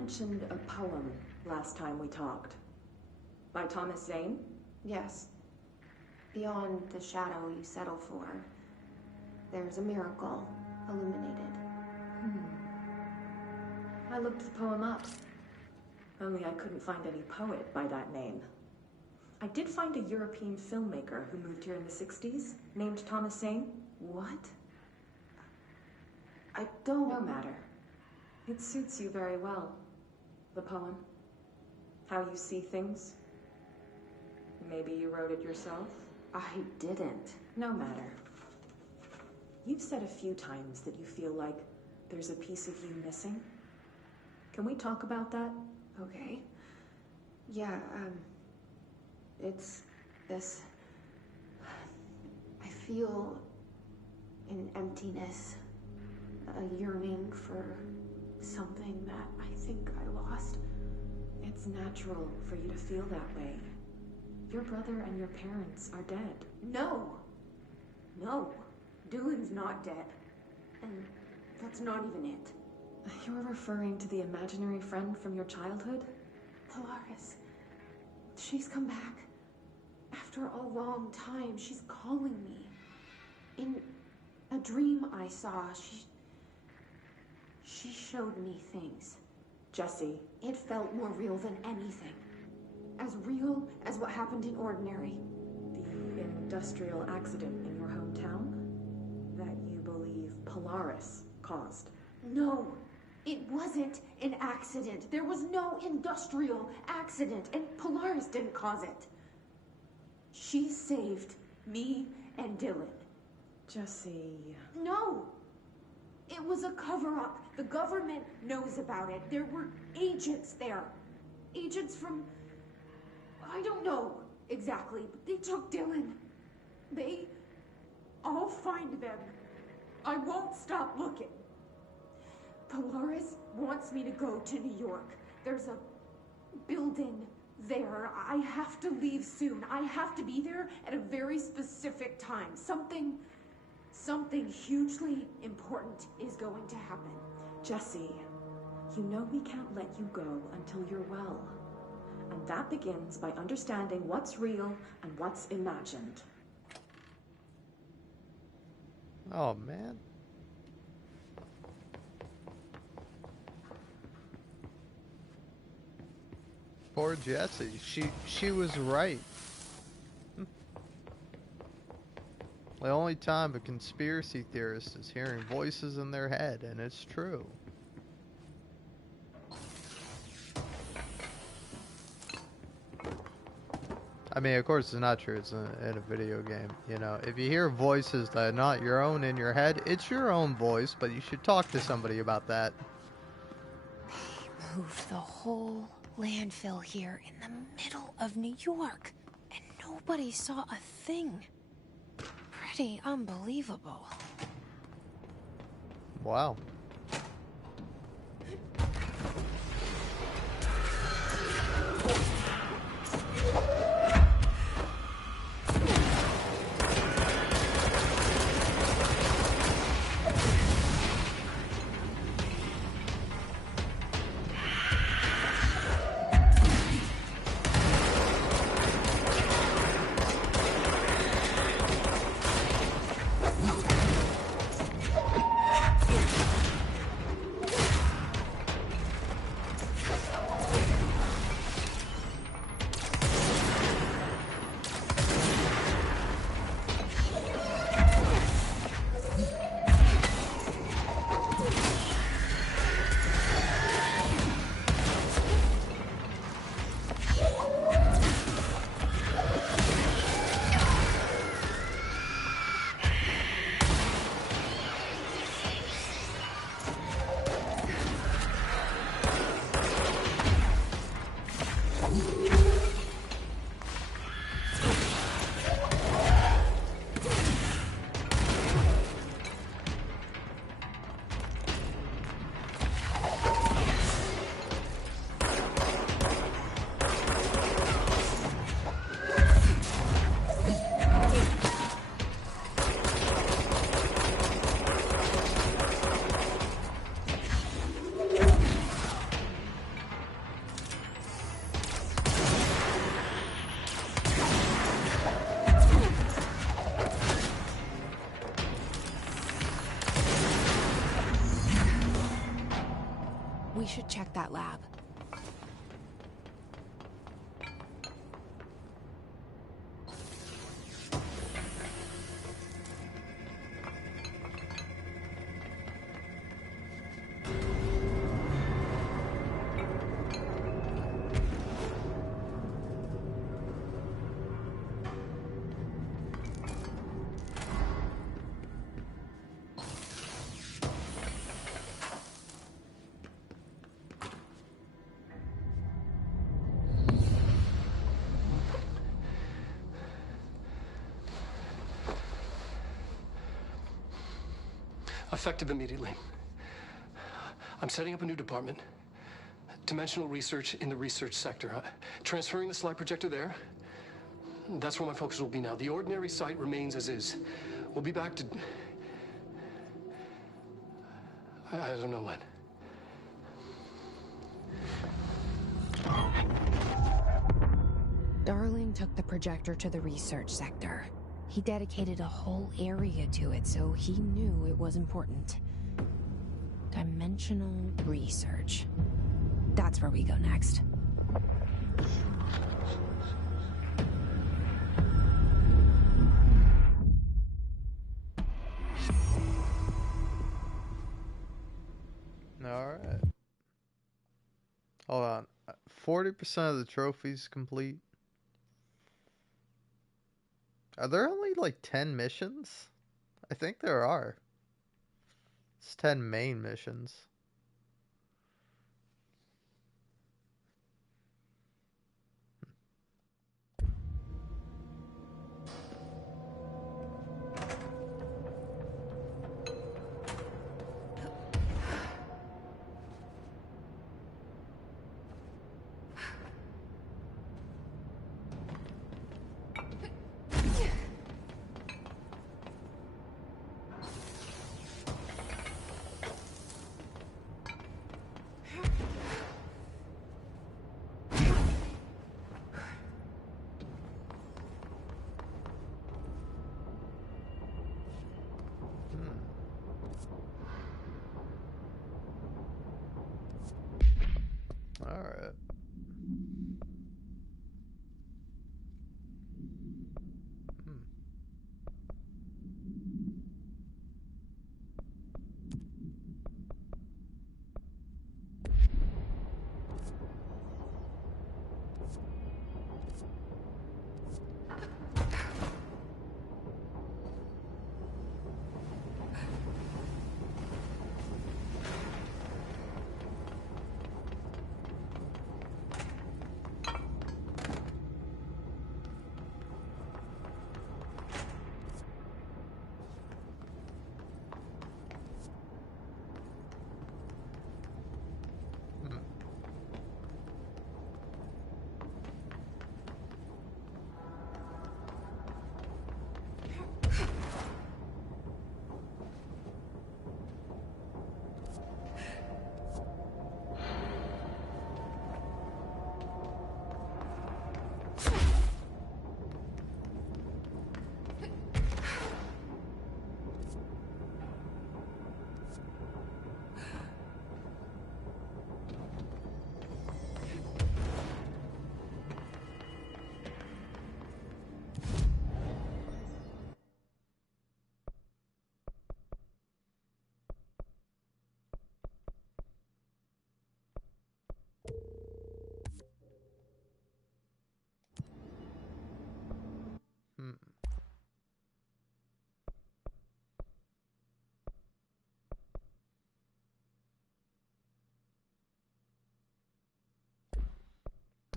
mentioned a poem last time we talked. By Thomas Zane? Yes. Beyond the shadow you settle for, there's a miracle illuminated. I looked the poem up. Only I couldn't find any poet by that name. I did find a European filmmaker who moved here in the 60s, named Thomas Zane. What? I don't... No matter. It suits you very well. The poem. How you see things. Maybe you wrote it yourself? I didn't. No matter. You've said a few times that you feel like there's a piece of you missing. Can we talk about that? Okay. Yeah, it's this... I feel an emptiness, a yearning for something that I think I lost. It's natural for you to feel that way. Your brother and your parents are dead. No. No. Dylan's not dead. And that's not even it. You were referring to the imaginary friend from your childhood? Polaris. She's come back. After a long time, she's calling me. In a dream I saw, she showed me things. Jesse. It felt more real than anything. As real as what happened in Ordinary. The industrial accident in your hometown that you believe Polaris caused. No, it wasn't an accident. There was no industrial accident, and Polaris didn't cause it. She saved me and Dylan. Jesse... No! It was a cover-up. The government knows about it. There were agents there. Agents from... I don't know exactly, but they took Dylan. I'll find them. I won't stop looking. Polaris wants me to go to New York. There's a building there. I have to leave soon. I have to be there at a very specific time. Something hugely important is going to happen. Jesse, you know we can't let you go until you're well. And that begins by understanding what's real and what's imagined. Oh, man. Poor Jessie. She was right. The only time a conspiracy theorist is hearing voices in their head, and it's true. I mean, of course it's not true, it's in a video game, you know. If you hear voices that are not your own in your head, it's your own voice, but you should talk to somebody about that. They moved the whole landfill here in the middle of New York, and nobody saw a thing. Pretty unbelievable. Wow. should check that lab. Effective immediately. I'm setting up a new department. Dimensional research in the research sector. Transferring the slide projector there. That's where my focus will be now. The ordinary site remains as is. We'll be back to... I don't know when. Darling took the projector to the research sector. He dedicated a whole area to it, so he knew it was important. Dimensional research. That's where we go next. Alright. Hold on. 40% of the trophies complete. Are there only like 10 missions? I think there are. It's 10 main missions. Alright.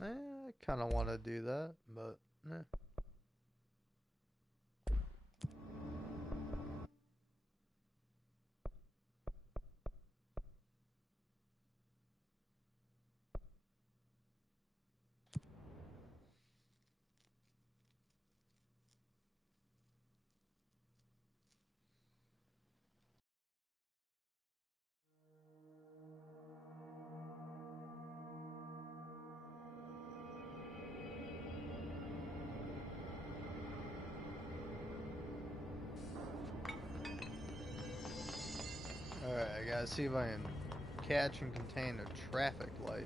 I kind of want to do that, but eh. Alright, I gotta see if I can catch and contain a traffic light.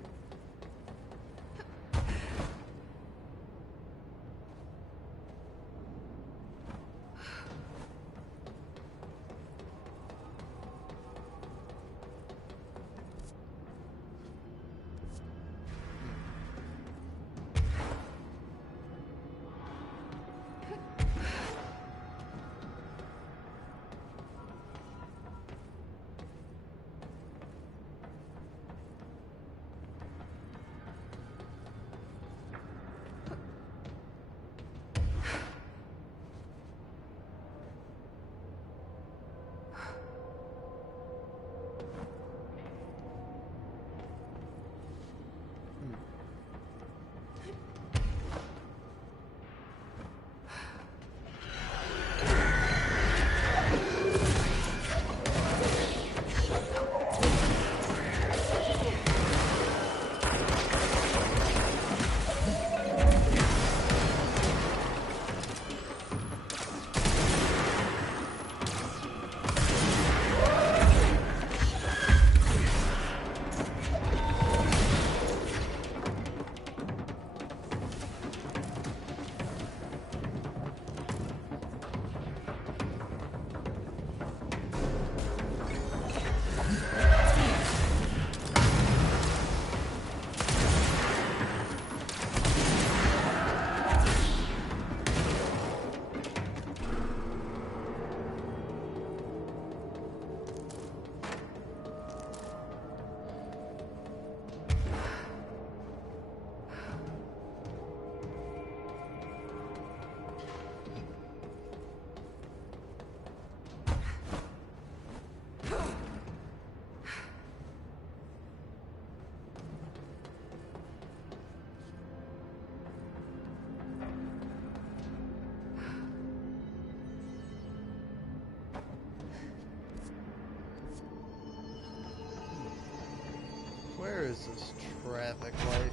Where is this traffic light?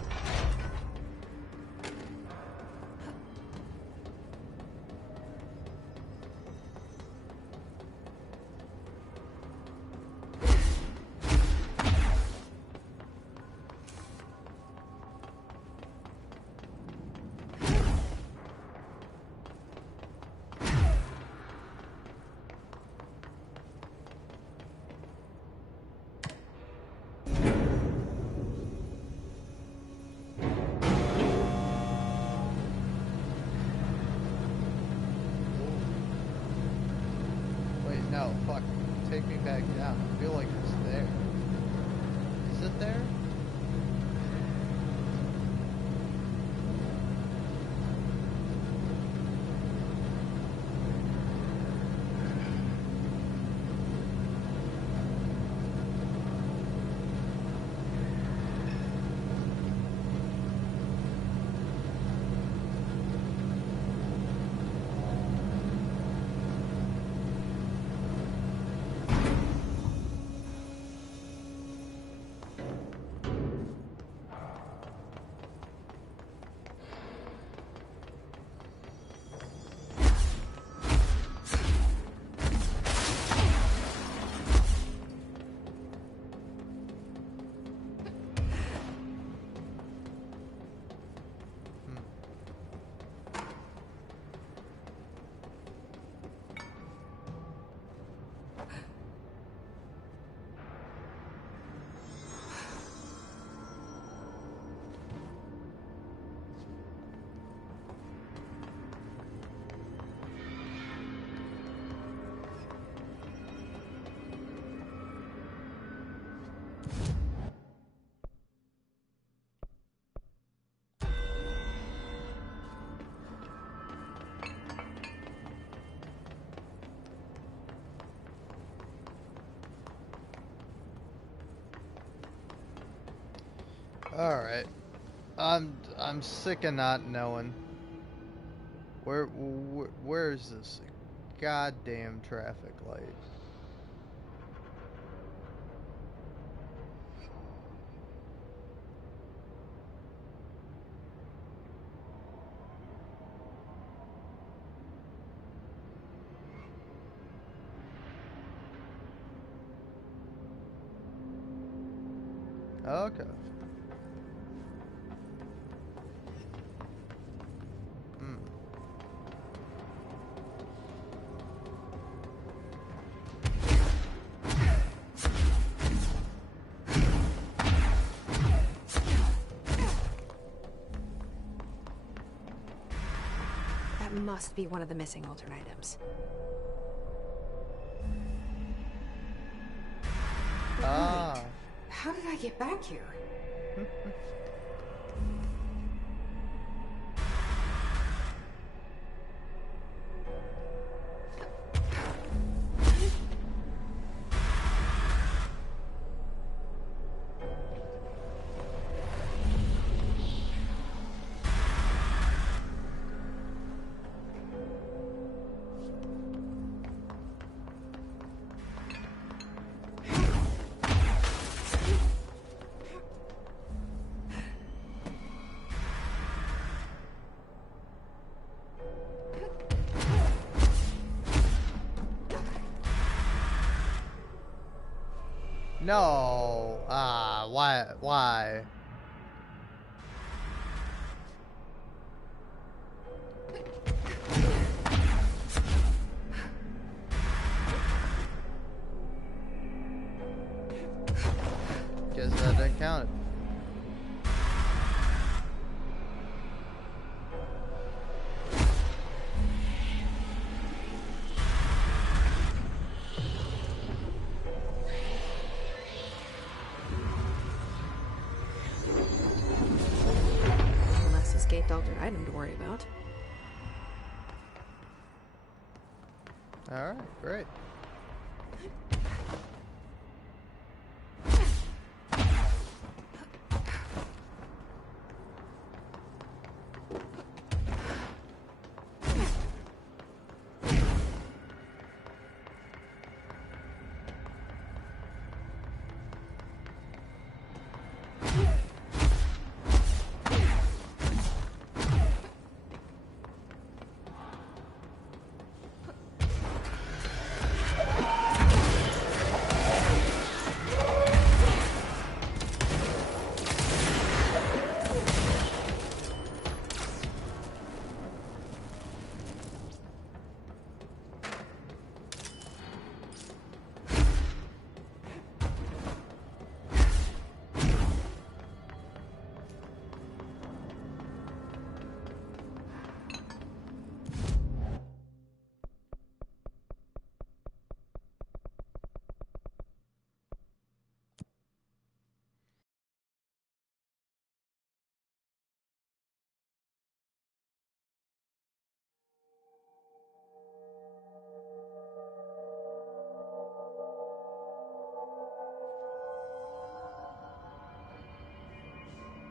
No, fuck. Take me back down. I feel like it's there. Is it there? Alright. I'm sick of not knowing. Where's this goddamn traffic light? Okay. That must be one of the missing altar items. Ah. Wait, how did I get back here? No. Ah, why? Why? Guess that didn't count. Less escaped altered item to worry about. Alright, great.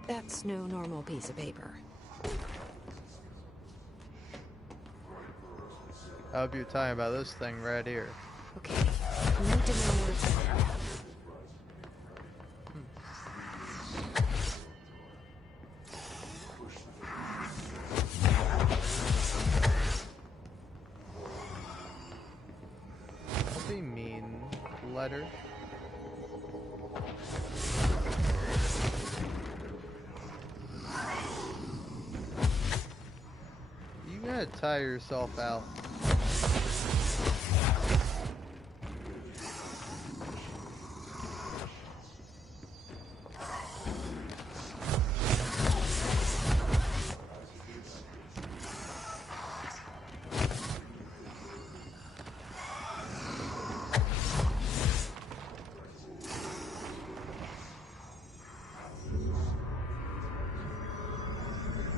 That's no normal piece of paper. I hope you're talking about this thing right here. Okay, I need to know where it's from. Don't be mean, letter. You gotta tire yourself out.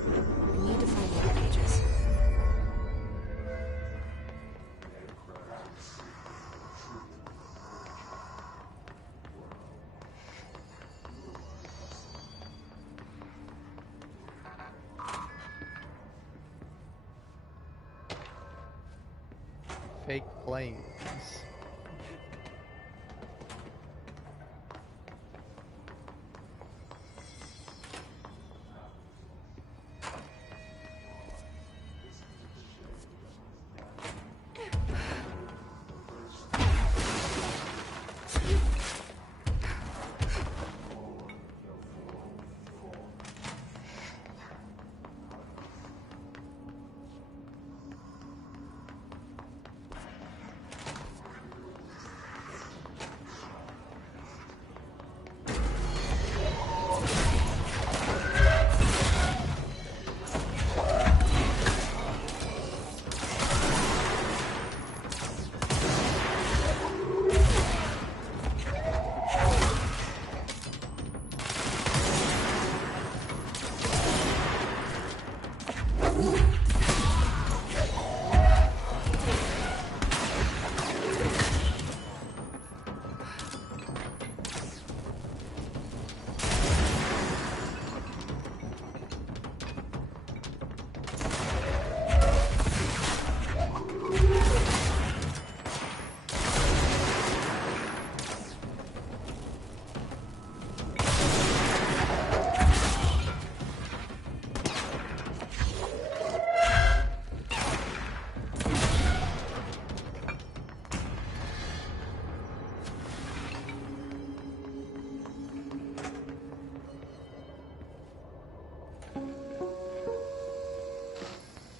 I need to find the other pages. Fake planes.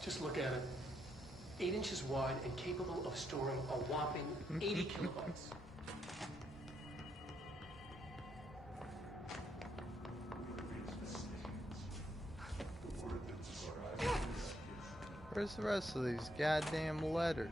Just look at it. 8 inches wide and capable of storing a whopping 80 kilobytes. Where's the rest of these goddamn letters?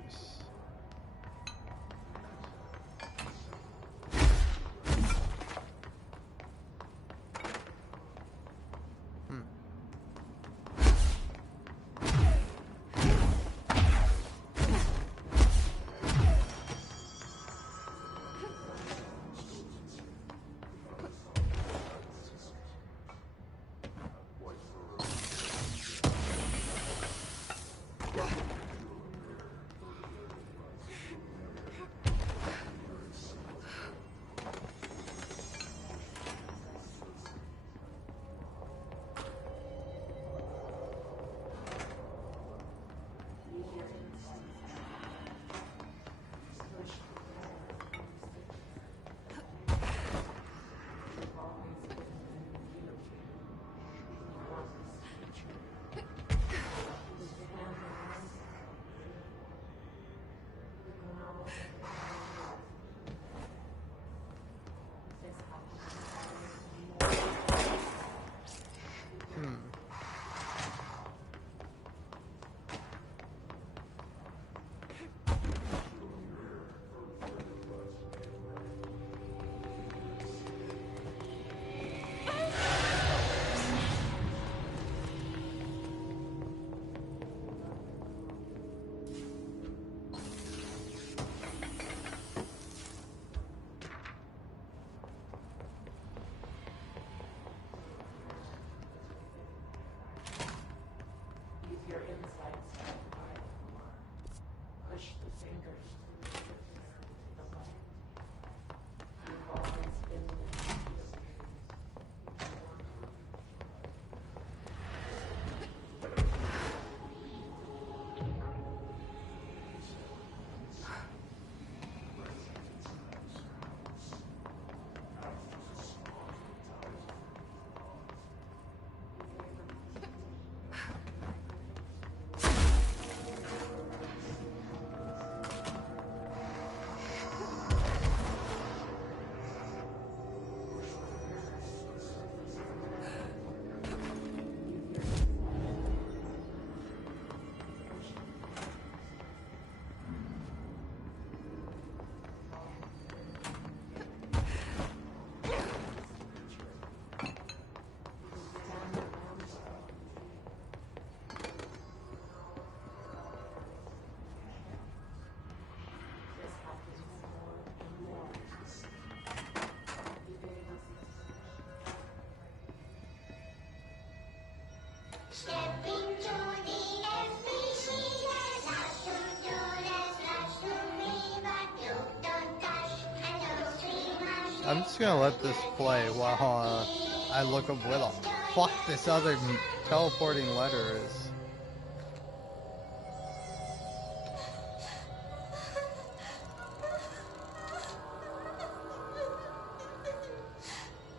I'm just gonna let this play while I look up where the fuck this other teleporting letter is.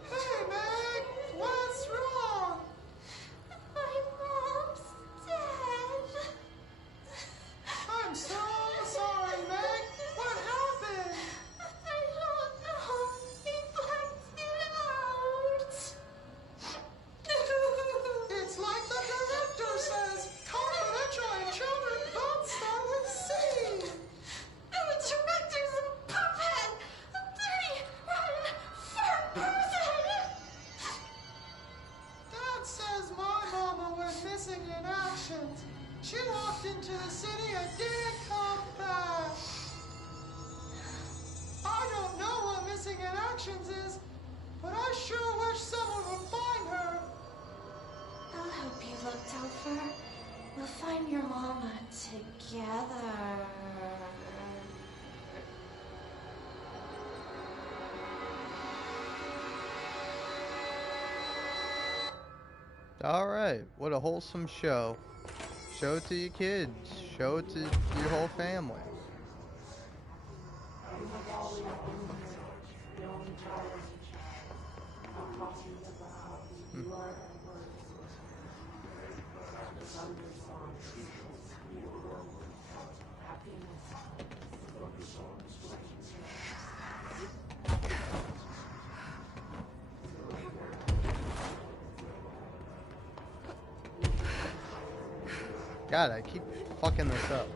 Hey, Meg! What's wrong? My mom's dead. I'm so sorry, Meg. What happened? I don't know. He blacked it out. It's like the director says, confidential and children don't start with C. The director's a puppet. A dirty, rotten, fat person. Dad says my mama went missing in action. She walked into the city and didn't come back. I don't know what missing in actions is, but I sure wish someone would find her. I'll help you look, Telfer. We'll find your mama together. Alright, what a wholesome show. Show it to your kids. Show it to your whole family. God, I keep fucking this up.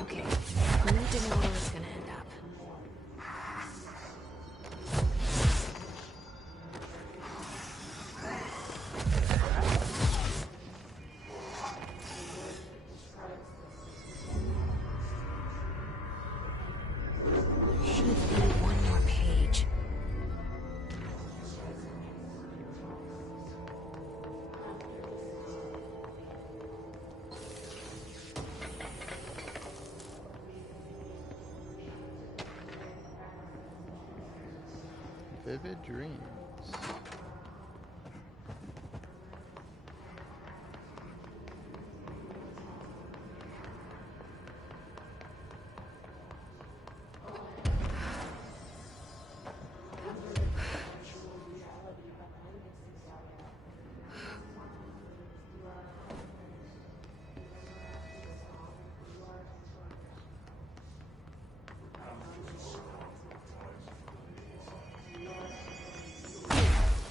Okay, I need to know where it's gonna end up. Should be one more page. Vivid dreams.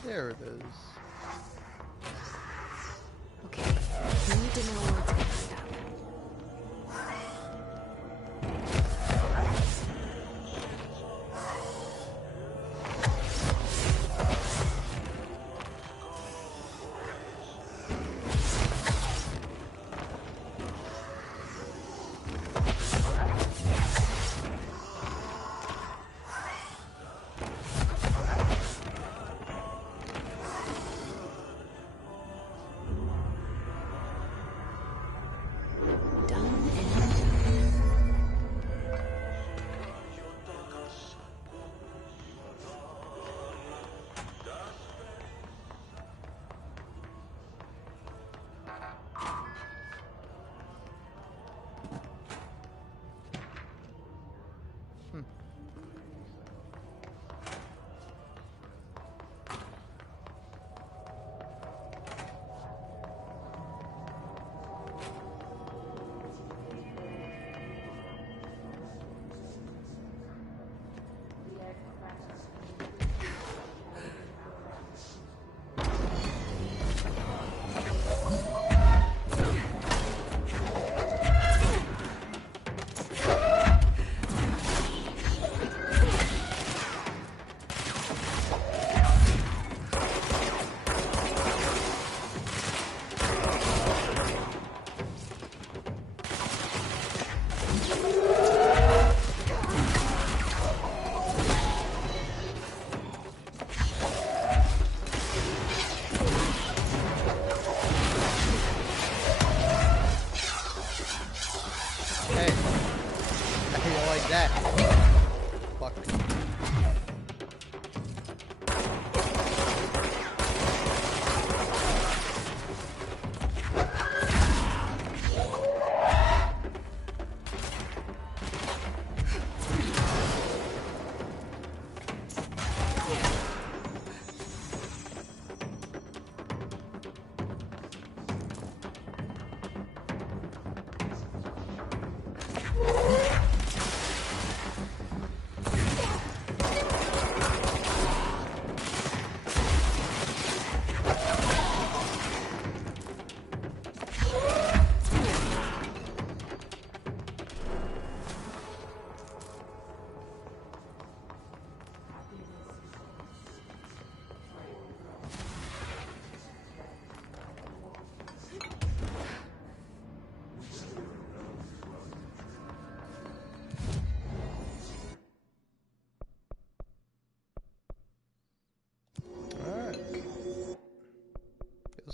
There it is. Okay, I need to know where it's gonna end up.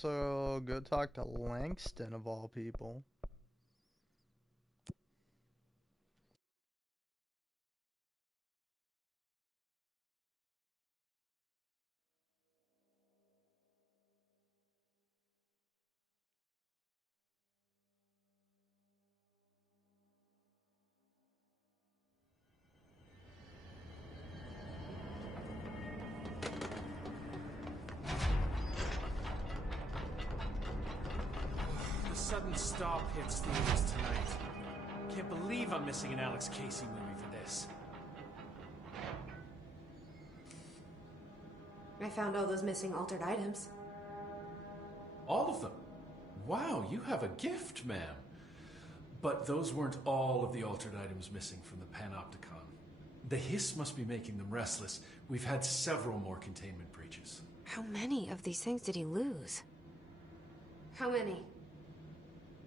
also go talk to Langston of all people. Sudden stop hits theaters tonight. Can't believe I'm missing an Alex Casey movie for this. I found all those missing altered items. All of them? Wow, you have a gift, ma'am. But those weren't all of the altered items missing from the Panopticon. The hiss must be making them restless. We've had several more containment breaches. How many of these things did he lose? How many?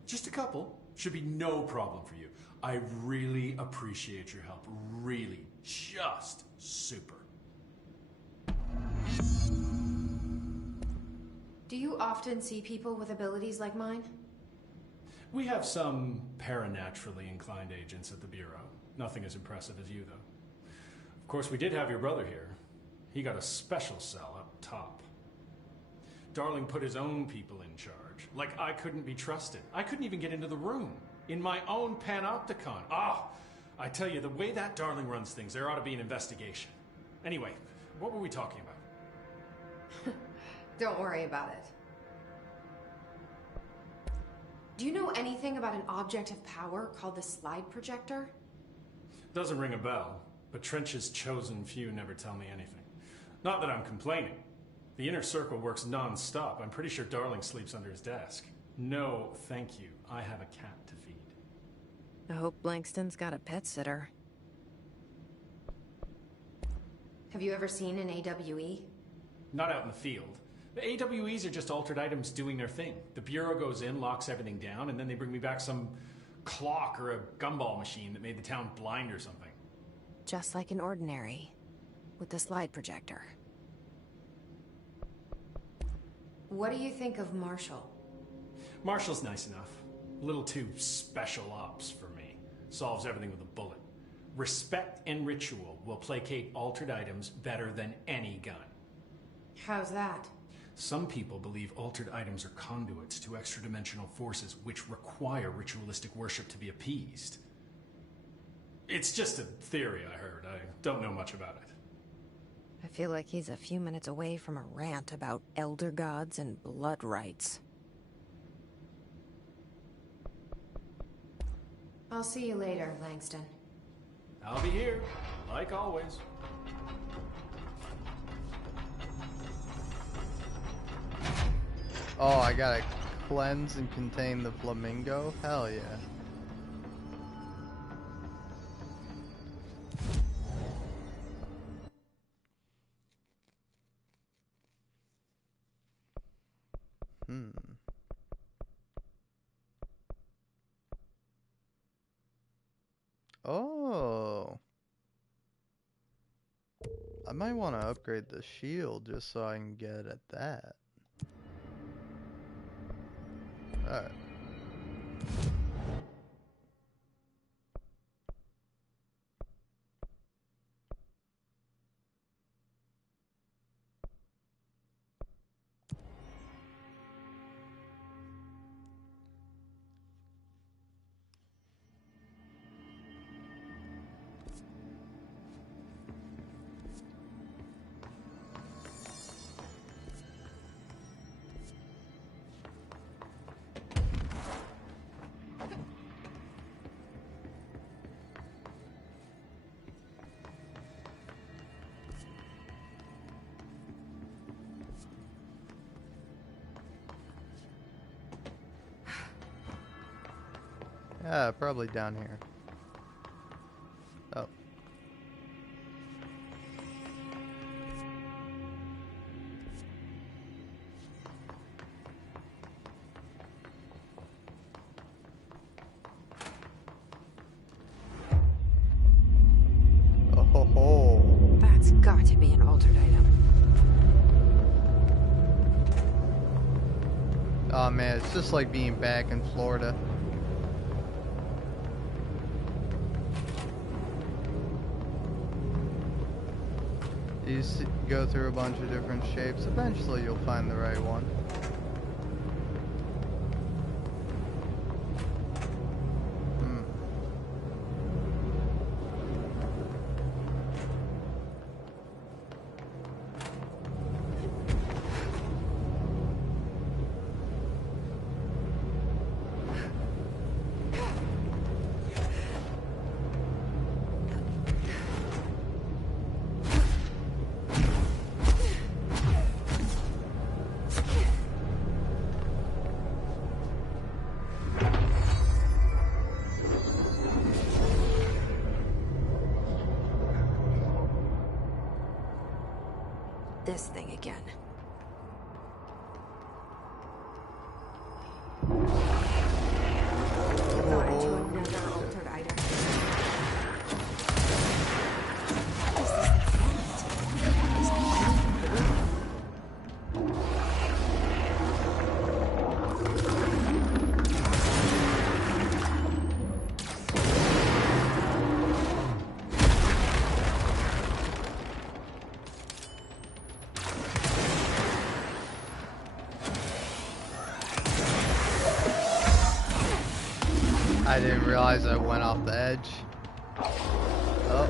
Just a couple. Should be no problem for you. I really appreciate your help. Really. Just super. Do you often see people with abilities like mine? We have some paranaturally inclined agents at the Bureau. Nothing as impressive as you, though. Of course, we did have your brother here. He got a special cell up top. Darling put his own people in charge. Like I couldn't be trusted. I couldn't even get into the room. In my own Panopticon. I tell you, the way that Darling runs things, there ought to be an investigation. Anyway, what were we talking about? Don't worry about it. Do you know anything about an object of power called the slide projector? Doesn't ring a bell, but Trench's chosen few never tell me anything. Not that I'm complaining. The inner circle works non-stop. I'm pretty sure Darling sleeps under his desk. No, thank you. I have a cat to feed. I hope Langston's got a pet sitter. Have you ever seen an AWE? Not out in the field. The AWEs are just altered items doing their thing. The Bureau goes in, locks everything down, and then they bring me back some clock or a gumball machine that made the town blind or something. Just like an ordinary, with the slide projector. What do you think of Marshall? Marshall's nice enough. A little too special ops for me. Solves everything with a bullet. Respect and ritual will placate altered items better than any gun. How's that? Some people believe altered items are conduits to extra-dimensional forces which require ritualistic worship to be appeased. It's just a theory I heard. I don't know much about it. I feel like he's a few minutes away from a rant about elder gods and blood rites. I'll see you later, Langston. I'll be here, like always. Oh, I gotta cleanse and contain the flamingo? Hell yeah. Oh. I might want to upgrade the shield just so I can get at that. Alright. Yeah, probably down here. Oh. Oh ho ho. That's got to be an altered item. Oh man, it's just like being back in Florida. You go through a bunch of different shapes. Eventually you'll find the right one. This thing again. Got into another altered item. What is this thing want? Is it fighting the board? I didn't realize I went off the edge. Oh, well.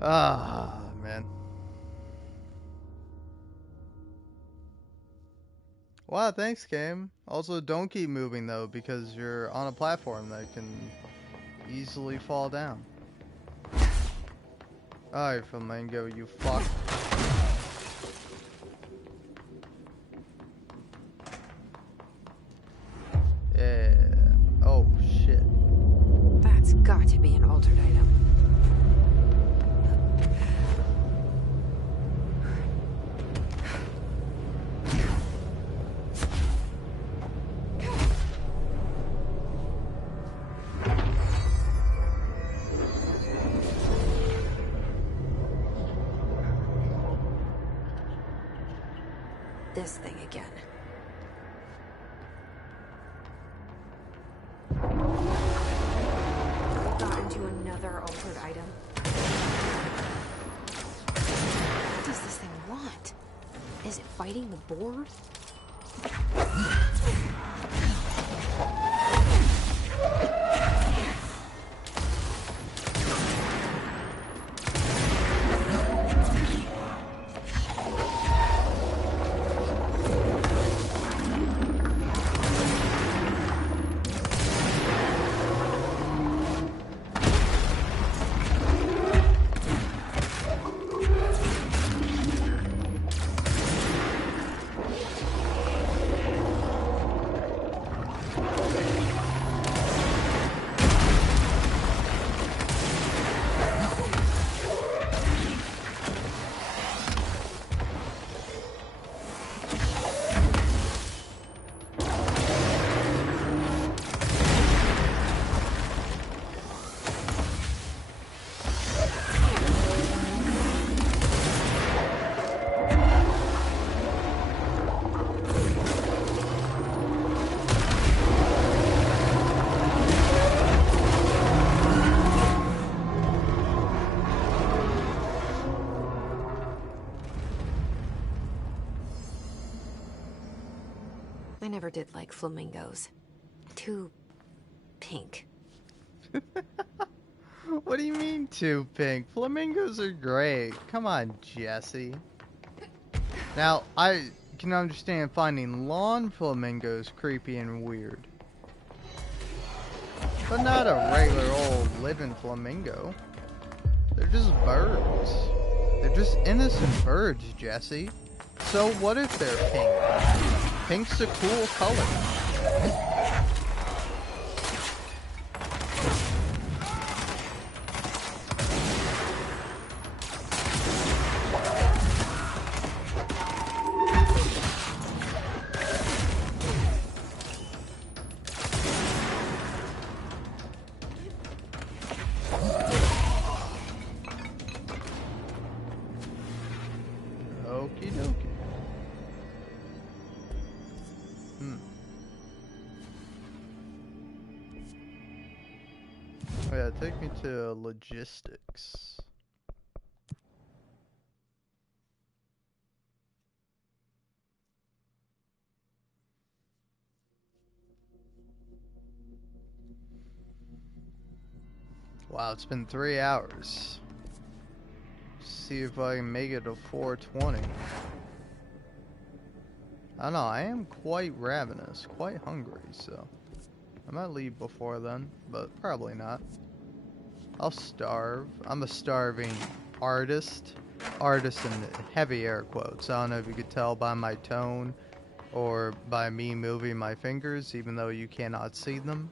Ah, man. Wow, thanks, game. Also, don't keep moving, though, because you're on a platform that can easily fall down. Alright, Flamingo, you fuck. Yeah. Oh, shit. That's got to be an altered item. This thing again. Got into another altered item. What does this thing want? Is it fighting the board? I never did like flamingos. Too pink. What do you mean too pink? Flamingos are great. Come on, Jesse. Now, I can understand finding lawn flamingos creepy and weird. But not a regular old living flamingo. They're just birds. They're just innocent birds, Jesse. So what if they're pink? Pink's a cool color. Yeah, take me to logistics. Wow, it's been 3 hours. See if I can make it to 4:20. I don't know, I am quite ravenous, quite hungry, so I might leave before then, but probably not. I'll starve. I'm a starving artist. Artist in heavy air quotes. I don't know if you could tell by my tone or by me moving my fingers, even though you cannot see them.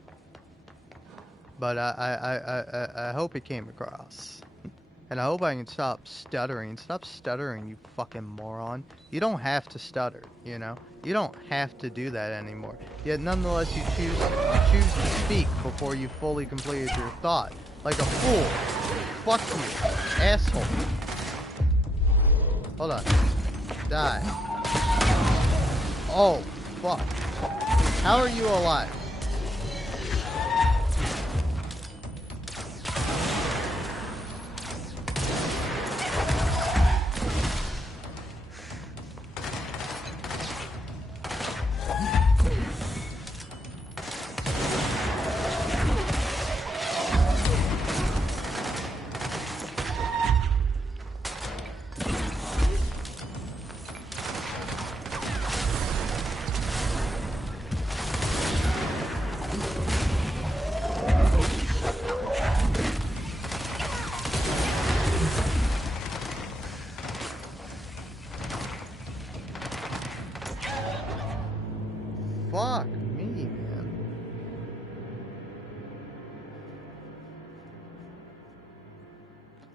But I hope it came across. And I hope I can stop stuttering. Stop stuttering, you fucking moron. You don't have to stutter, you know? You don't have to do that anymore. Yet nonetheless you choose to speak before you fully completed your thought. Like a fool. Fuck you, asshole. Hold on. Die. Oh, fuck. How are you alive? Fuck me, man.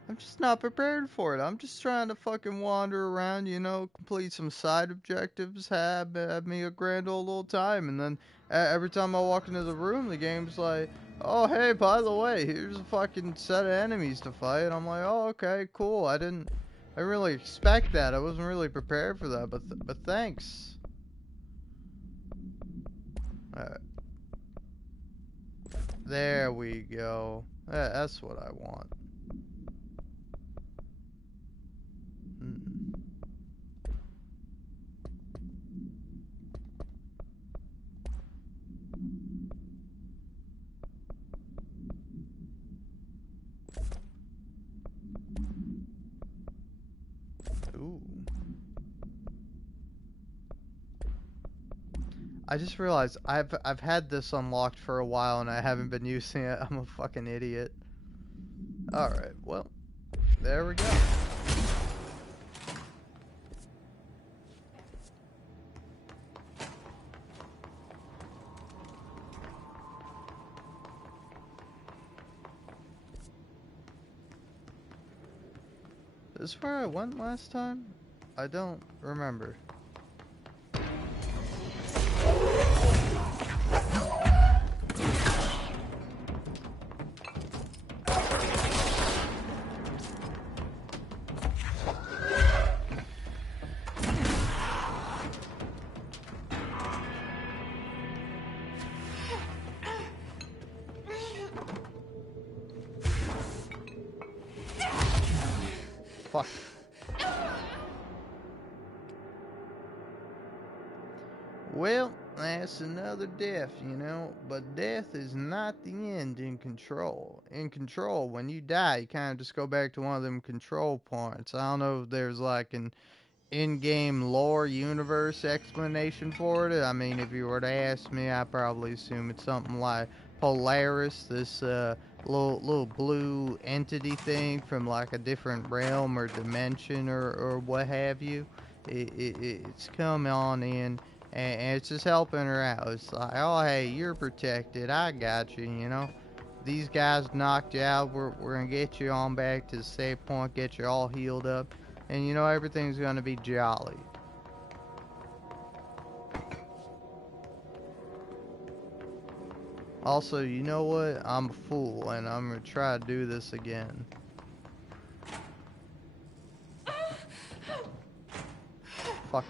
I'm just not prepared for it. I'm just trying to fucking wander around, you know, complete some side objectives, have me a grand old little time, and then every time I walk into the room, the game's like, oh, hey, by the way, here's a fucking set of enemies to fight. I'm like, oh, okay, cool. I didn't really expect that. I wasn't really prepared for that, but thanks. Alright. There we go. That's what I want. Ooh. I just realized I've had this unlocked for a while and I haven't been using it. I'm a fucking idiot. Alright, well, there we go. Is this where I went last time? I don't remember. Fuck. Well, that's another death, you know, but death is not the end in Control. In Control, when you die, you kind of just go back to one of them control points. I don't know if there's like an in-game lore universe explanation for it. I mean, if you were to ask me, I probably assume it's something like Polaris, this little blue entity thing from like a different realm or dimension or what have you. It's come on in and it's just helping her out. It's like, oh hey, you're protected, I got you, you know. These guys knocked you out, we're gonna get you on back to the save point, get you all healed up, and you know everything's gonna be jolly. Also, you know what? I'm a fool, and I'm gonna try to do this again. Fuck.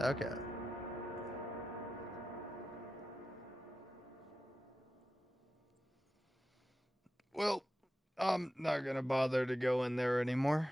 Okay. Well, I'm not gonna bother to go in there anymore.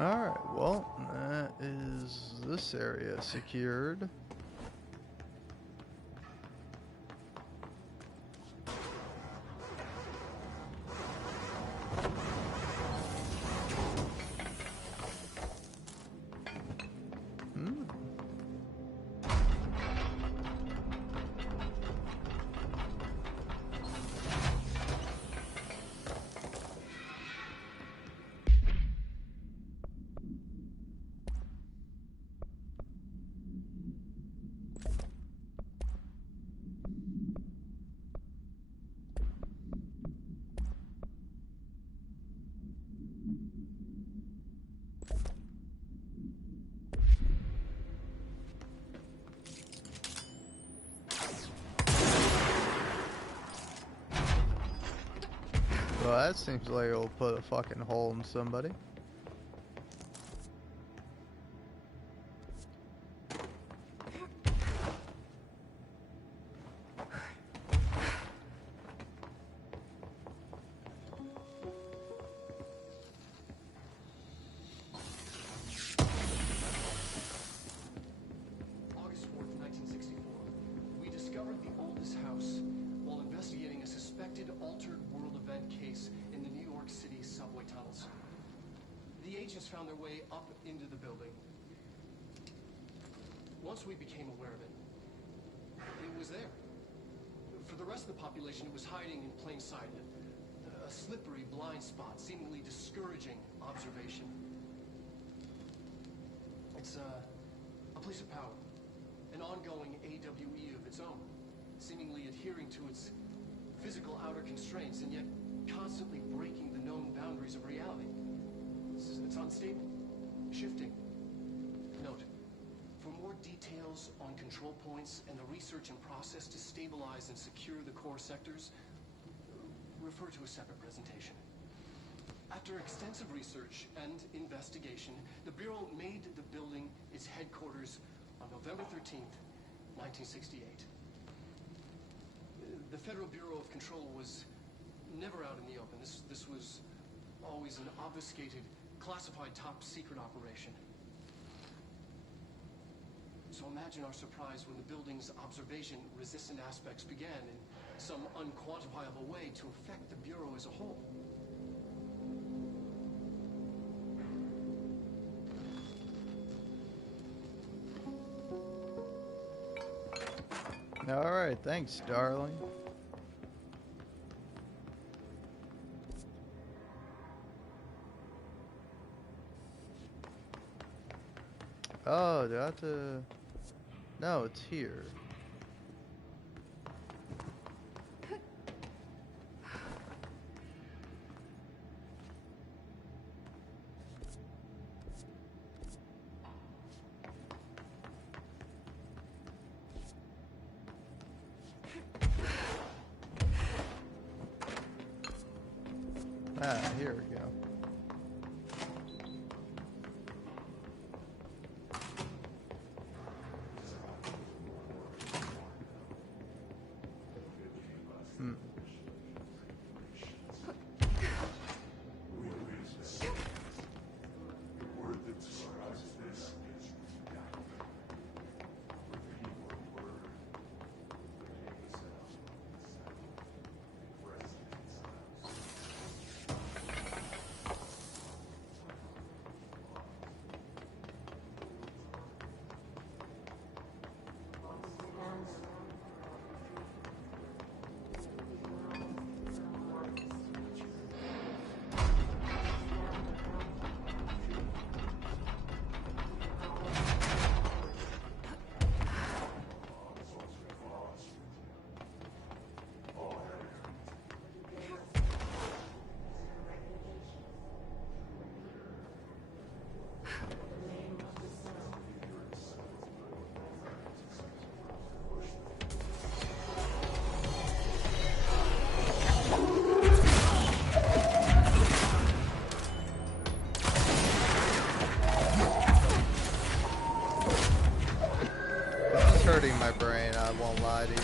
Alright, well, that is this area secured. Well, that seems like it'll put a fucking hole in somebody. August 4th, 1964. We discovered the oldest house while investigating a suspected altered world event case in the New York City subway tunnels. The agents found their way up into the building. Once we became aware of it, it was there. For the rest of the population, it was hiding in plain sight. A slippery blind spot, seemingly discouraging observation. It's a place of power. An ongoing AWE of its own, seemingly adhering to its physical outer constraints and yet constantly breaking the known boundaries of reality. It's unstable, shifting. Note, for more details on control points and the research and process to stabilize and secure the core sectors, refer to a separate presentation. After extensive research and investigation, the Bureau made the building its headquarters on November 13th, 1968. The Federal Bureau of Control was never out in the open. This was always an obfuscated, classified top-secret operation. So imagine our surprise when the building's observation-resistant aspects began in some unquantifiable way to affect the Bureau as a whole. Alright, thanks, darling. Oh, do I have to... No, it's here. Ah, here we go. Hurting my brain, I won't lie to you.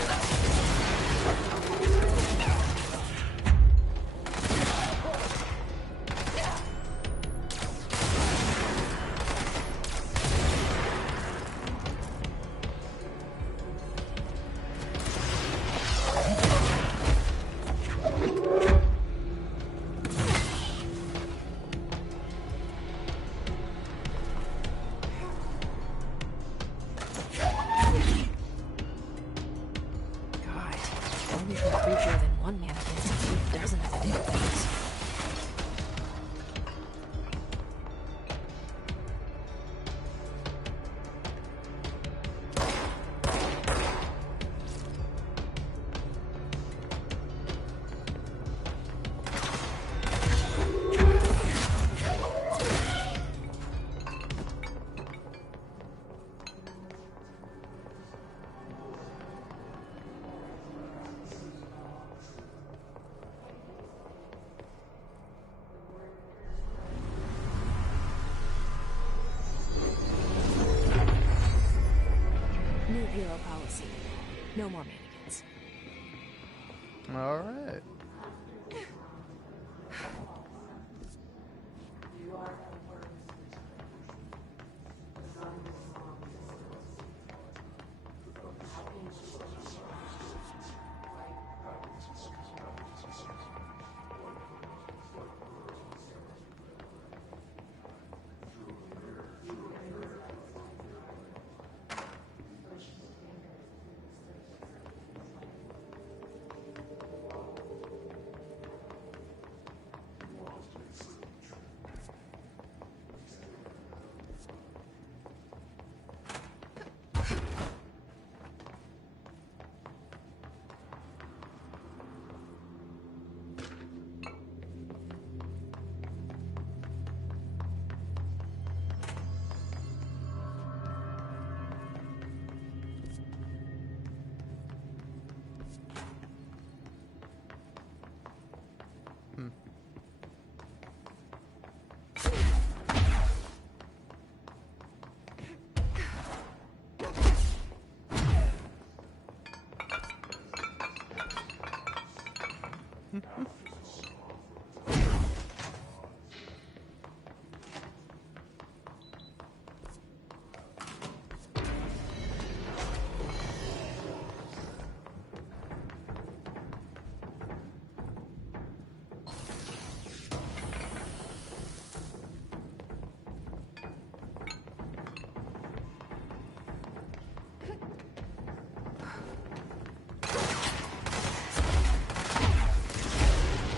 Bureau policy. No more mannequins. All right.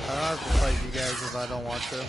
I don't have to fight you guys if I don't want to.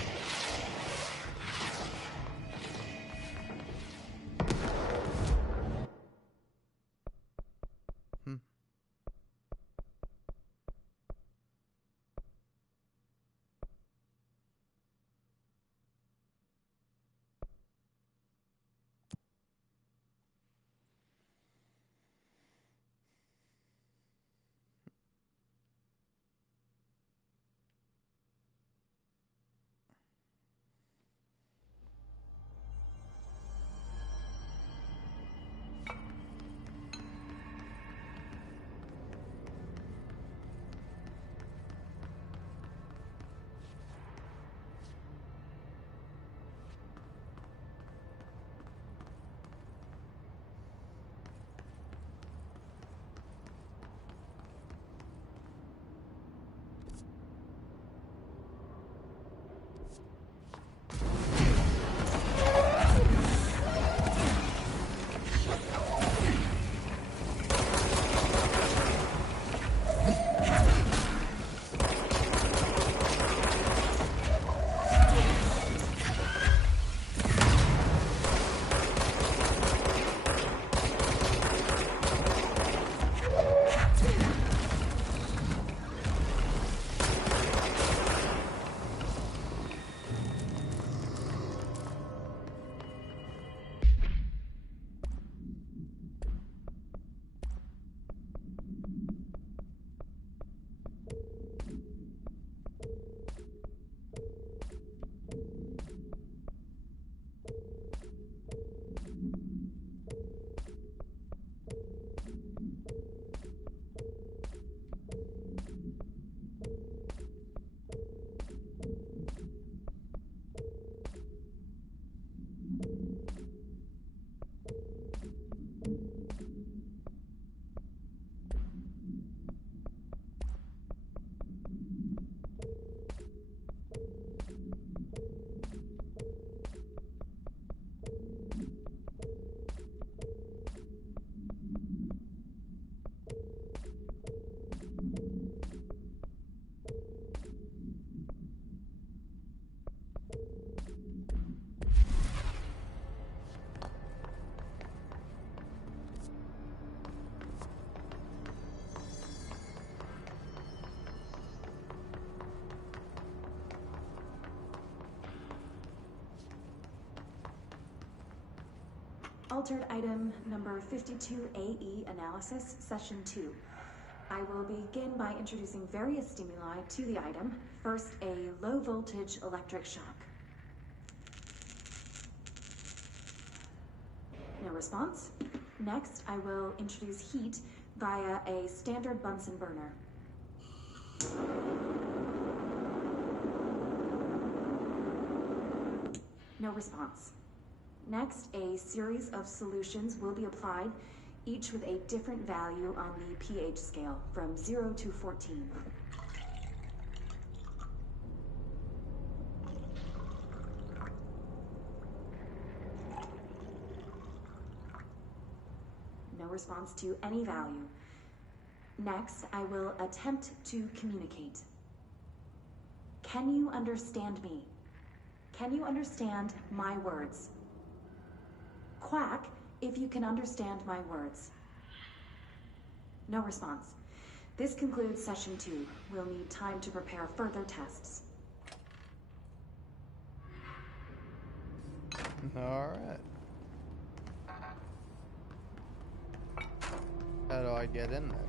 Altered item number 52AE analysis, session 2. I will begin by introducing various stimuli to the item. First, a low voltage electric shock. No response. Next, I will introduce heat via a standard Bunsen burner. No response. Next, a series of solutions will be applied, each with a different value on the pH scale, from 0 to 14. No response to any value. Next, I will attempt to communicate. Can you understand me? Can you understand my words? Quack if you can understand my words. No response. This concludes session 2. We'll need time to prepare further tests. Alright. How do I get in there?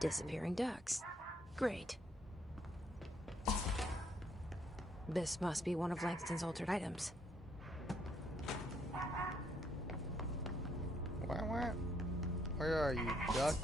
Disappearing ducks. Great. This must be one of Langston's altered items. Where are you, duck?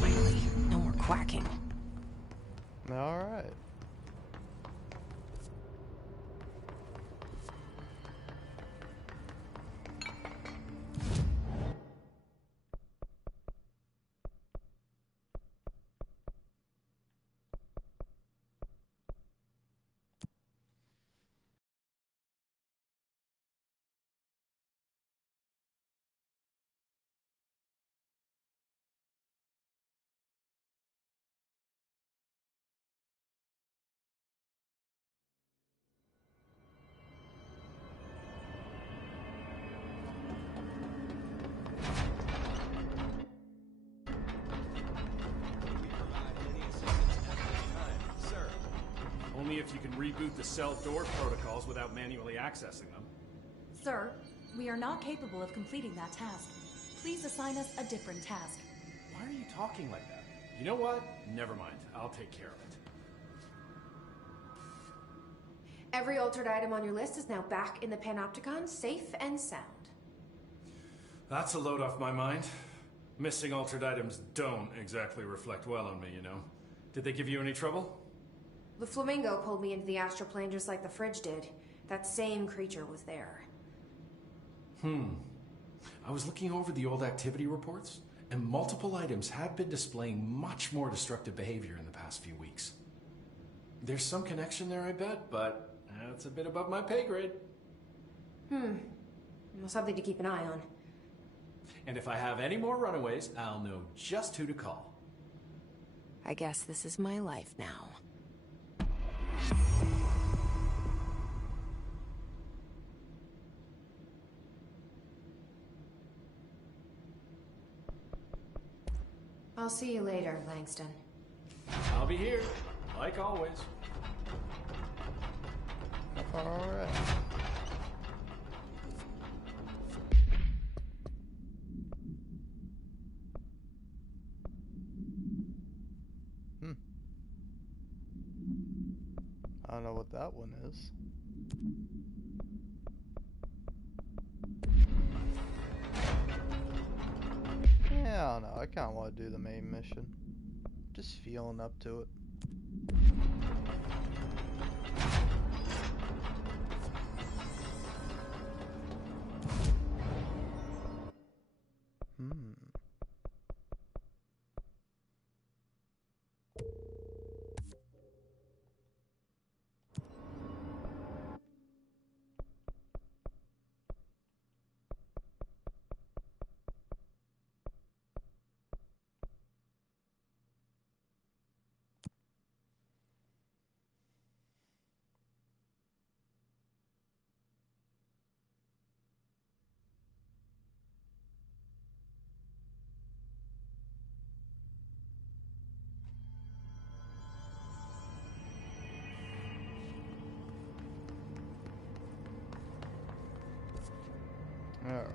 Finally, no more quacking. All right. Only if you can reboot the cell door protocols without manually accessing them. Sir, we are not capable of completing that task. Please assign us a different task. Why are you talking like that? You know what? Never mind. I'll take care of it. Every altered item on your list is now back in the Panopticon, safe and sound. That's a load off my mind. Missing altered items don't exactly reflect well on me, you know. Did they give you any trouble? The flamingo pulled me into the astral plane just like the fridge did. That same creature was there. I was looking over the old activity reports, and multiple items have been displaying much more destructive behavior in the past few weeks. There's some connection there, I bet, but that's a bit above my pay grade. Well, something to keep an eye on. And if I have any more runaways, I'll know just who to call. I guess this is my life now. I'll see you later, Langston. I'll be here, like always. Alright. I don't know what that one is. Yeah, I don't know. I kind of want to do the main mission. Just feeling up to it. Alright.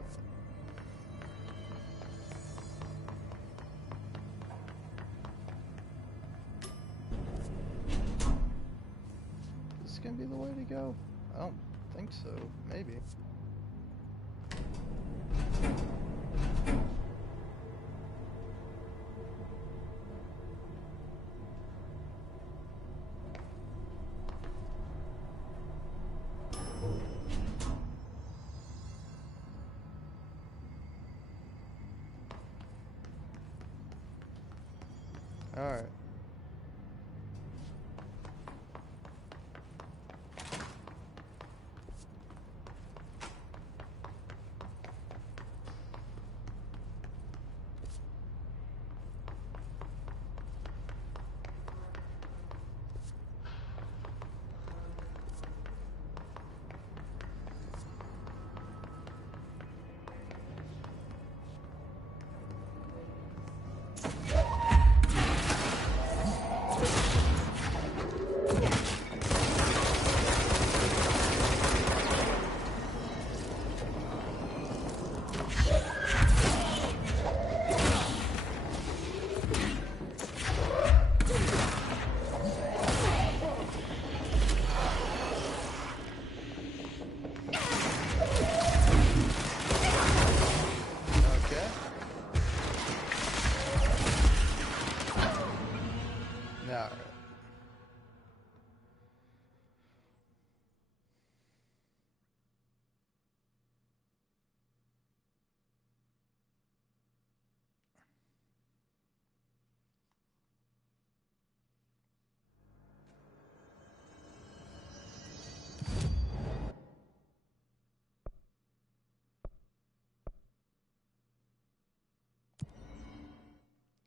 Is this gonna be the way to go? I don't think so. Maybe. Alright.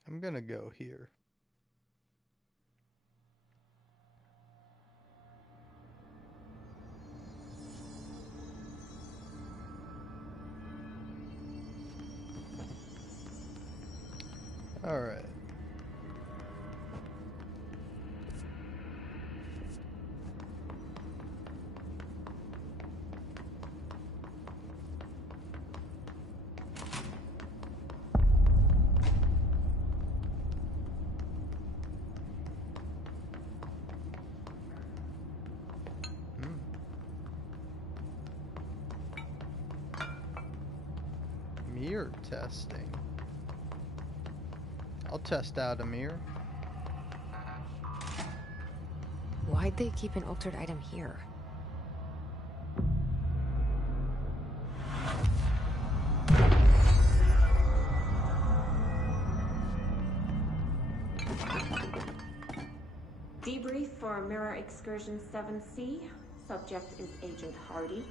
I'm gonna go here. All right. Mirror testing. I'll test out a mirror. Why'd they keep an altered item here? Debrief for Mirror Excursion 7C. Subject is Agent Hardy.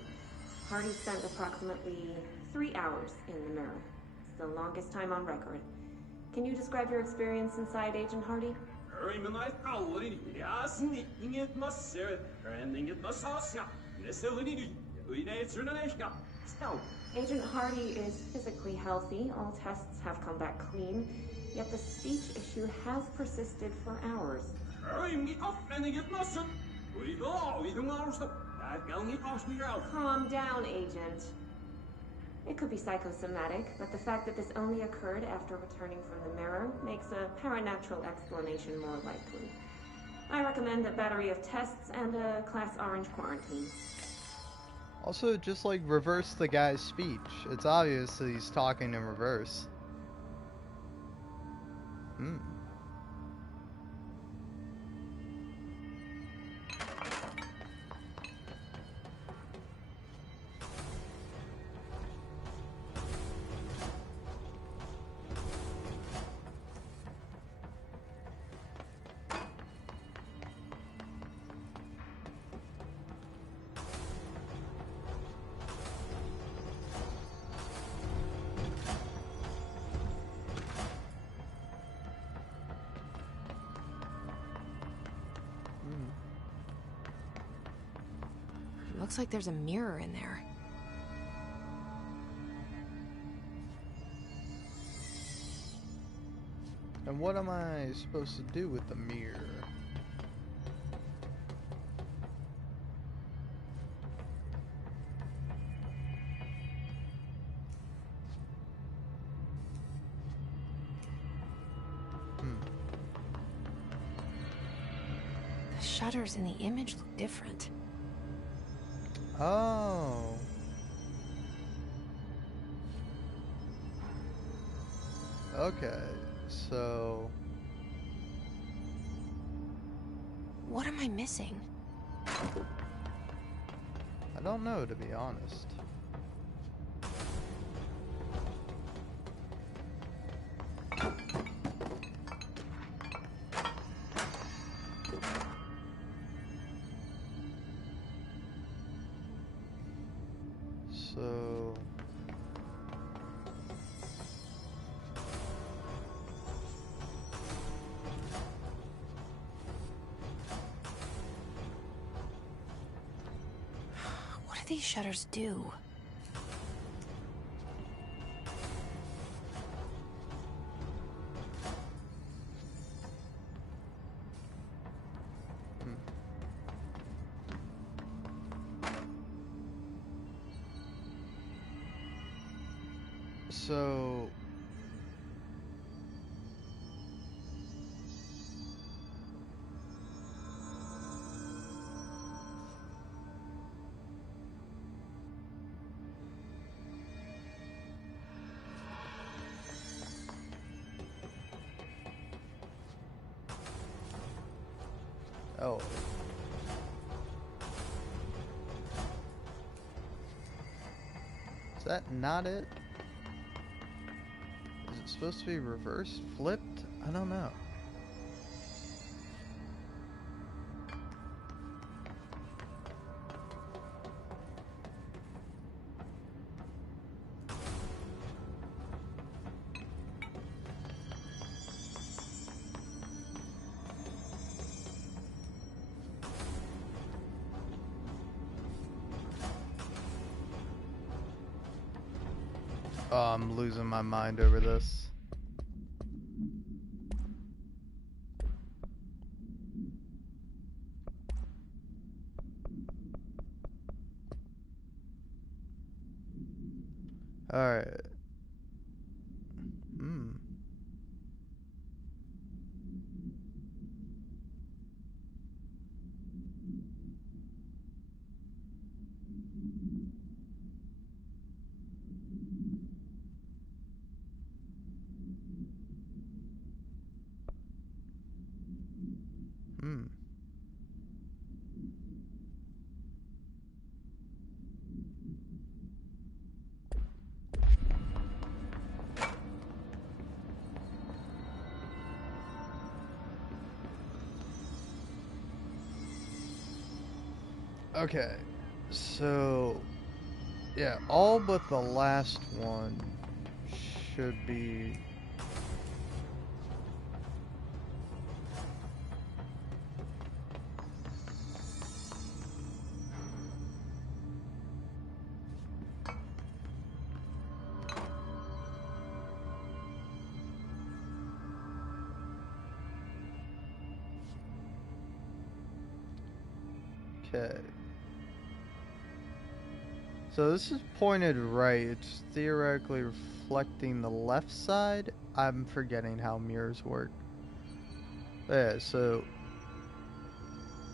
Hardy spent approximately 3 hours in the mirror. It's the longest time on record. Can you describe your experience inside, Agent Hardy? Agent Hardy is physically healthy. All tests have come back clean. Yet the speech issue has persisted for hours. Calm down, Agent. It could be psychosomatic, but the fact that this only occurred after returning from the mirror makes a paranatural explanation more likely. I recommend a battery of tests and a Class Orange quarantine. Also, just like reverse the guy's speech. It's obvious that he's talking in reverse. Looks like there's a mirror in there. And what am I supposed to do with the mirror? The shutters in the image look different. Oh. Okay, so... What am I missing? I don't know, to be honest. So... What do these shutters do? So... Oh. Is that not it? Is it supposed to be reversed? Flipped? I don't know. Oh, I'm losing my mind over this. Alright. Okay, so yeah, all but the last one should be. Okay. So this is pointed right. It's theoretically reflecting the left side. I'm forgetting how mirrors work. Yeah, so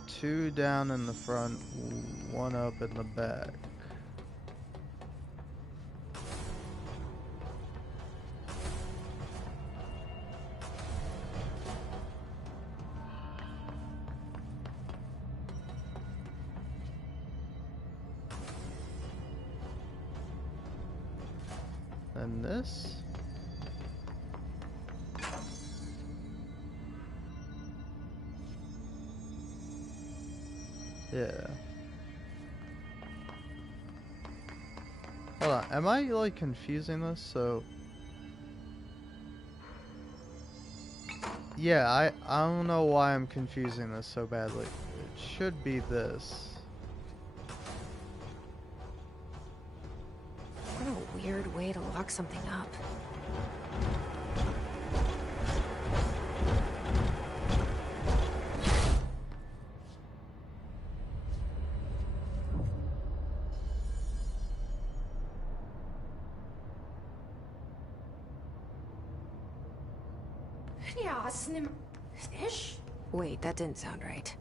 2 down in the front, 1 up in the back. And this. Yeah. Hold on, am I like confusing this? So yeah, I don't know why I'm confusing this so badly. It should be this. What a weird way to lock something up. Wait, that didn't sound right.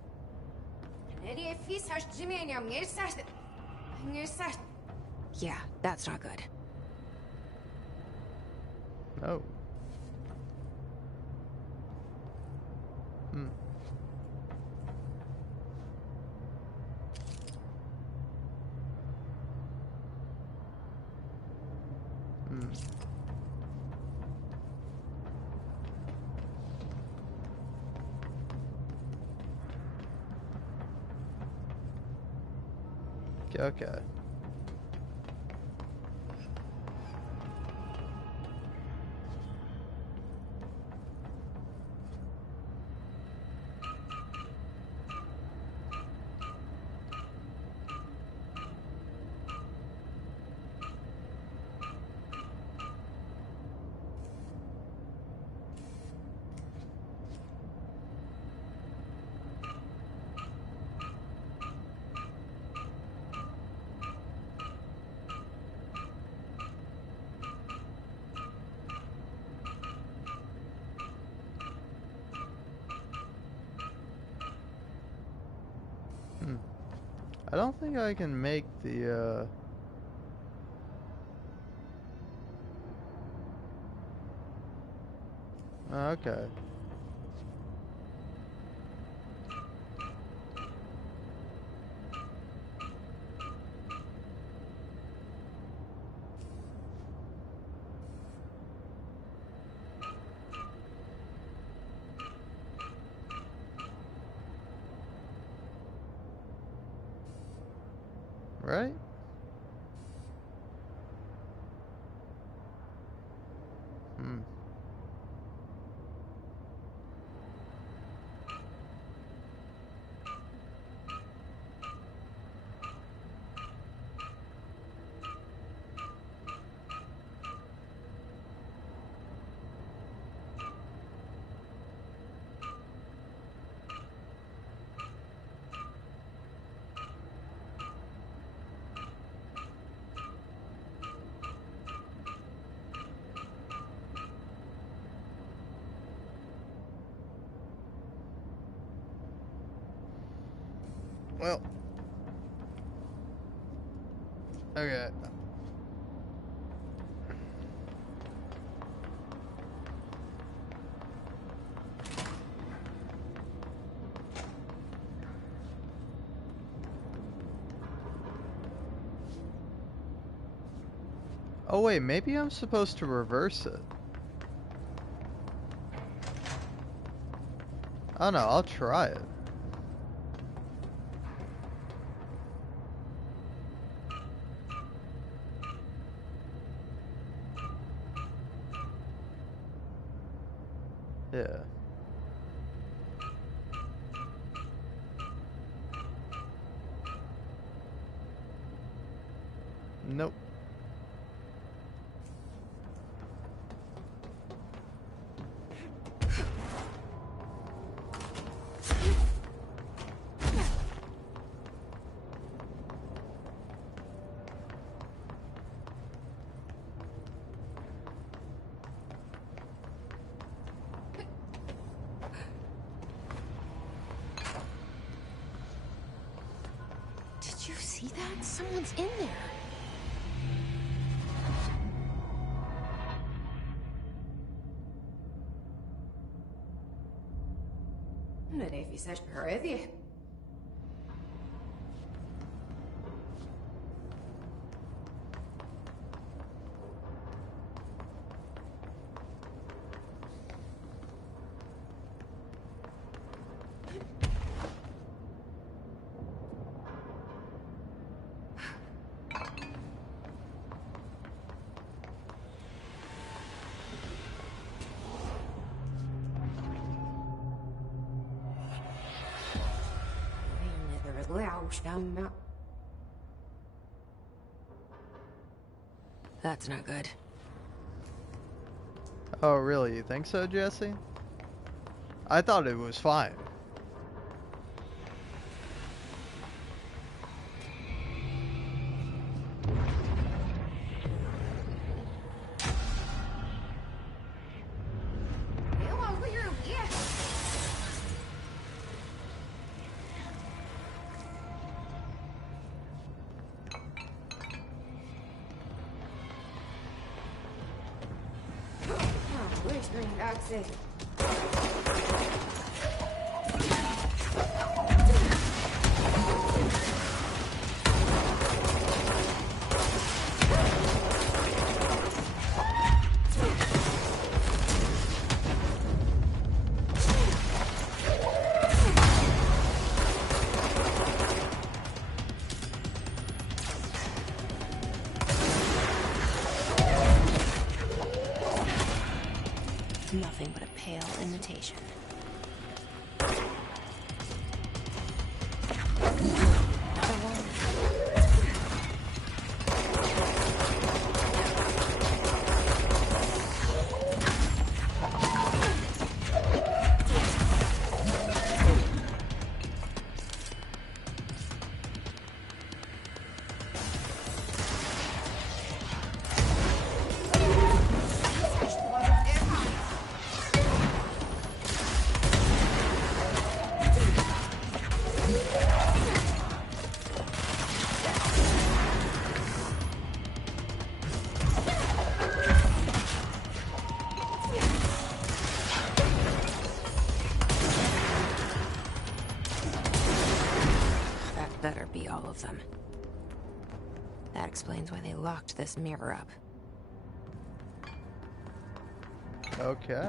Yeah, that's not good. Oh. Hmm. Hmm. Okay. I don't think I can make the, okay. Right? Hmm. Well. Okay. Oh wait, maybe I'm supposed to reverse it. I don't know, I'll try it. Yeah. Nope. Did you see that? Someone's in there. Nej, vi ses prövar. That's not good. Oh, really? You think so, Jesse? I thought it was fine. Access. Nothing but a pale imitation. Better be all of them. That explains why they locked this mirror up. Okay.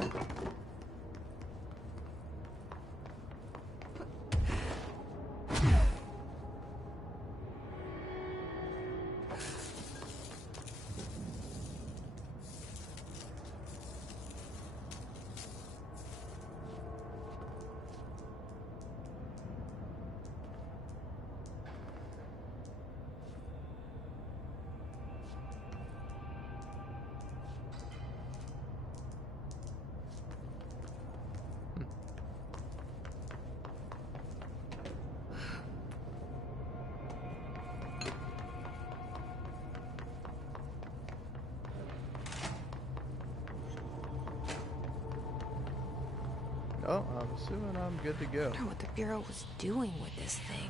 Oh, I'm assuming I'm good to go. I wonder what the Bureau was doing with this thing.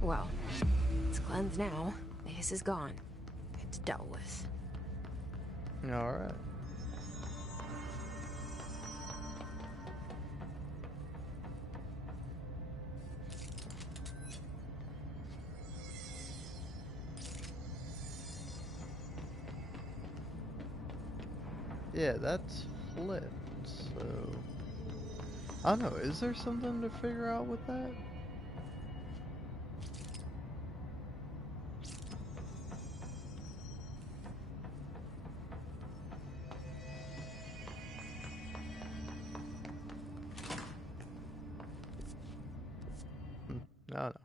Well, it's cleansed now. The hiss is gone. It's dealt with. All right. Yeah, that's flipped, so... I don't know, is there something to figure out with that? I don't know.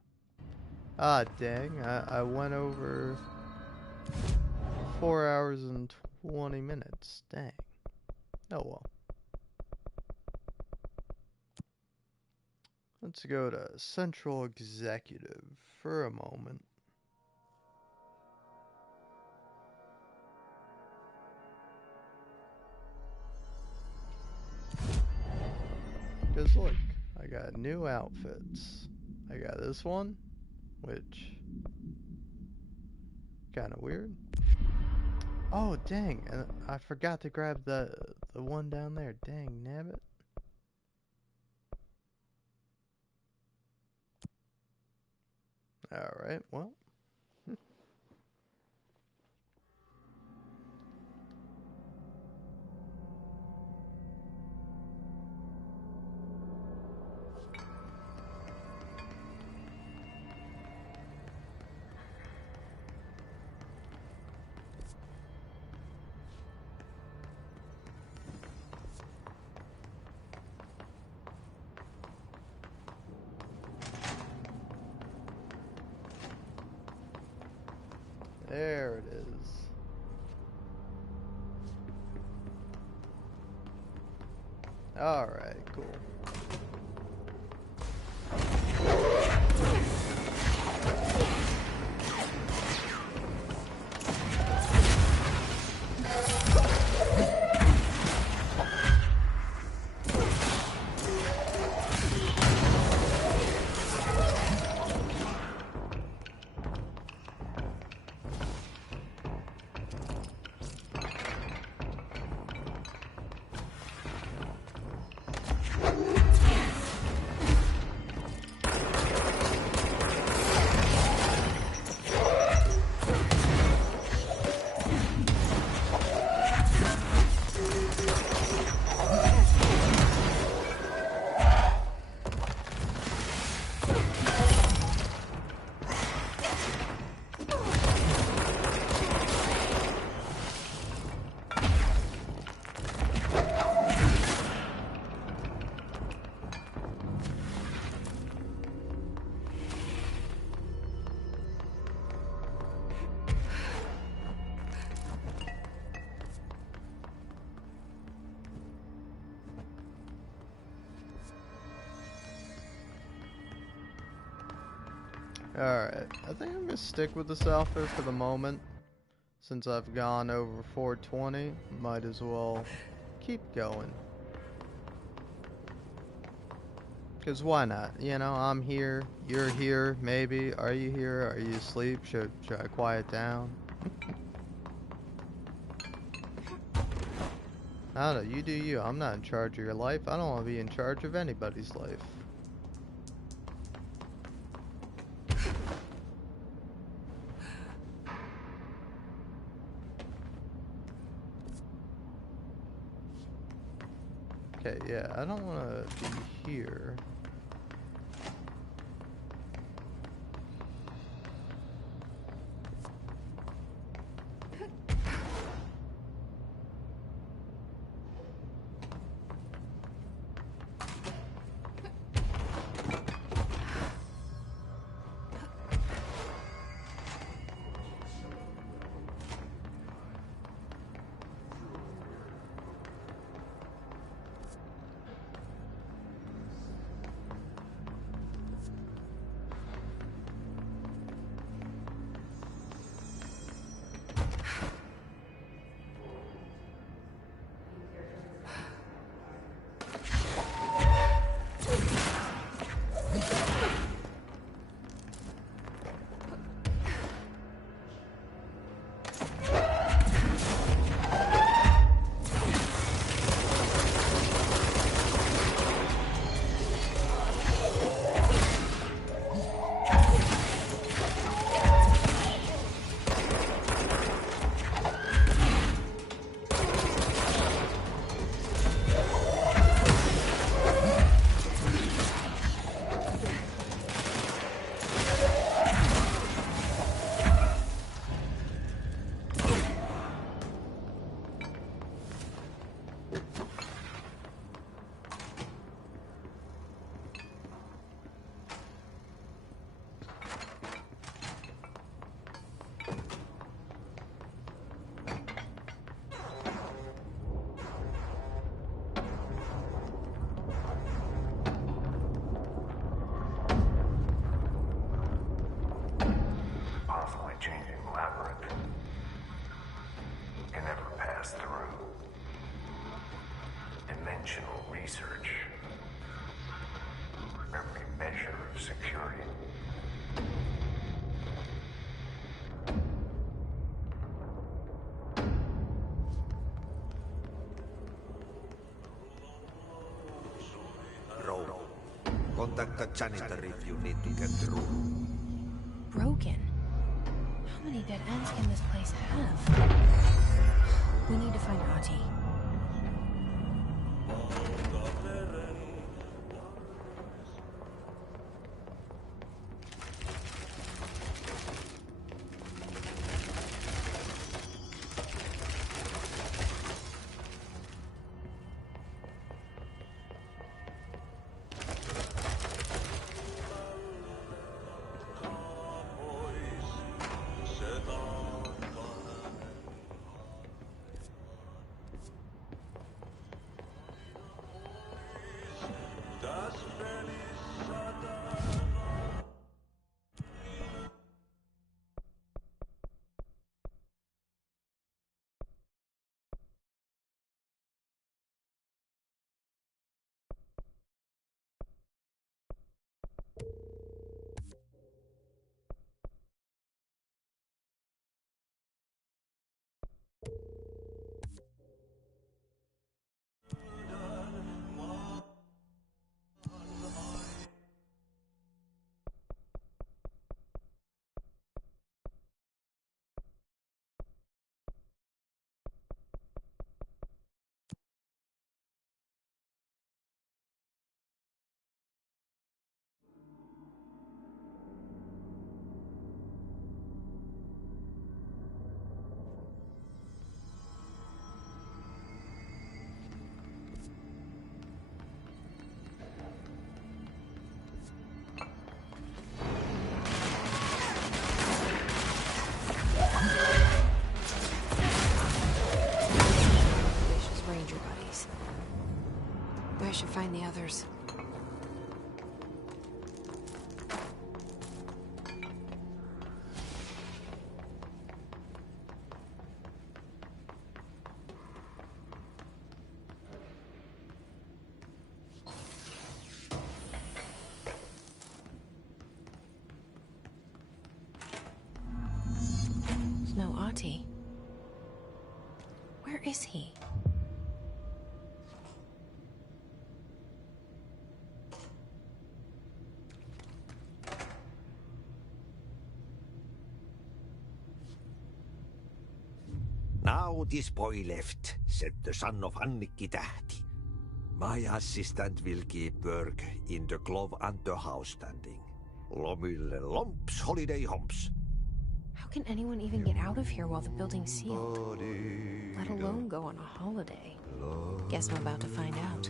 Ah, dang, I went over 4 hours and 20 minutes. Dang. Oh well. Let's go to Central Executive for a moment. Because look, I got new outfits. I got this one, which kind of weird. Oh dang, and I forgot to grab the one down there. Dang, nabbit. Alright, well. There it is. Alright, cool. Alright, I think I'm gonna stick with this outfit for the moment. Since I've gone over 420, might as well keep going. Cause why not? You know, I'm here, you're here, maybe. Are you here? Are you asleep? Should I quiet down? I don't know, you do you. I'm not in charge of your life. I don't want to be in charge of anybody's life. Okay, yeah, I don't want to be here. labyrinth. Can never pass through. Dimensional research. Every measure of security. Contact the janitor if you need to get through. Broken? How many dead ends can this place have? We need to find Ahti. I should find the others. There's no Ahti. Where is he? Now this boy left, said the son of Annikki Tähti. My assistant will keep work in the glove and the house standing. Lomille lomps, holiday humps. How can anyone even get out of here while the building's sealed? Let alone go on a holiday. Guess I'm about to find out.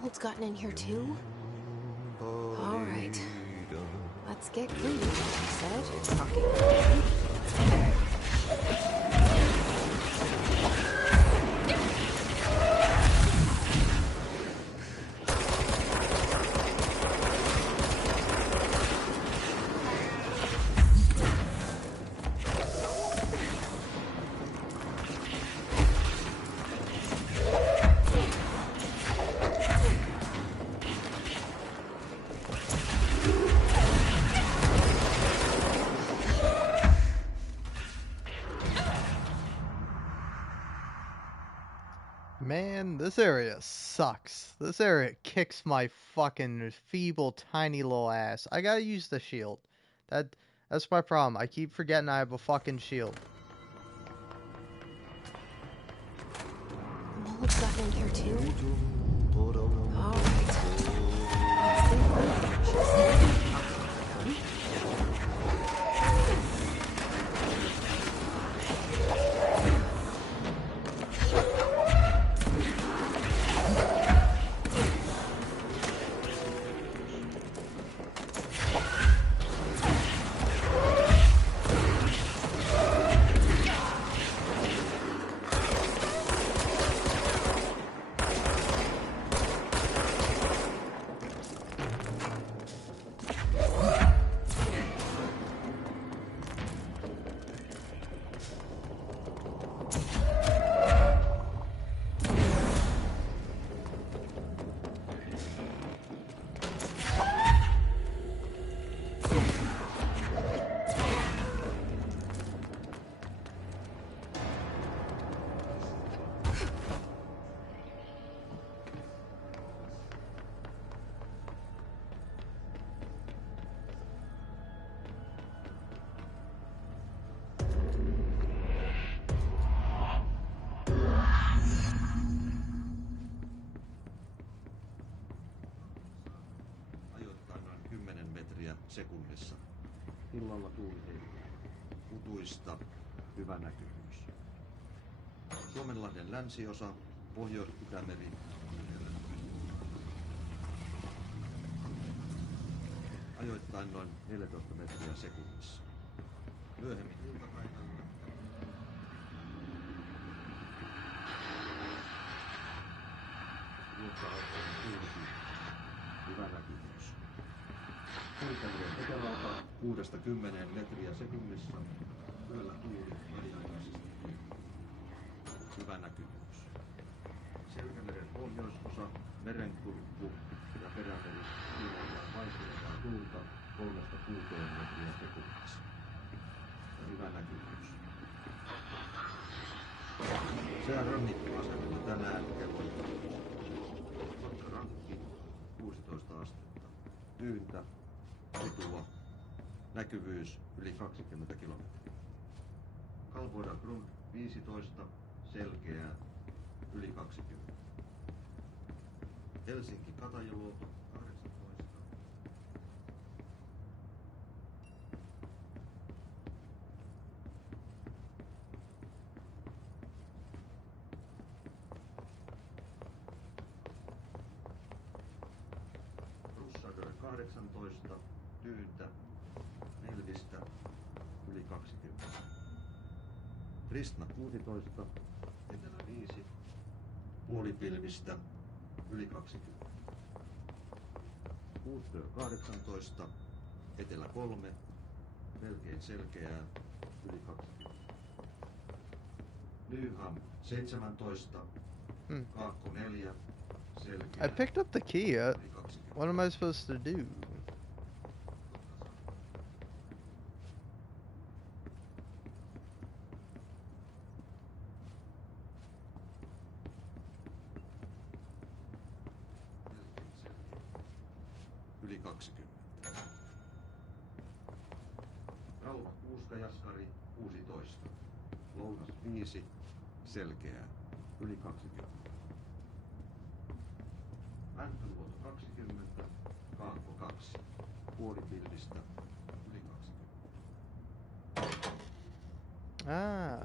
Mold's gotten in here too? Alright. Let's get clean, like you said. Talking. Man, this area sucks. This area kicks my fucking feeble, tiny little ass. I gotta use the shield. That's my problem. I keep forgetting I have a fucking shield. Mold's gotten in here too? Alright. Let's get clean. Sekunnissa. Illalla tuuli heiluu. Utuista hyvä näkyvyys. Suomenlahden länsiosa, Pohjois-Itämeri. Ajoittain noin 14 metriä sekunnissa. Myöhemmin iltapäivällä. Hyvä näkyvyys. Suunnitelmien etelältä 6–10 metriä sekunnissa. Yöllä tuuli väliaikaisesti. Hyvä näkyvyys. Selkämeren pohjoisosa, merenkurkku ja perämeri ilmoittaa vaihtelevaa tuulta 3–6 metriä sekunnissa. Ja hyvä näkyvyys. Sää rannikkoasemilla tänään kello rankki 16 astetta. Tyyntä. Utua. Näkyvyys yli 20 kilometriä. Kalvoida Grund 15, selkeää yli 20. Helsinki Katajaluoto 18. Russadö 18. Tyyntä, Nelvistä, yli 20. Ristna 16, Etelä 5, puolipilvistä, yli 20. Uuttyö 18, Etelä 3, melkein selkeää, yli 20. Nyham 17, Kaakko 4, selkeää. I picked up the key. What am I supposed to do? Yli 20. Rauha Kuuska-Jaskari 16. Lounas 5. Selkeää. Yli 20. Mäntyluoto 20. Kaakko 2. Puolipilvistä. Yli 20. Ah.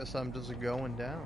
Guess I'm just going down.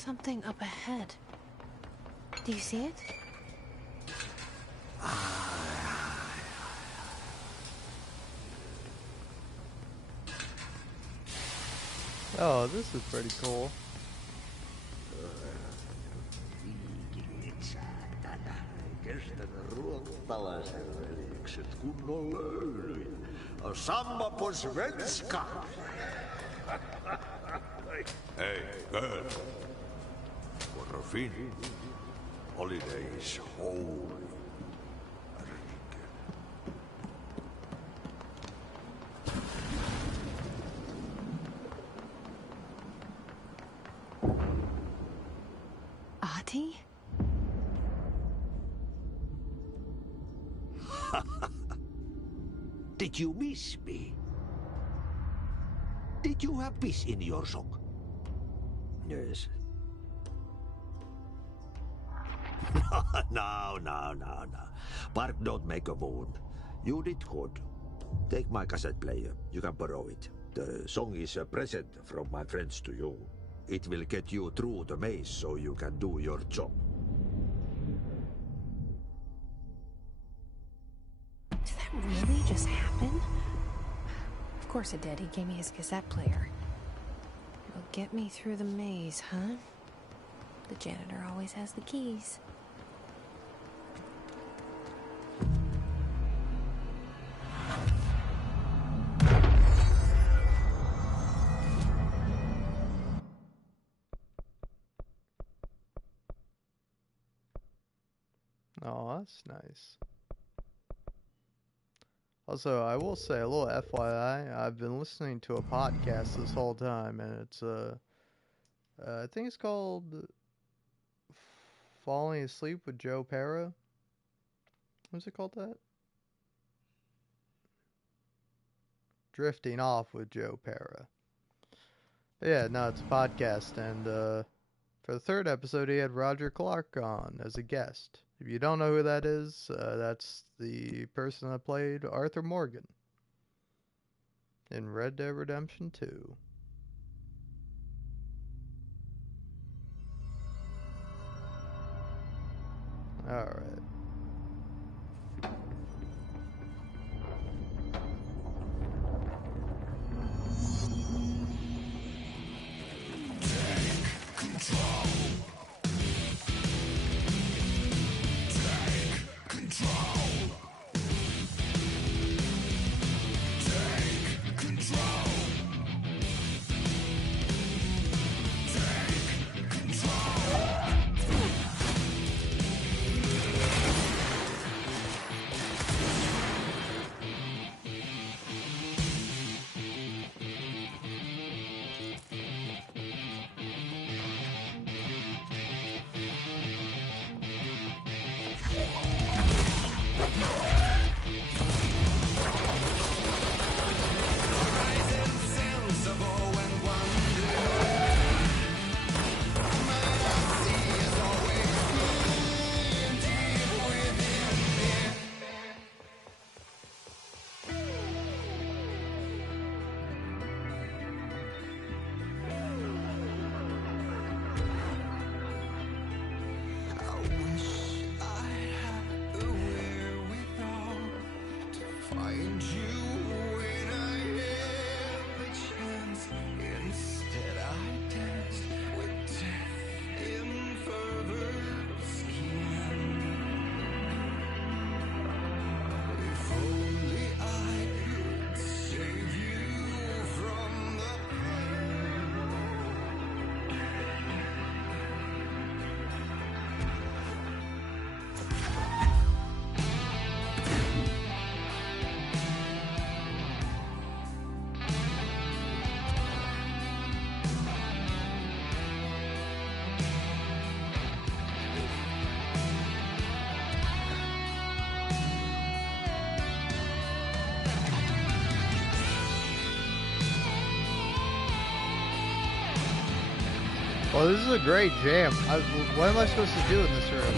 something up ahead. Do you see it? Oh, this is pretty cool. Samma på svenska. Hey, girl. What a fin. Holidays holy. Ahti? Did you miss me? Did you have peace in your song? Yes. No. Bark don't make a wound. You did good. Take my cassette player. You can borrow it. The song is a present from my friends to you. It will get you through the maze so you can do your job. Did that really just happen? Of course it did. He gave me his cassette player. It'll get me through the maze, huh? The janitor always has the keys. Oh, that's nice. Also, I will say a little FYI, I've been listening to a podcast this whole time, and it's I think it's called Falling Asleep with Joe Pera. What's it called that? Drifting Off with Joe Pera. But yeah, no, it's a podcast, and for the third episode, he had Roger Clark on as a guest. If you don't know who that is, that's the person that played Arthur Morgan in Red Dead Redemption 2. Alright. Well, this is a great jam. What am I supposed to do in this room?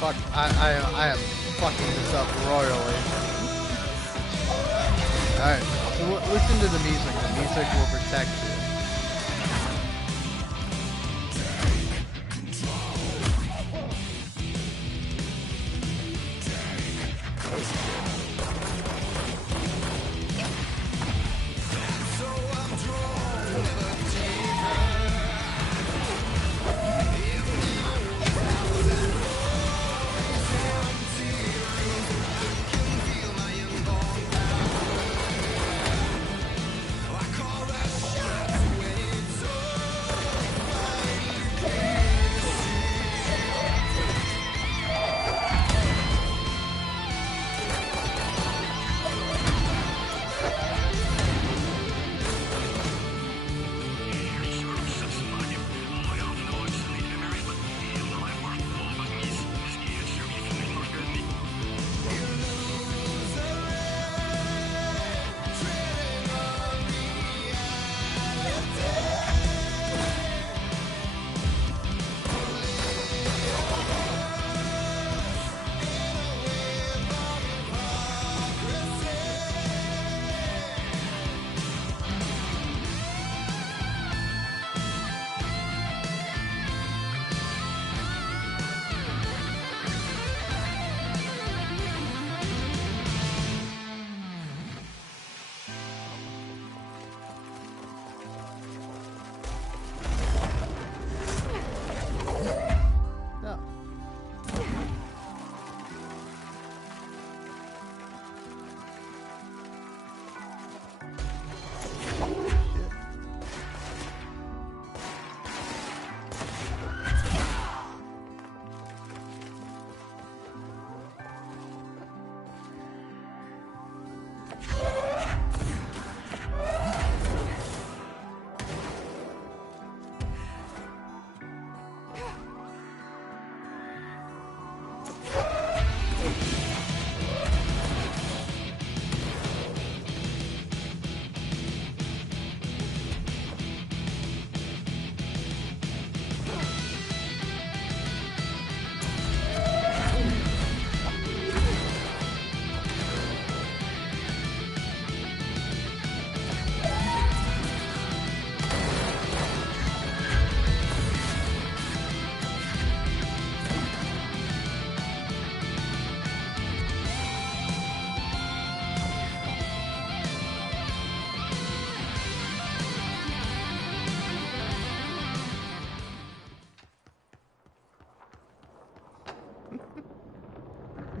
Fuck, I am fucking this up royally. Alright, so listen to the music. The music will protect you.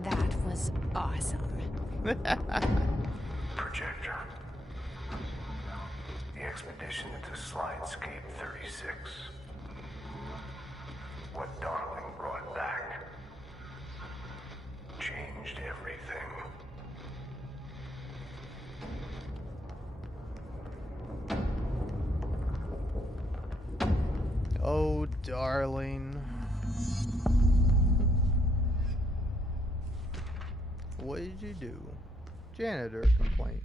That was awesome. Projector. The expedition to Slidescape 36. What Darling brought back changed everything. Oh, darling. What did you do? Janitor complaint.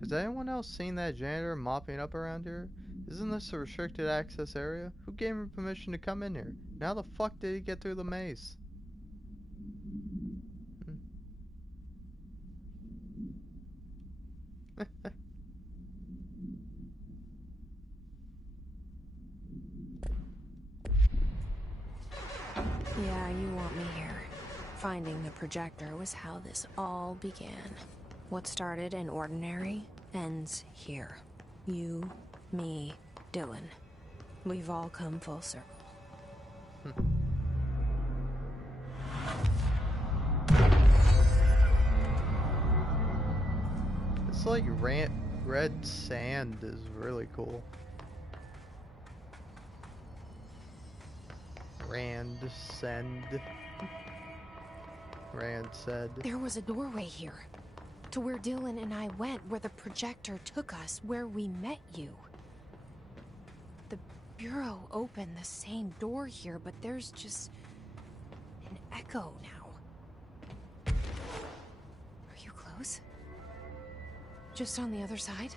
Has anyone else seen that janitor mopping up around here? Isn't this a restricted access area? Who gave him permission to come in here? Now the fuck did he get through the maze? Yeah, you want me here. Finding the projector was how this all began. What started in ordinary ends here. You, me, Dylan. We've all come full circle. It's like red sand is really cool. Rand said. There was a doorway here. To where Dylan and I went, where the projector took us, where we met you. The Bureau opened the same door here, but there's just an echo now. Are you close? Just on the other side?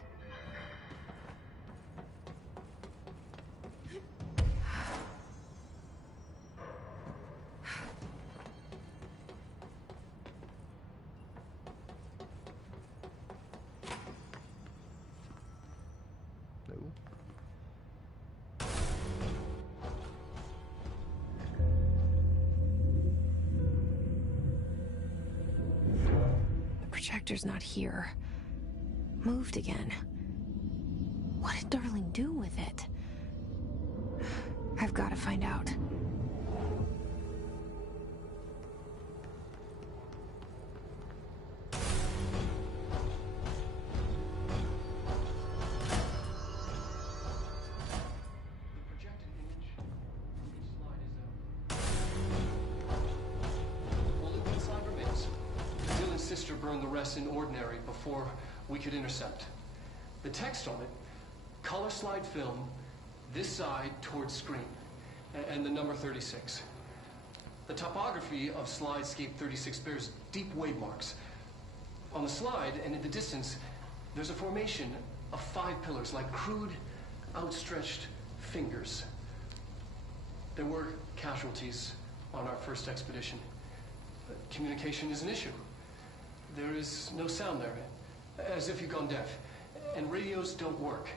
projector's not here. Moved again. What did Darling do with it? I've got to find out. Burned the rest in ordinary before we could intercept. The text on it, color slide film, this side towards screen, and the number 36. The topography of slidescape 36 bears deep wave marks. On the slide and in the distance, there's a formation of 5 pillars like crude, outstretched fingers. There were casualties on our first expedition. Communication is an issue. There is no sound there, as if you've gone deaf. And radios don't work.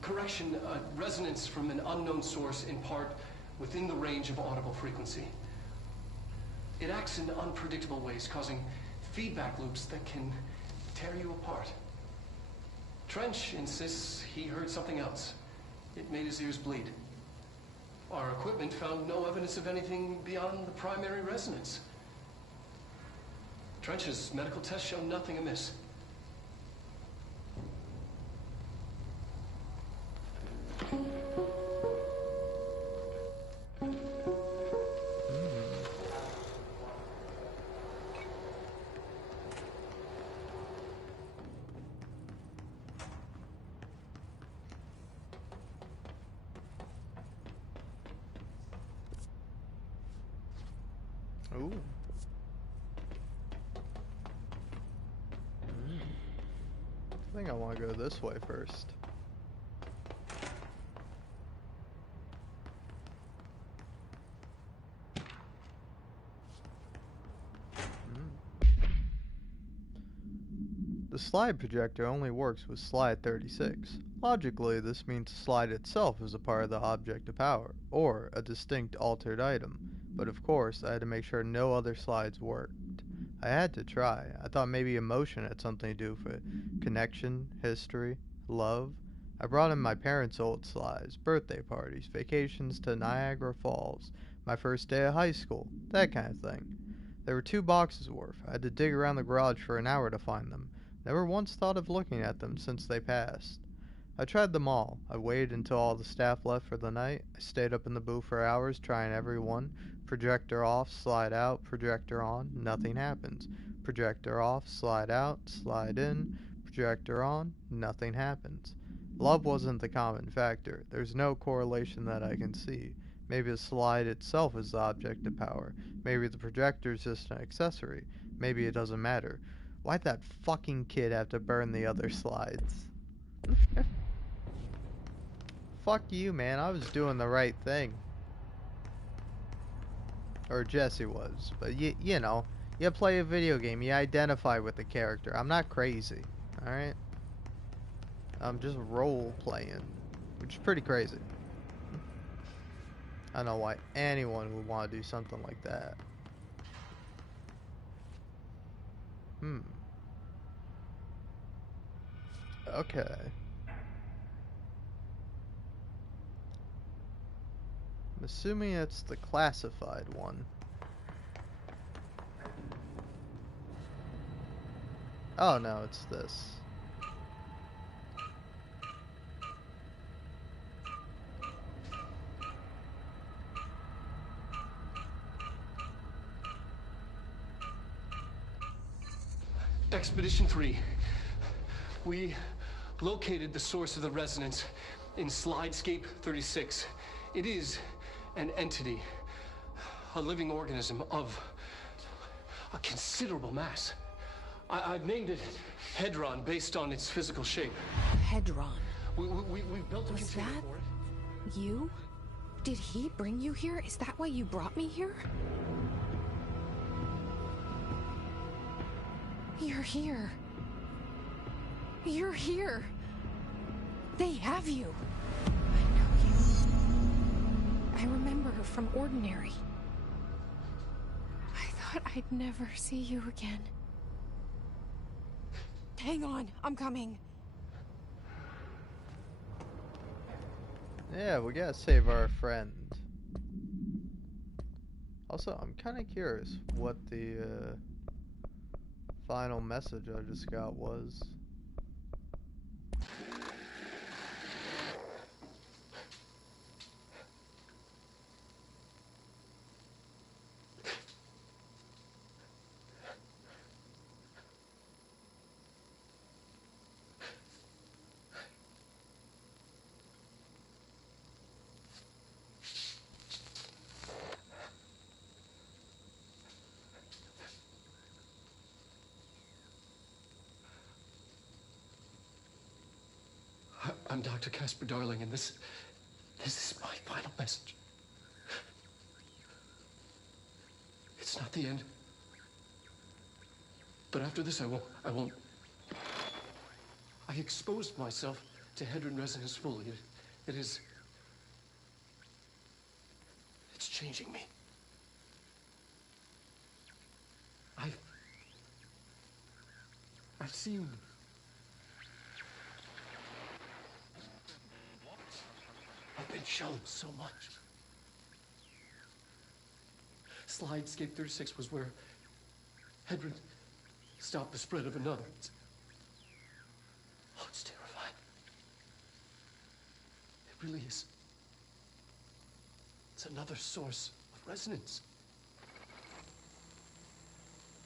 Correction, resonance from an unknown source in part within the range of audible frequency. It acts in unpredictable ways, causing feedback loops that can tear you apart. Trench insists he heard something else. It made his ears bleed. Our equipment found no evidence of anything beyond the primary resonance. Trench's medical tests show nothing amiss. Ooh. I think I want to go this way first. The slide projector only works with slide 36. Logically, this means the slide itself is a part of the object of power, or a distinct altered item. But of course, I had to make sure no other slides worked. I had to try. I thought maybe emotion had something to do with it. Connection, history, love. I brought in my parents' old slides, birthday parties, vacations to Niagara Falls, my first day of high school, that kind of thing. There were 2 boxes worth. I had to dig around the garage for an hour to find them. Never once thought of looking at them since they passed. I tried them all. I waited until all the staff left for the night. I stayed up in the booth for hours trying every one. Projector off, slide out, projector on, nothing happens. Projector off, slide out, slide in, projector on, nothing happens. Love wasn't the common factor. There's no correlation that I can see. Maybe the slide itself is the object of power. Maybe the projector is just an accessory. Maybe it doesn't matter. Why'd that fucking kid have to burn the other slides? Fuck you, man. I was doing the right thing. Or Jesse was. But you know, you play a video game, you identify with the character. I'm not crazy, alright? I'm just role playing, which is pretty crazy. I don't know why anyone would want to do something like that. Okay. I'm assuming it's the classified one. Oh no, it's this. Expedition 3. We located the source of the resonance in Slidescape 36. It is an entity, a living organism of a considerable mass. I've named it Hedron based on its physical shape. Hedron? We built a container for it. You? Did he bring you here? Is that why you brought me here? You're here. You're here. They have you. I know you. I remember her from Ordinary. I thought I'd never see you again. Hang on, I'm coming. Yeah, we gotta save our friend. Also, I'm kind of curious what the final message I just got was. I'm Dr. Casper Darling, and this is my final message. It's not the end. But after this, I won't. I exposed myself to Hedron resonance fully. It's changing me. I've seen. I've been shown so much. Slidescape 36 was where Hedron stopped the spread of another. It's terrifying. It really is. It's another source of resonance.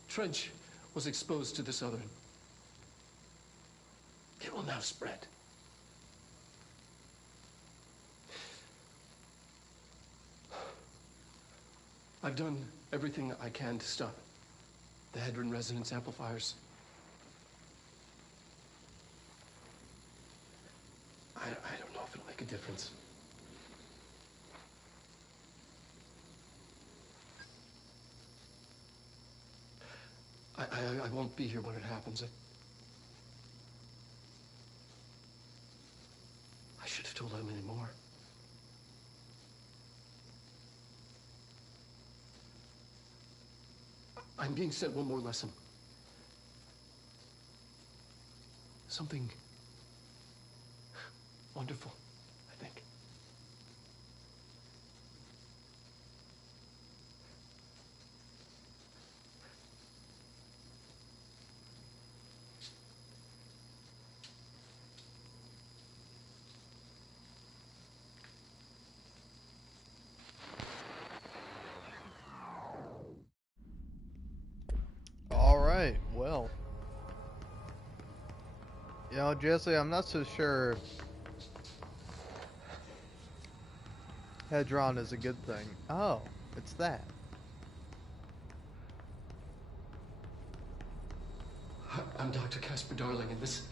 Trench was exposed to this other. It will now spread. I've done everything I can to stop the Hedron resonance amplifiers. I don't know if it'll make a difference. I won't be here when it happens. I should have told him any more. I'm being sent one more lesson. Something wonderful, I think. Alright, well. You know, Jesse, I'm not so sure Hedron is a good thing. Oh, it's that. I'm Dr. Casper Darling, and this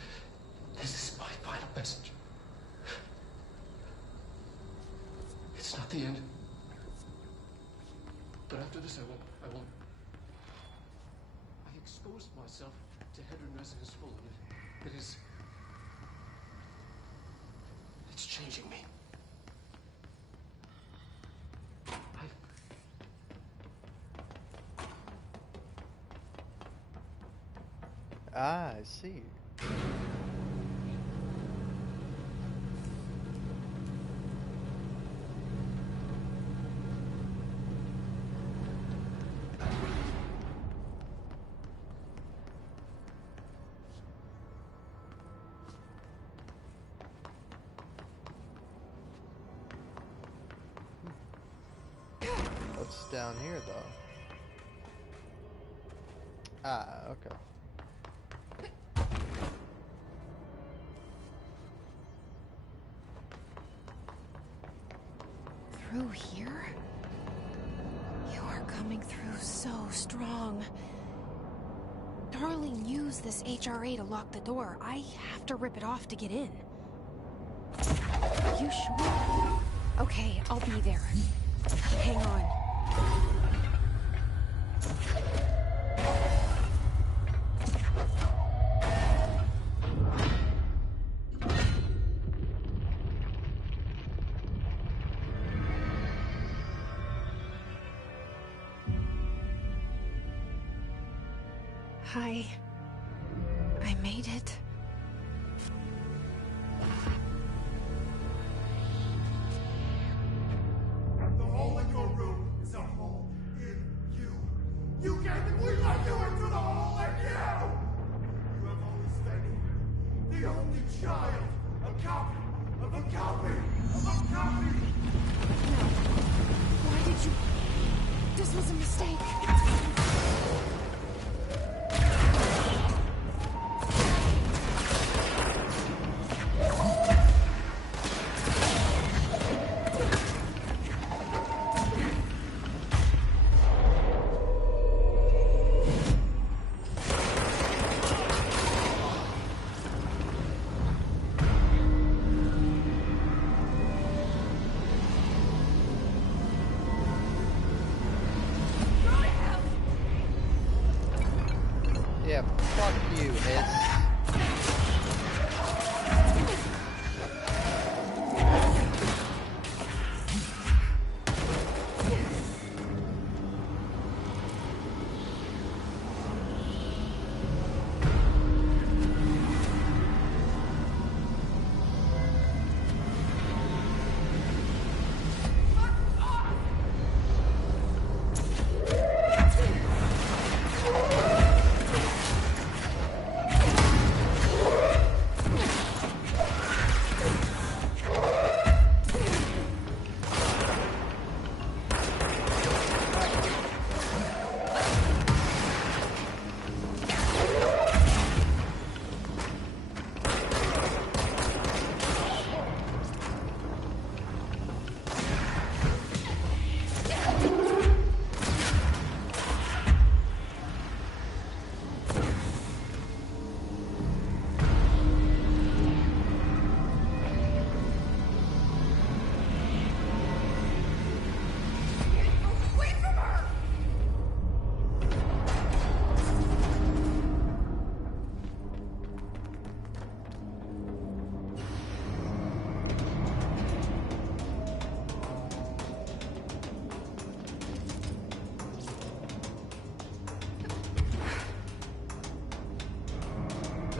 is my final message. It's not the end. But after this, I won't. I exposed myself to Hedron resonance fully. It's changing me. Ah, I see. What's down here, though? Ah, okay. Through here? You are coming through so strong. Darling used this HRA to lock the door. I have to rip it off to get in. Are you sure? Okay, I'll be there. Hang on. Hi. I I made it. The hole in your room is a hole in you. You can't think we let you into the hole in you! You have always been the only child. A copy of a copy of a copy! No. Why did you... This was a mistake. Yeah, fuck you, Hiss.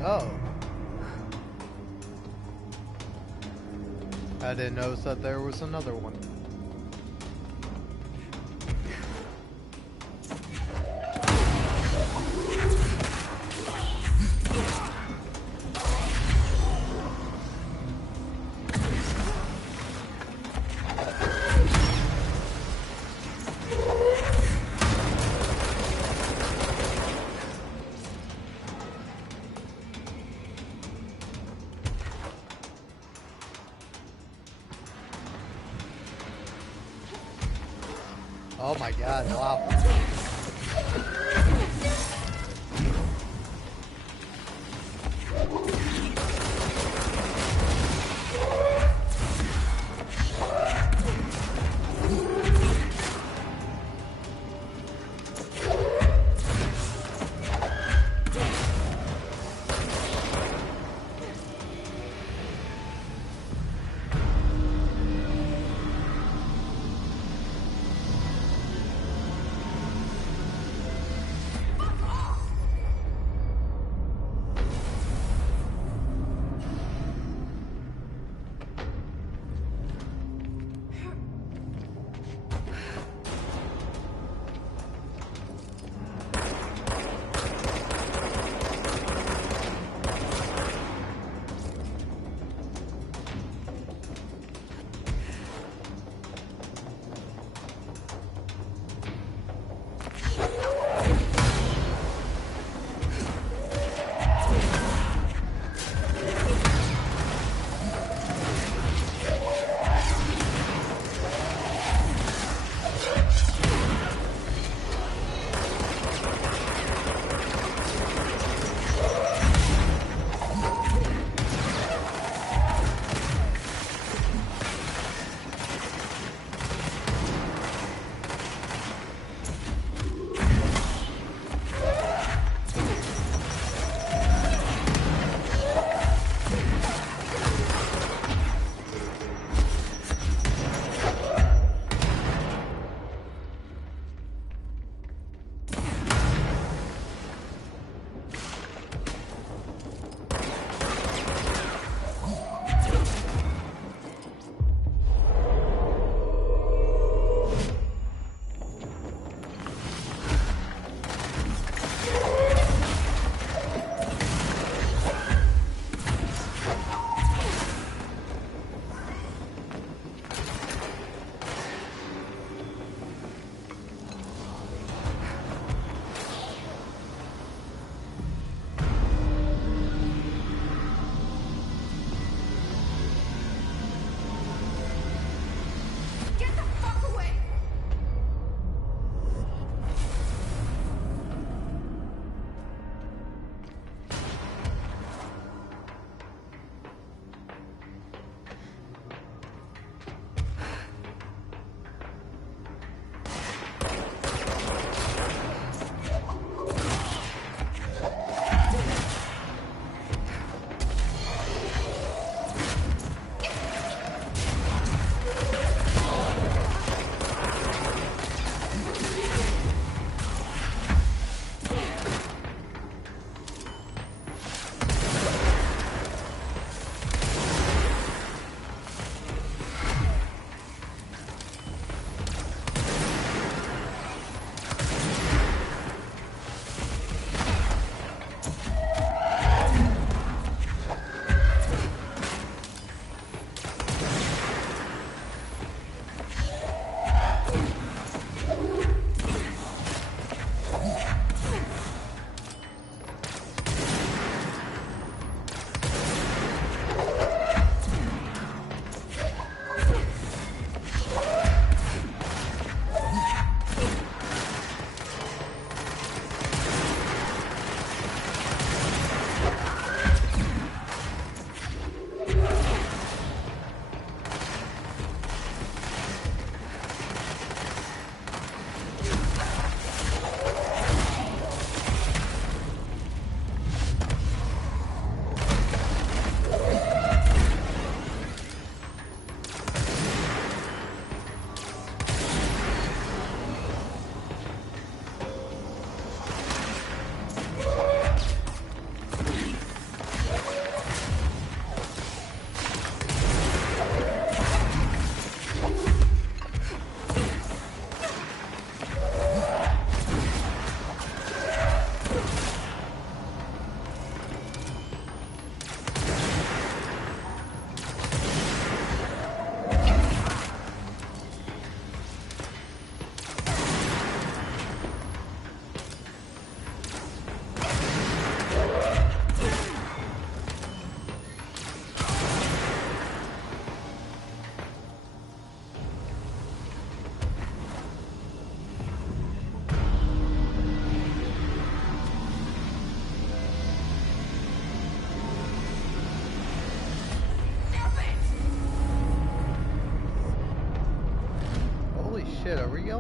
Oh. I didn't notice that there was another one. Oh my god, wow.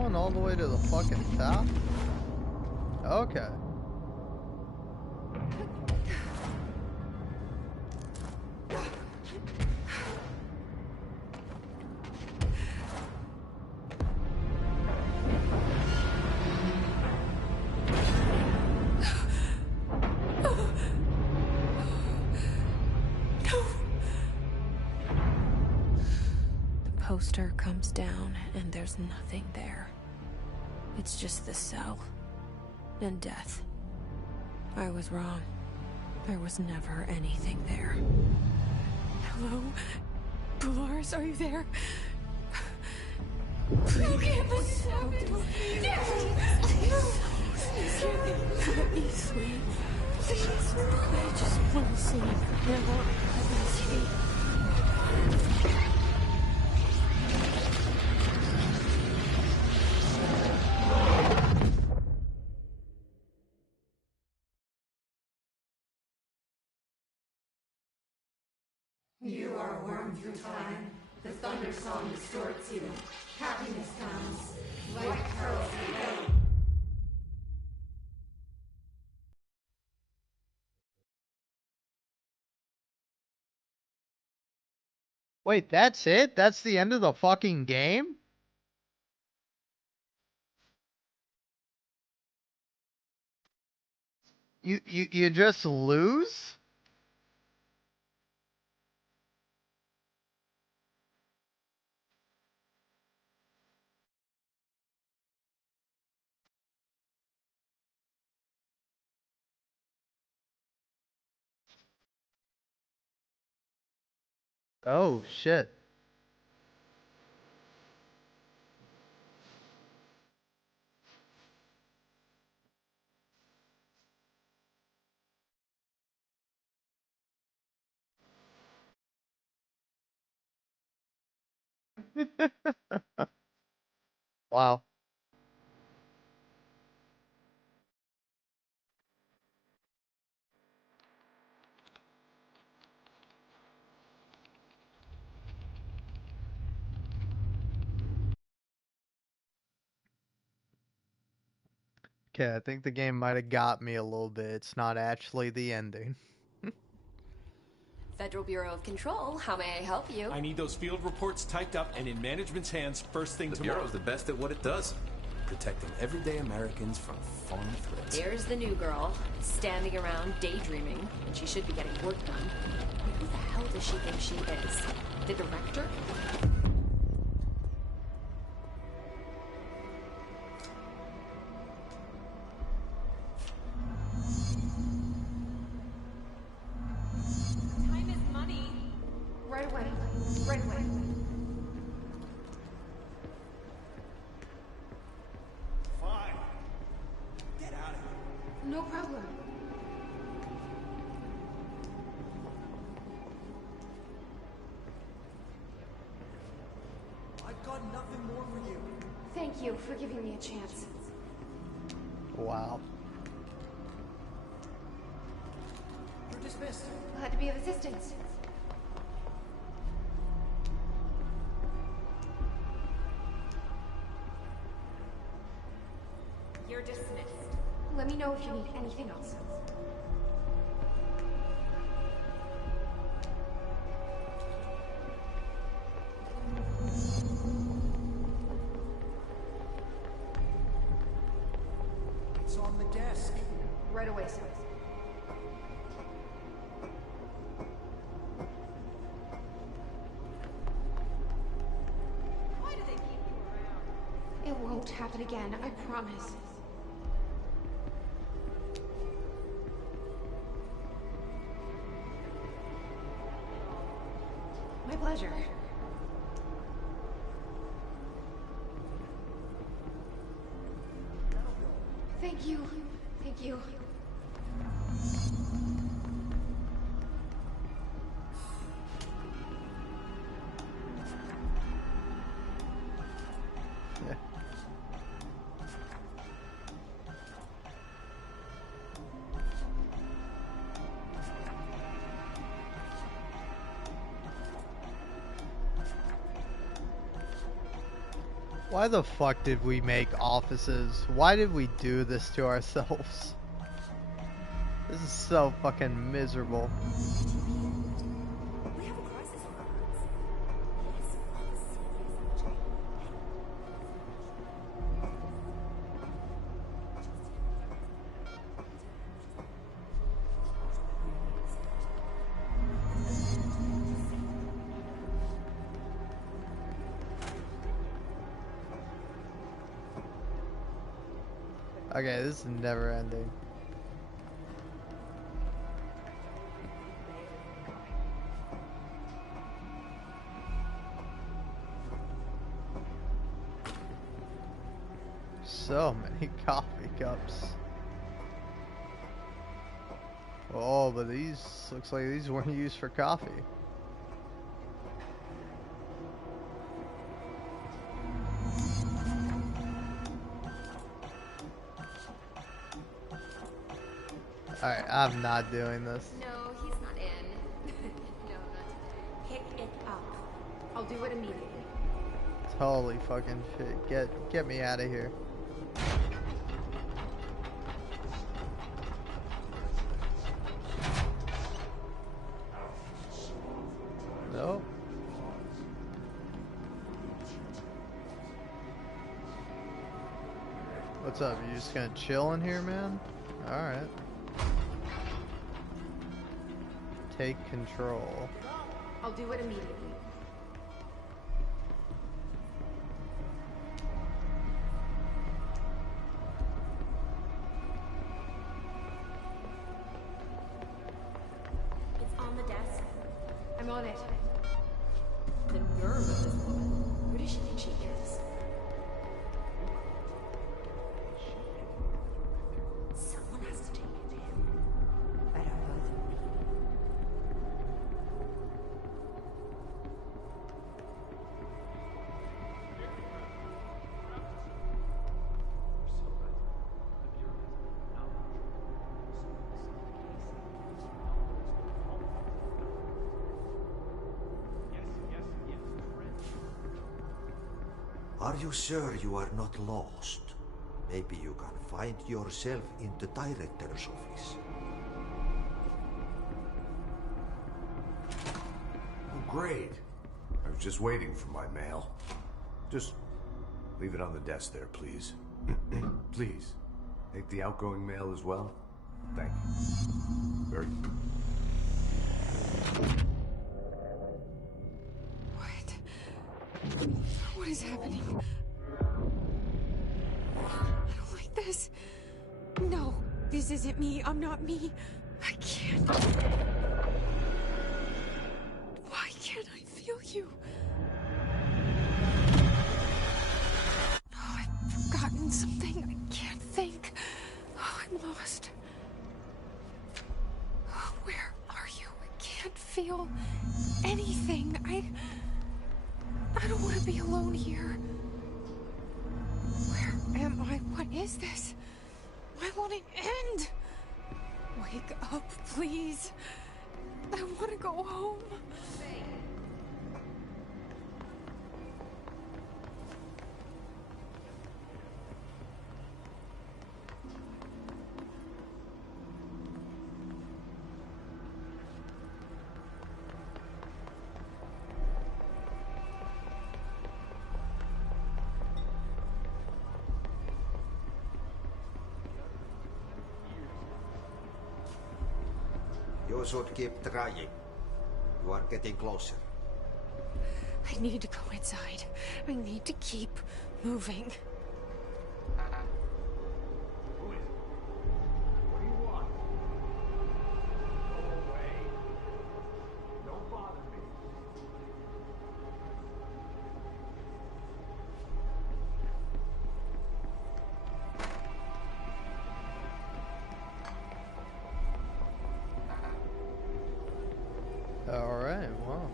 going all the way to the fucking top? Okay. Poster comes down and there's nothing there. It's just the cell and death. I was wrong. There was never anything there. Hello? Dolores, are you there? You can't be so Let me sleep. Please. I just want to sleep. Now, let me sleep. You are a worm through time. The thunder song distorts you. Happiness comes. White pearls rebel. Wait, that's it? That's the end of the fucking game? You just lose? Oh, shit. Wow. Okay, I think the game might have got me a little bit. It's not actually the ending. Federal Bureau of Control, how may I help you? I need those field reports typed up and in management's hands first thing tomorrow. The Bureau's the best at what it does. Protecting everyday Americans from foreign threats. Here's the new girl, standing around daydreaming, and she should be getting work done. Who the hell does she think she is? The director? Time is money. Right away. Right away. Fine. Get out of here. No problem. I've got nothing more for you. Thank you for giving me a chance. Wow. You're dismissed. Glad to be of assistance. You're dismissed. Let me know if you need anything else. It's on the desk. Right away, sir. Why do they keep you around? It won't happen again, I promise. My pleasure. Thank you. Thank you. Why the fuck did we make offices? Why did we do this to ourselves? This is so fucking miserable. Okay, this is never ending. So many coffee cups. Oh, but these, looks like these weren't used for coffee. Alright, I'm not doing this. No, he's not in. No, not today. Pick it up. I'll do it immediately. Holy fucking shit. Get me out of here. Nope. What's up? You just gonna chill in here, man? Alright. Take control. I'll do it immediately. It's on the desk. I'm on it. The nerve of this woman. Who does she think she is? Someone has to take it to him. I don't know. Are you sure you are not lost? Maybe you can find yourself in the director's office. Oh, great. I was just waiting for my mail. Just leave it on the desk there, please. Please. Take the outgoing mail as well. Thank you. Very good. What is happening? I don't like this. No, this isn't me. I'm not me. I can't. Why can't I feel you? Oh, I've forgotten something. I can't think. Oh, I'm lost. Oh, where are you? I can't feel anything. I don't want to be alone here. Where am I? What is this? Why won't it end? Wake up, please. I want to go home. You should keep trying. You are getting closer. I need to go inside. I need to keep moving. Who is it? What do you want? Go away. Don't bother me. Alright, wow.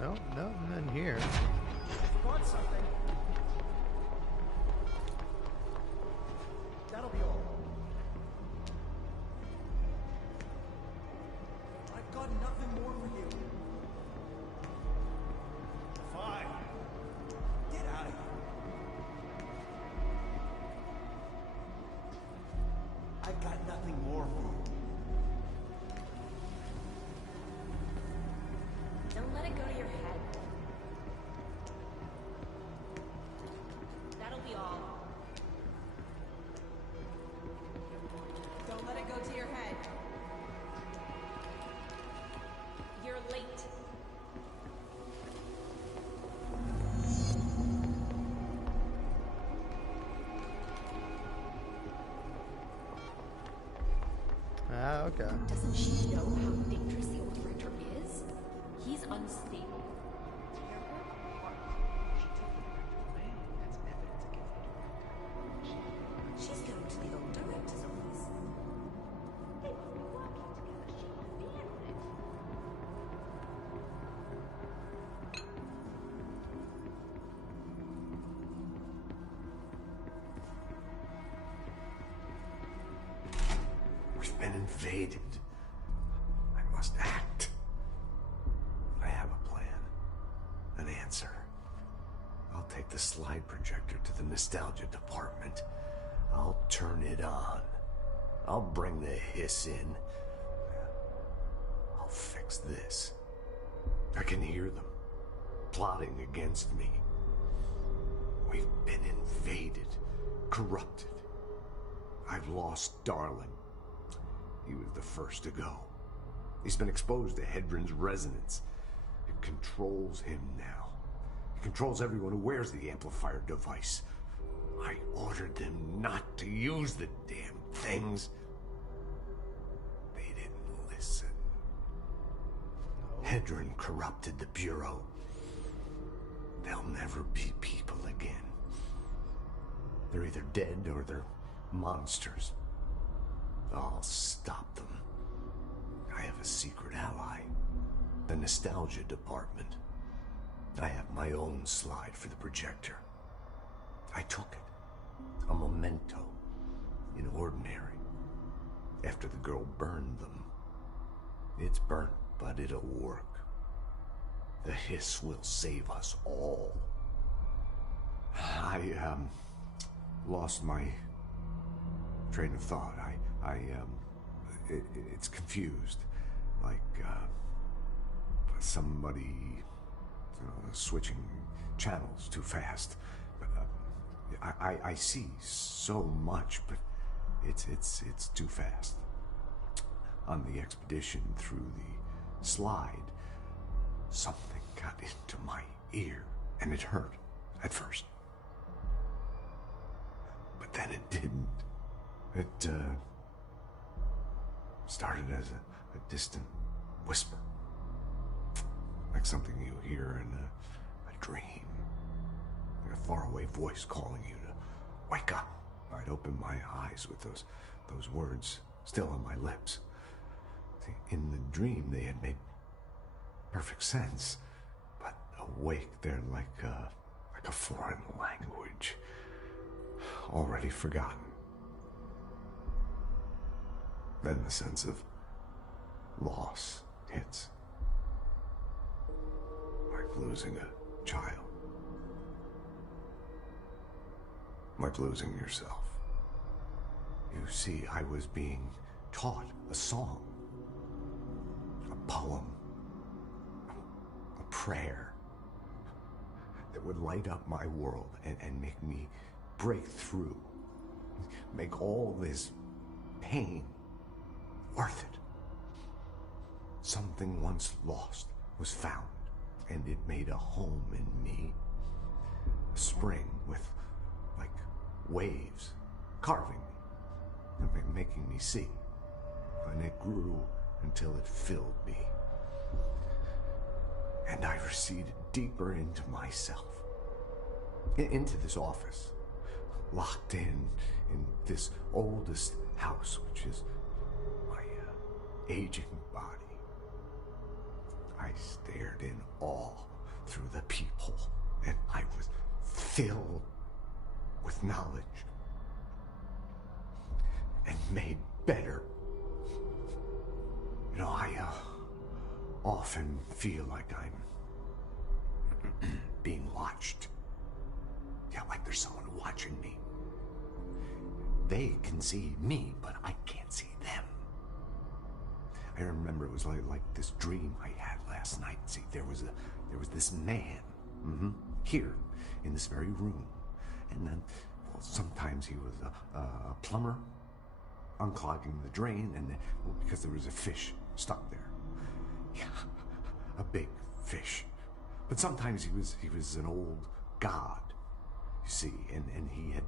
Nope, nothing in here. Got something. That'll be all. I've got nothing more for you. Fine. Get out of here. I've got nothing more for you. Don't let it go to your head. That'll be all. Don't let it go to your head. You're late. Ah, okay. Doesn't she know how dangerous the old director is? He's unstable. She's going to the old director's office. They must be working together. She must be in on it. We've been invaded. I must act. I have a plan. An answer. I'll take the slide projector to the nostalgia department. I'll turn it on. I'll bring the hiss in. I'll fix this. I can hear them plotting against me. We've been invaded, corrupted. I've lost Darling. He was the first to go. He's been exposed to Hedron's resonance. It controls him now. It controls everyone who wears the amplifier device. I ordered them not to use the damn things. They didn't listen. Hedron corrupted the Bureau. They'll never be people again. They're either dead or they're monsters. I'll stop them. I have a secret ally. The Nostalgia Department. I have my own slide for the projector. I took it. A memento. In Ordinary. After the girl burned them. It's burnt, but it'll work. The hiss will save us all. I, lost my train of thought. It's confused. Like, somebody switching channels too fast. I see so much, but it's too fast. On the expedition through the slide, something got into my ear, and it hurt at first. But then it didn't. It started as a distant whisper, like something you hear in a dream, like a faraway voice calling you to wake up. I'd open my eyes with those words still on my lips. See, in the dream, they had made perfect sense, but awake, they're like a foreign language, already forgotten. Then the sense of loss hits. Like losing a child. Like losing yourself. You see, I was being taught a song. A poem. A prayer. That would light up my world and make me break through. Make all this pain worth it. Something once lost was found, and it made a home in me. A spring with, like, waves carving me, and making me see. And it grew until it filled me. And I receded deeper into myself. Into this office. Locked in this oldest house, which is aging body. I I stared in awe through the peephole, and I was filled with knowledge and made better. You know, I often feel like I'm being watched. Yeah, like there's someone watching me. They can see me, but I can't see them. I remember it was like this dream I had last night. See, there was this man, here, in this very room. And then, well, sometimes he was a plumber, unclogging the drain, and because there was a fish stuck there. Yeah, a big fish. But sometimes he was an old god, you see, and he had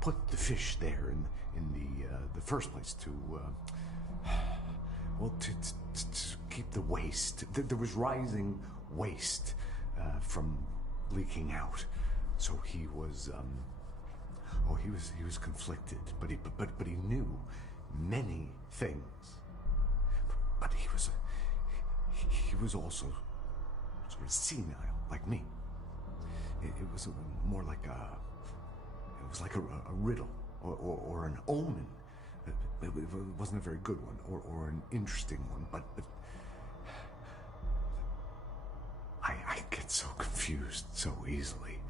put the fish there in the first place to keep the waste. There was rising waste from leaking out, so he was he was conflicted, but he knew many things. But he was also sort of senile, like me. It was more like a riddle or an omen. It wasn't a very good one or an interesting one, but I get so confused so easily.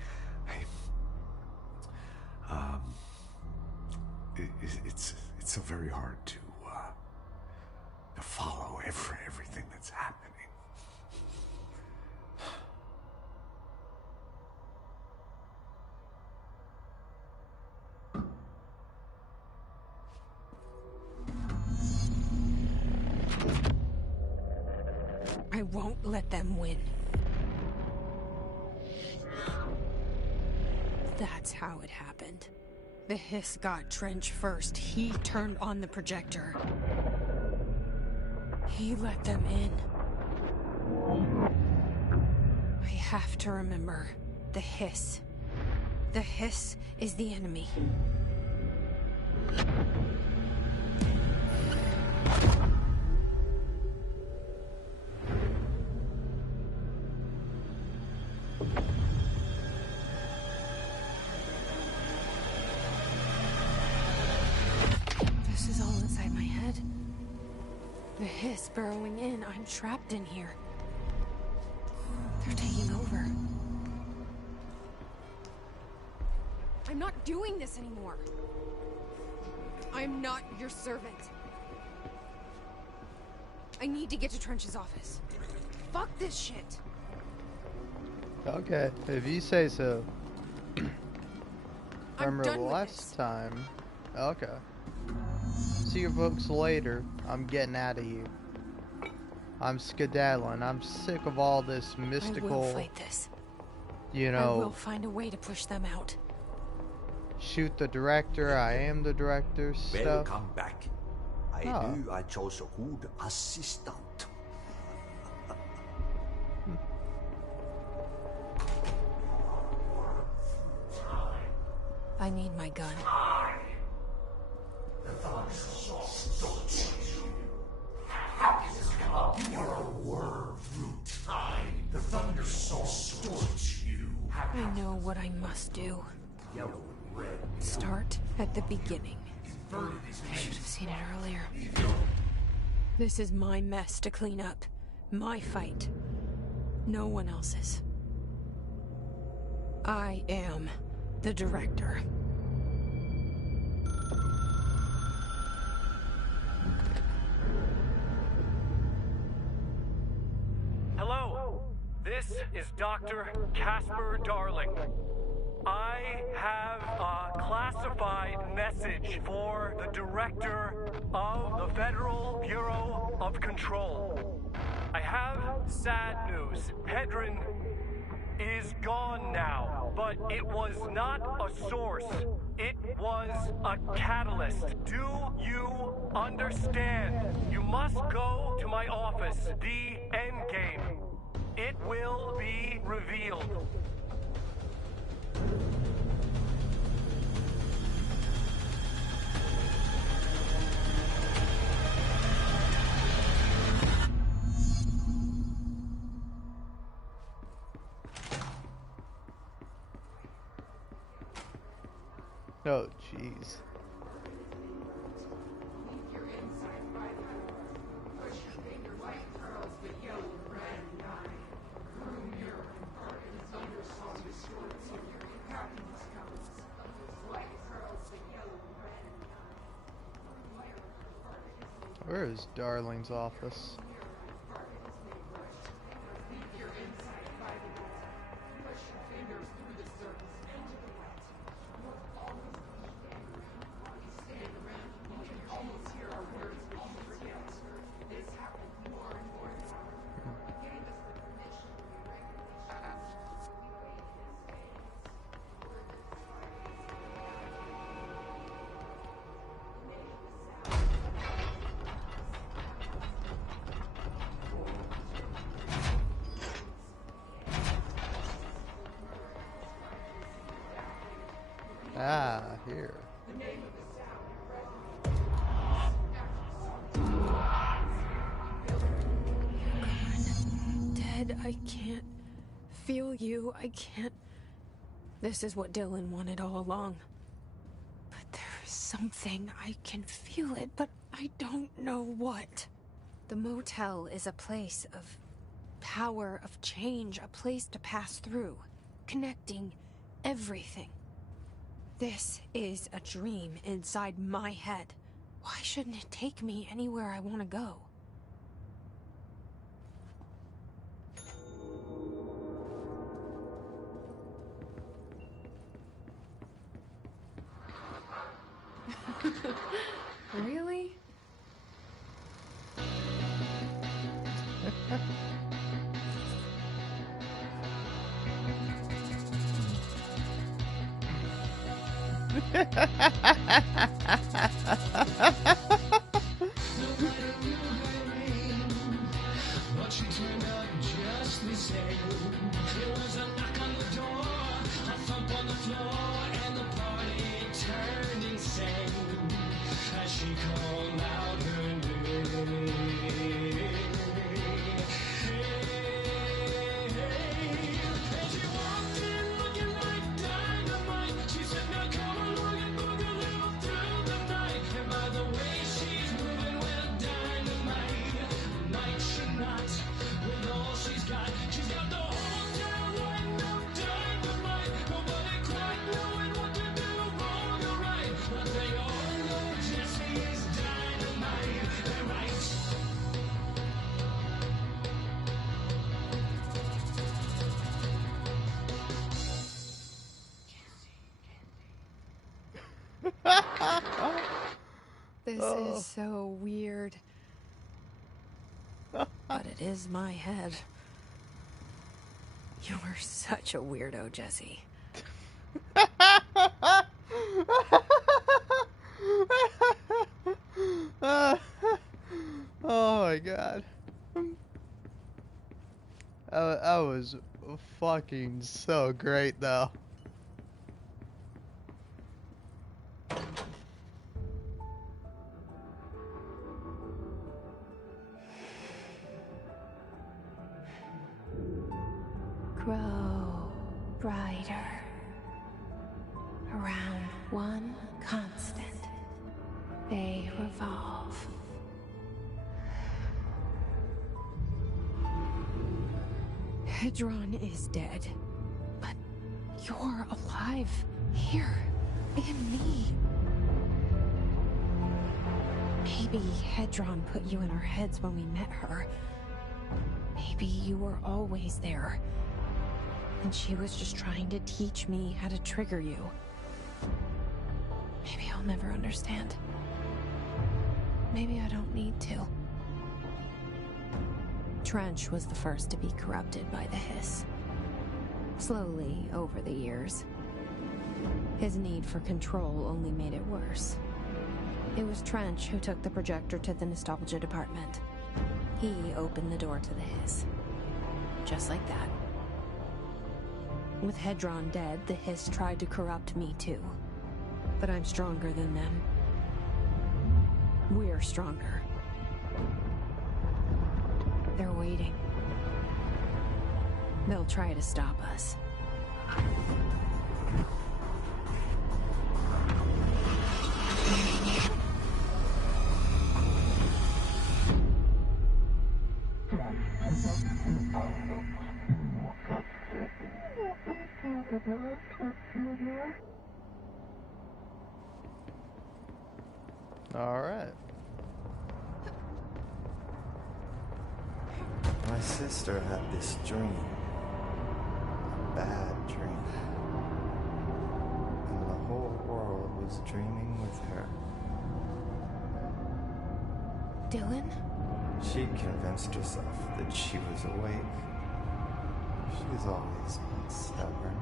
It's so very hard to follow everything that's happening. I won't let them win. That's how it happened. The Hiss got Trench first. He turned on the projector. He let them in. I have to remember the Hiss. The Hiss is the enemy. This is all inside my head. The Hiss burrowing in. I'm trapped in here. They're taking over. I'm not doing this anymore. I'm not your servant. I need to get to Trench's office. Fuck this shit. Okay, if you say so. I'm Remember done with last time. Okay. See you folks later. I'm getting out of here. I'm skedaddling. I'm sick of all this mystical. I will fight this. You I know. will find a way to push them out. Shoot the director. I am the director. Stuff. Welcome back. I Oh. knew I chose a good assistant. I need my gun. The Thunderstorm distorts you. Happiness come. You're a worm through time. The Thunderstorm distorts you. I know what I must do. Yellow and red. Start at the beginning. I should have seen it earlier. This is my mess to clean up. My fight. No one else's. I am the director. Hello, this is Dr. Casper Darling. I have a classified message for the director of the Federal Bureau of Control. I have sad news. Hedron is gone now, but it was not a source. It was a catalyst. Do you understand? You must go to my office, the Endgame. It will be revealed. Oh, jeez. Where is Darling's office? Ah, here. Dead, I can't feel you. I can't. This is what Dylan wanted all along. But there is something. I can feel it, but I don't know what. The motel is a place of power, of change, a place to pass through, connecting everything. This is a dream inside my head. Why shouldn't it take me anywhere I want to go? Really? But she turned out just the same. It was a knock on the door, a thump on the floor, and the party turned insane as she called out her name. And she walked in looking like dynamite. She said, now come along and boogaloo through the night. And by the way she's moving, well, dynamite. Might she not, with all she's got the whole town lighting up dynamite. Nobody quite knowing what to do, wrong or right, but they all know Jesse is dynamite. They're right. This is so weird. But it is my head. You were such a weirdo, Jesse. Oh my god. That was fucking so great though. Grow brighter around one constant. They revolve. Hedron is dead, but you're alive here in me. Maybe Hedron put you in our heads when we met her. Maybe you were always there, and she was just trying to teach me how to trigger you. Maybe I'll never understand. Maybe I don't need to. Trench was the first to be corrupted by the Hiss. Slowly, over the years. His need for control only made it worse. It was Trench who took the projector to the nostalgia department. He opened the door to the Hiss. Just like that. With Hedron dead, the Hiss tried to corrupt me too. But I'm stronger than them. We're stronger. They're waiting. They'll try to stop us. All right. My sister had this dream. A bad dream. And the whole world was dreaming with her. Dylan? She convinced herself that she was awake. She's always been stubborn.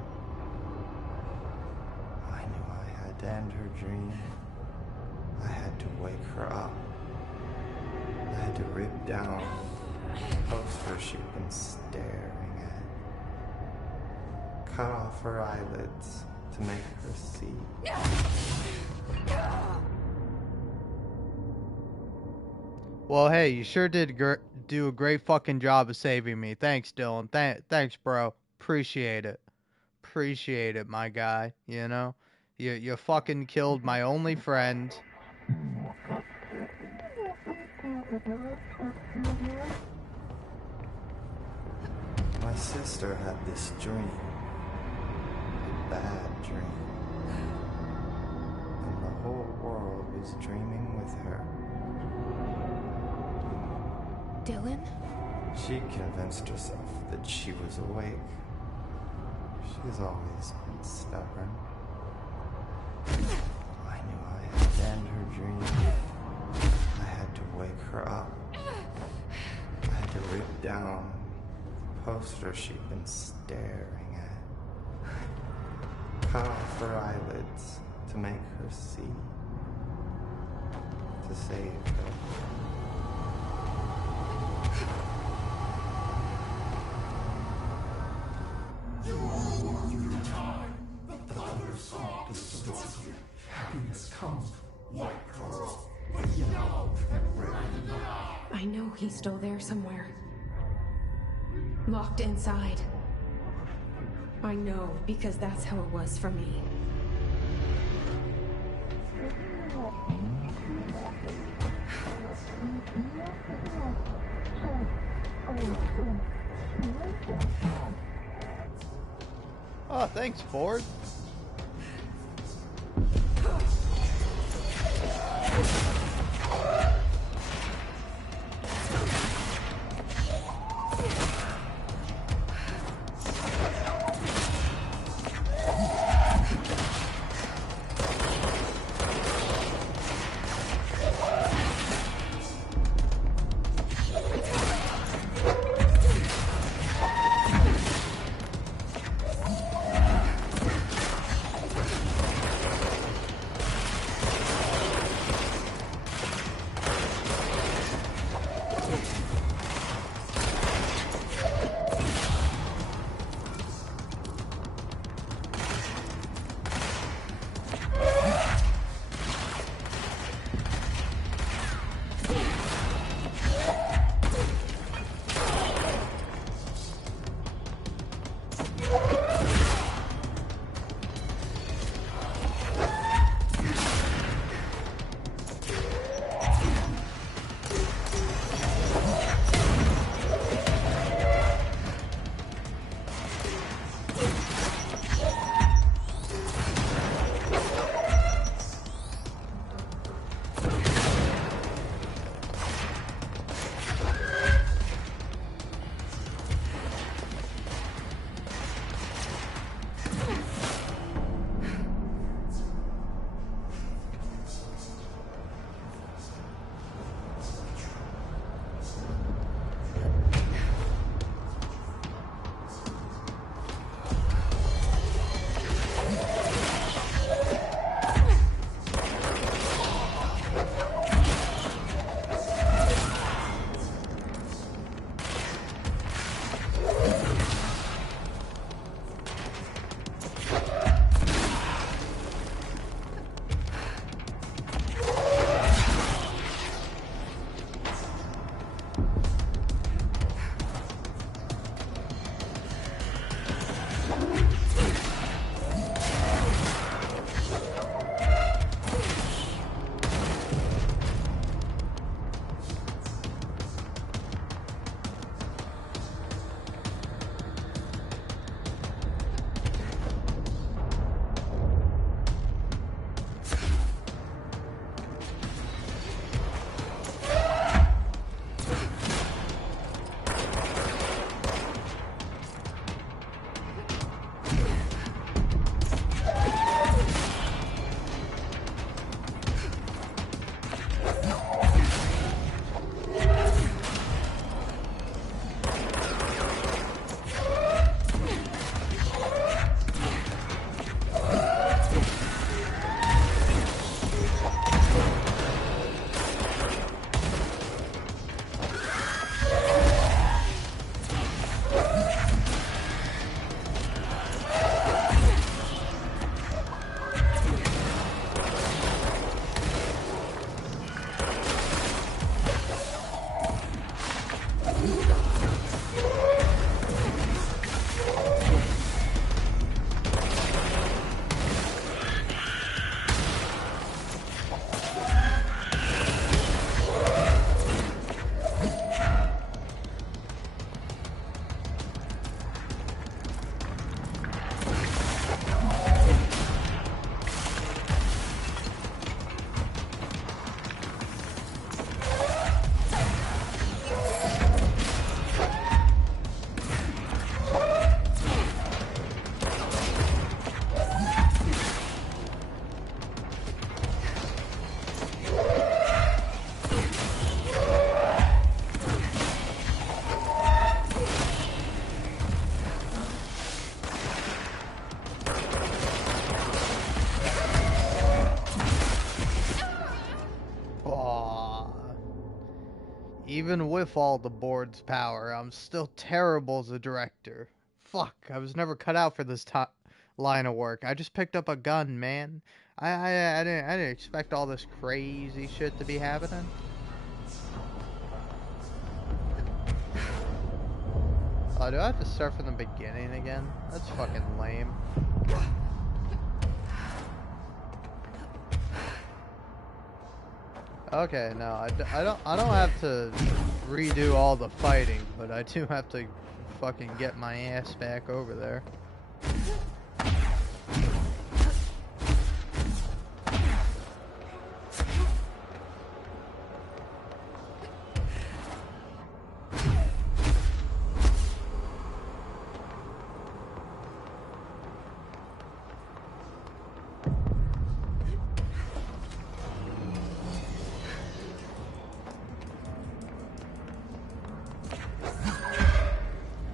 I knew I had to end her dream. I had to wake her up. I had to rip down the poster she'd been staring at. Cut off her eyelids to make her see. Well, hey, you sure did do a great fucking job of saving me. Thanks, Dylan. Thanks, bro. Appreciate it. Appreciate it, my guy. You know? You fucking killed my only friend. My sister had this dream. A bad dream. And the whole world was dreaming with her. Dylan? She convinced herself that she was awake. She's always been stubborn. I knew I had to end her dream. I had to wake her up. I had to rip down the poster she'd been staring at. Cut off her eyelids to make her see. To save her. I know he's still there somewhere. Locked inside. I know, because that's how it was for me. Oh, thanks, Ford. Even with all the board's power, I'm still terrible as a director. Fuck, I was never cut out for this line of work. I just picked up a gun, man. I didn't expect all this crazy shit to be happening. Oh, do I have to start from the beginning again? That's fucking lame. Okay, no, I don't have to redo all the fighting, but I do have to fucking get my ass back over there.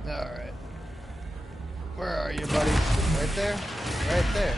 Alright. Where are you, buddy? Right there? Right there.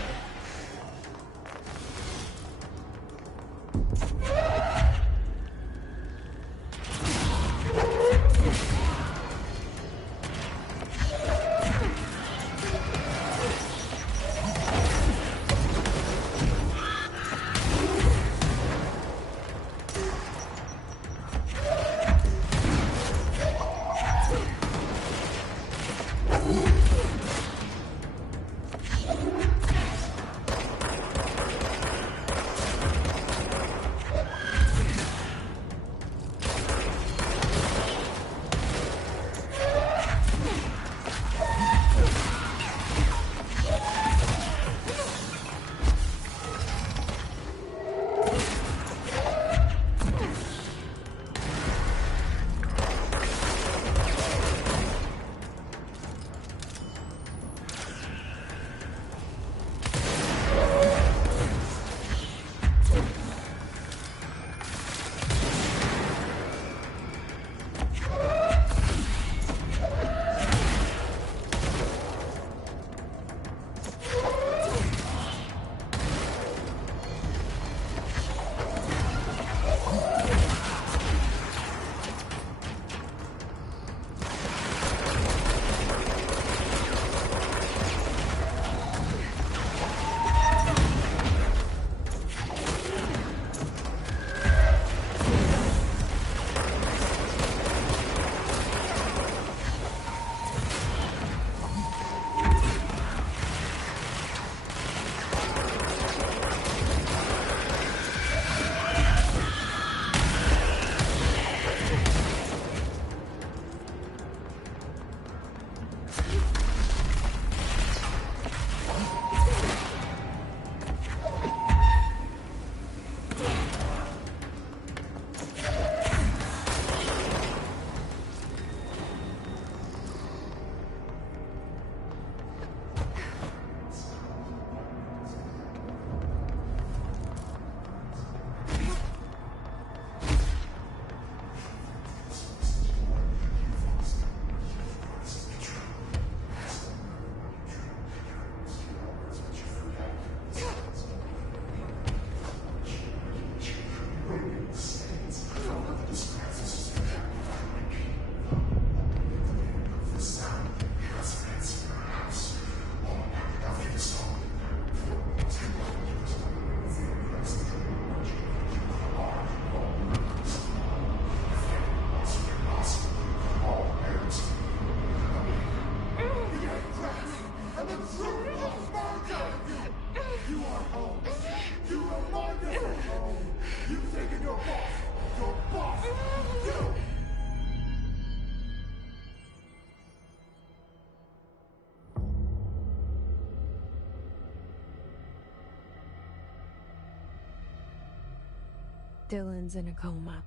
Dylan's in a coma.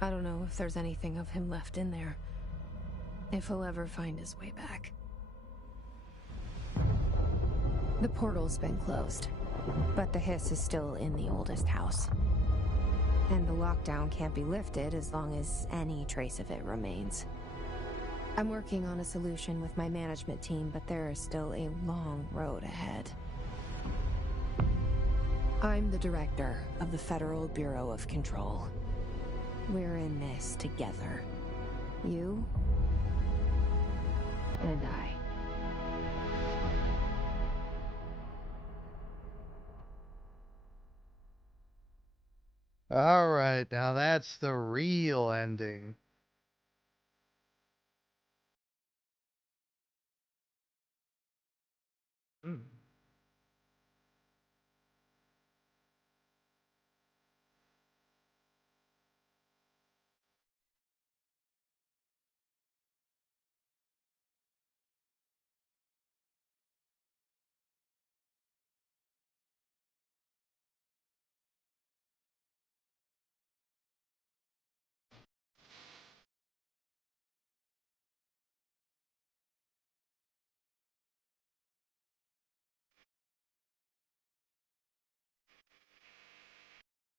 I don't know if there's anything of him left in there. If he'll ever find his way back. The portal's been closed, but the hiss is still in the oldest house. And the lockdown can't be lifted as long as any trace of it remains. I'm working on a solution with my management team, but there is still a long road ahead. I'm the director of the Federal Bureau of Control. We're in this together. You and I. Alright, now that's the real ending. Hmm.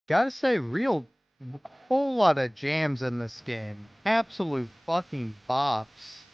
Gotta say, whole lot of jams in this game. Absolute fucking bops.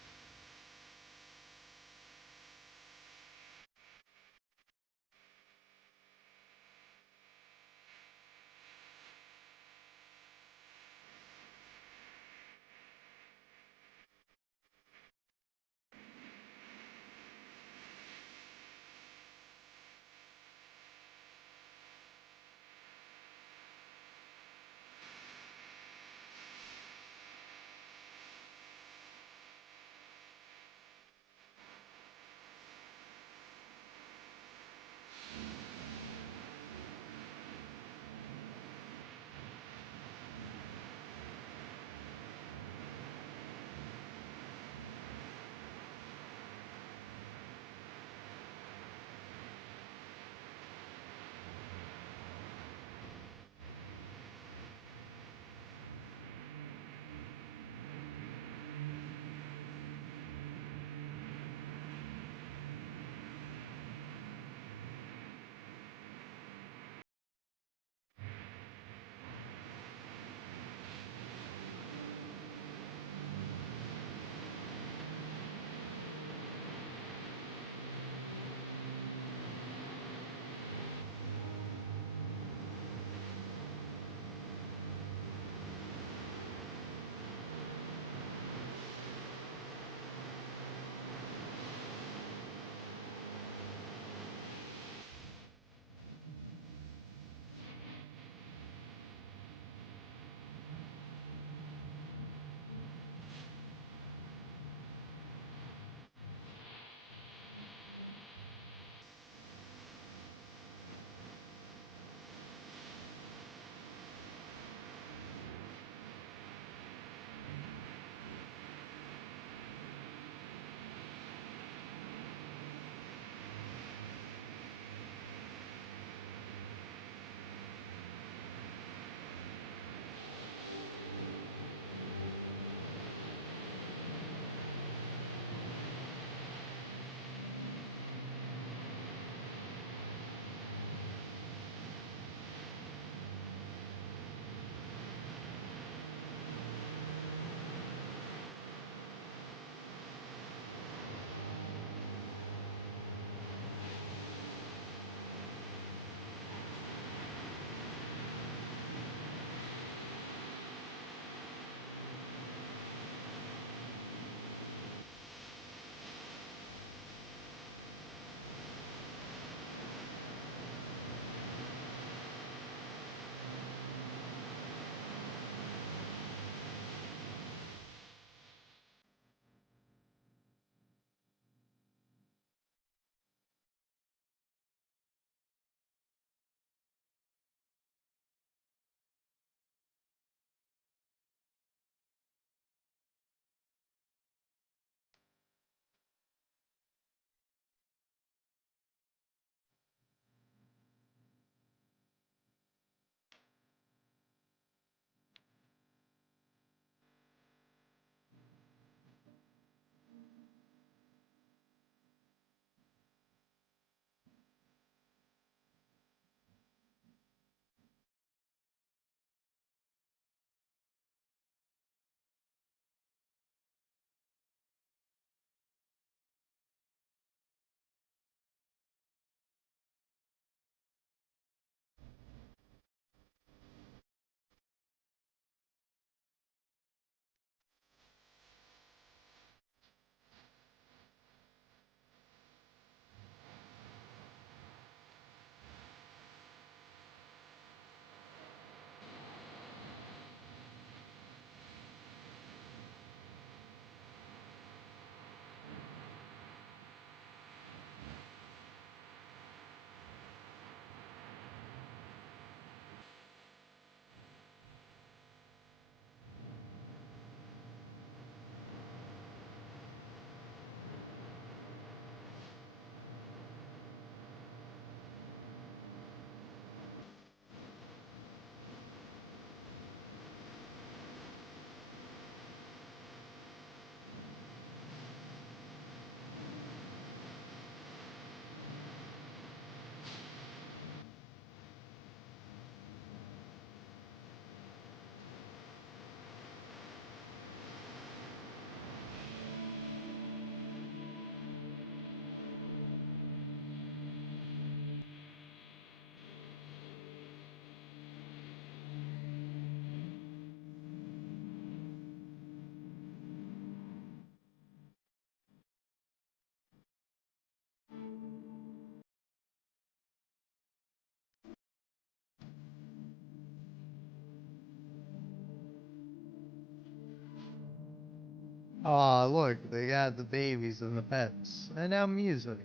Aw, look, they got the babies and the pets. And now music.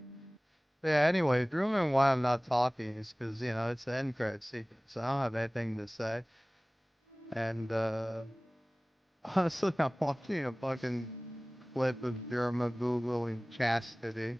Yeah, anyway, the reason why I'm not talking is because, you know, it's the end credit sequence, so I don't have anything to say. And, honestly, I'm watching a fucking clip of Jerma googling chastity.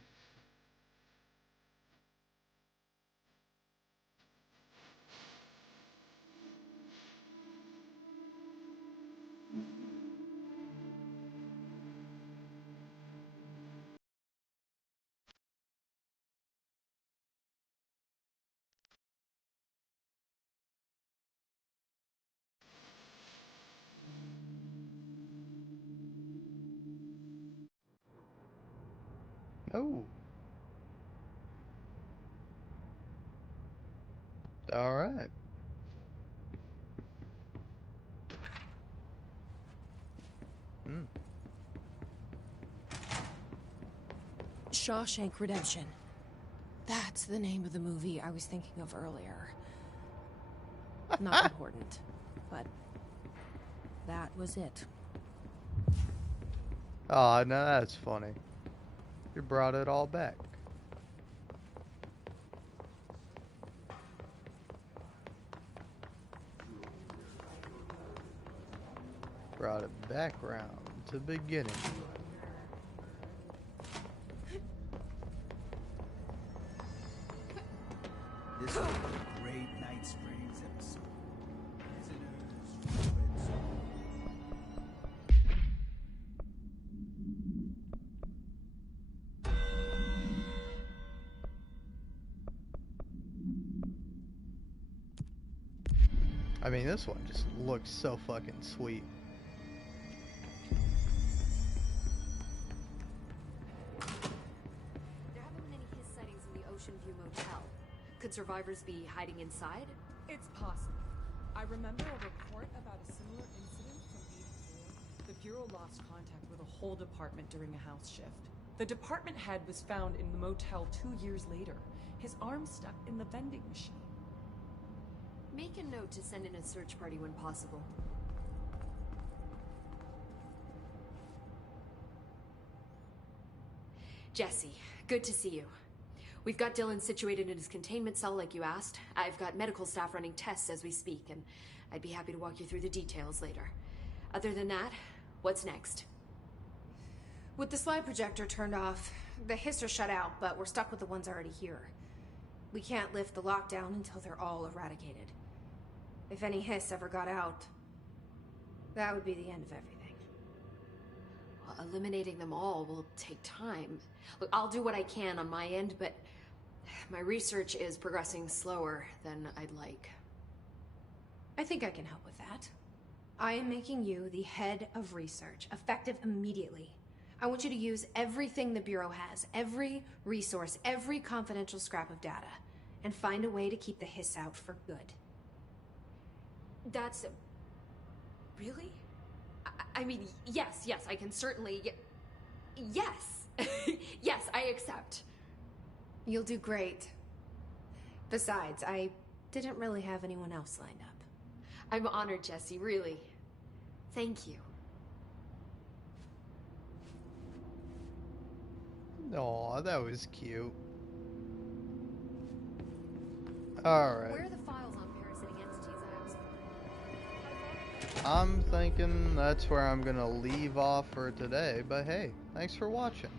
Oh. Alright. Shawshank Redemption. That's the name of the movie I was thinking of earlier. Not important, but that was it. Oh, no, that's funny. You brought it all back. Brought it back round to the beginning. This will be a great Night Springs episode. I mean, this one just looks so fucking sweet. There haven't been any his sightings in the Ocean View Motel. Could survivors be hiding inside? It's possible. I remember a report about a similar incident from 84. The Bureau lost contact with a whole department during a house shift. The department head was found in the motel 2 years later. His arm stuck in the vending machine. Make a note to send in a search party when possible. Jesse, good to see you. We've got Dylan situated in his containment cell like you asked. I've got medical staff running tests as we speak, and I'd be happy to walk you through the details later. Other than that, what's next? With the slide projector turned off, the hiss are shut out, but we're stuck with the ones already here. We can't lift the lockdown until they're all eradicated. If any hiss ever got out, that would be the end of everything. Well, eliminating them all will take time. Look, I'll do what I can on my end, but my research is progressing slower than I'd like. I think I can help with that. I am making you the head of research, effective immediately. I want you to use everything the Bureau has, every resource, every confidential scrap of data, and find a way to keep the hiss out for good. That's... really? I mean, yes, I can certainly... Yes! Yes, I accept. You'll do great. Besides, I didn't really have anyone else lined up. I'm honored, Jesse, really. Thank you. Aw, that was cute. Alright. Where are the files on parasitic entities I asked for? I'm thinking that's where I'm gonna leave off for today, but hey, thanks for watching.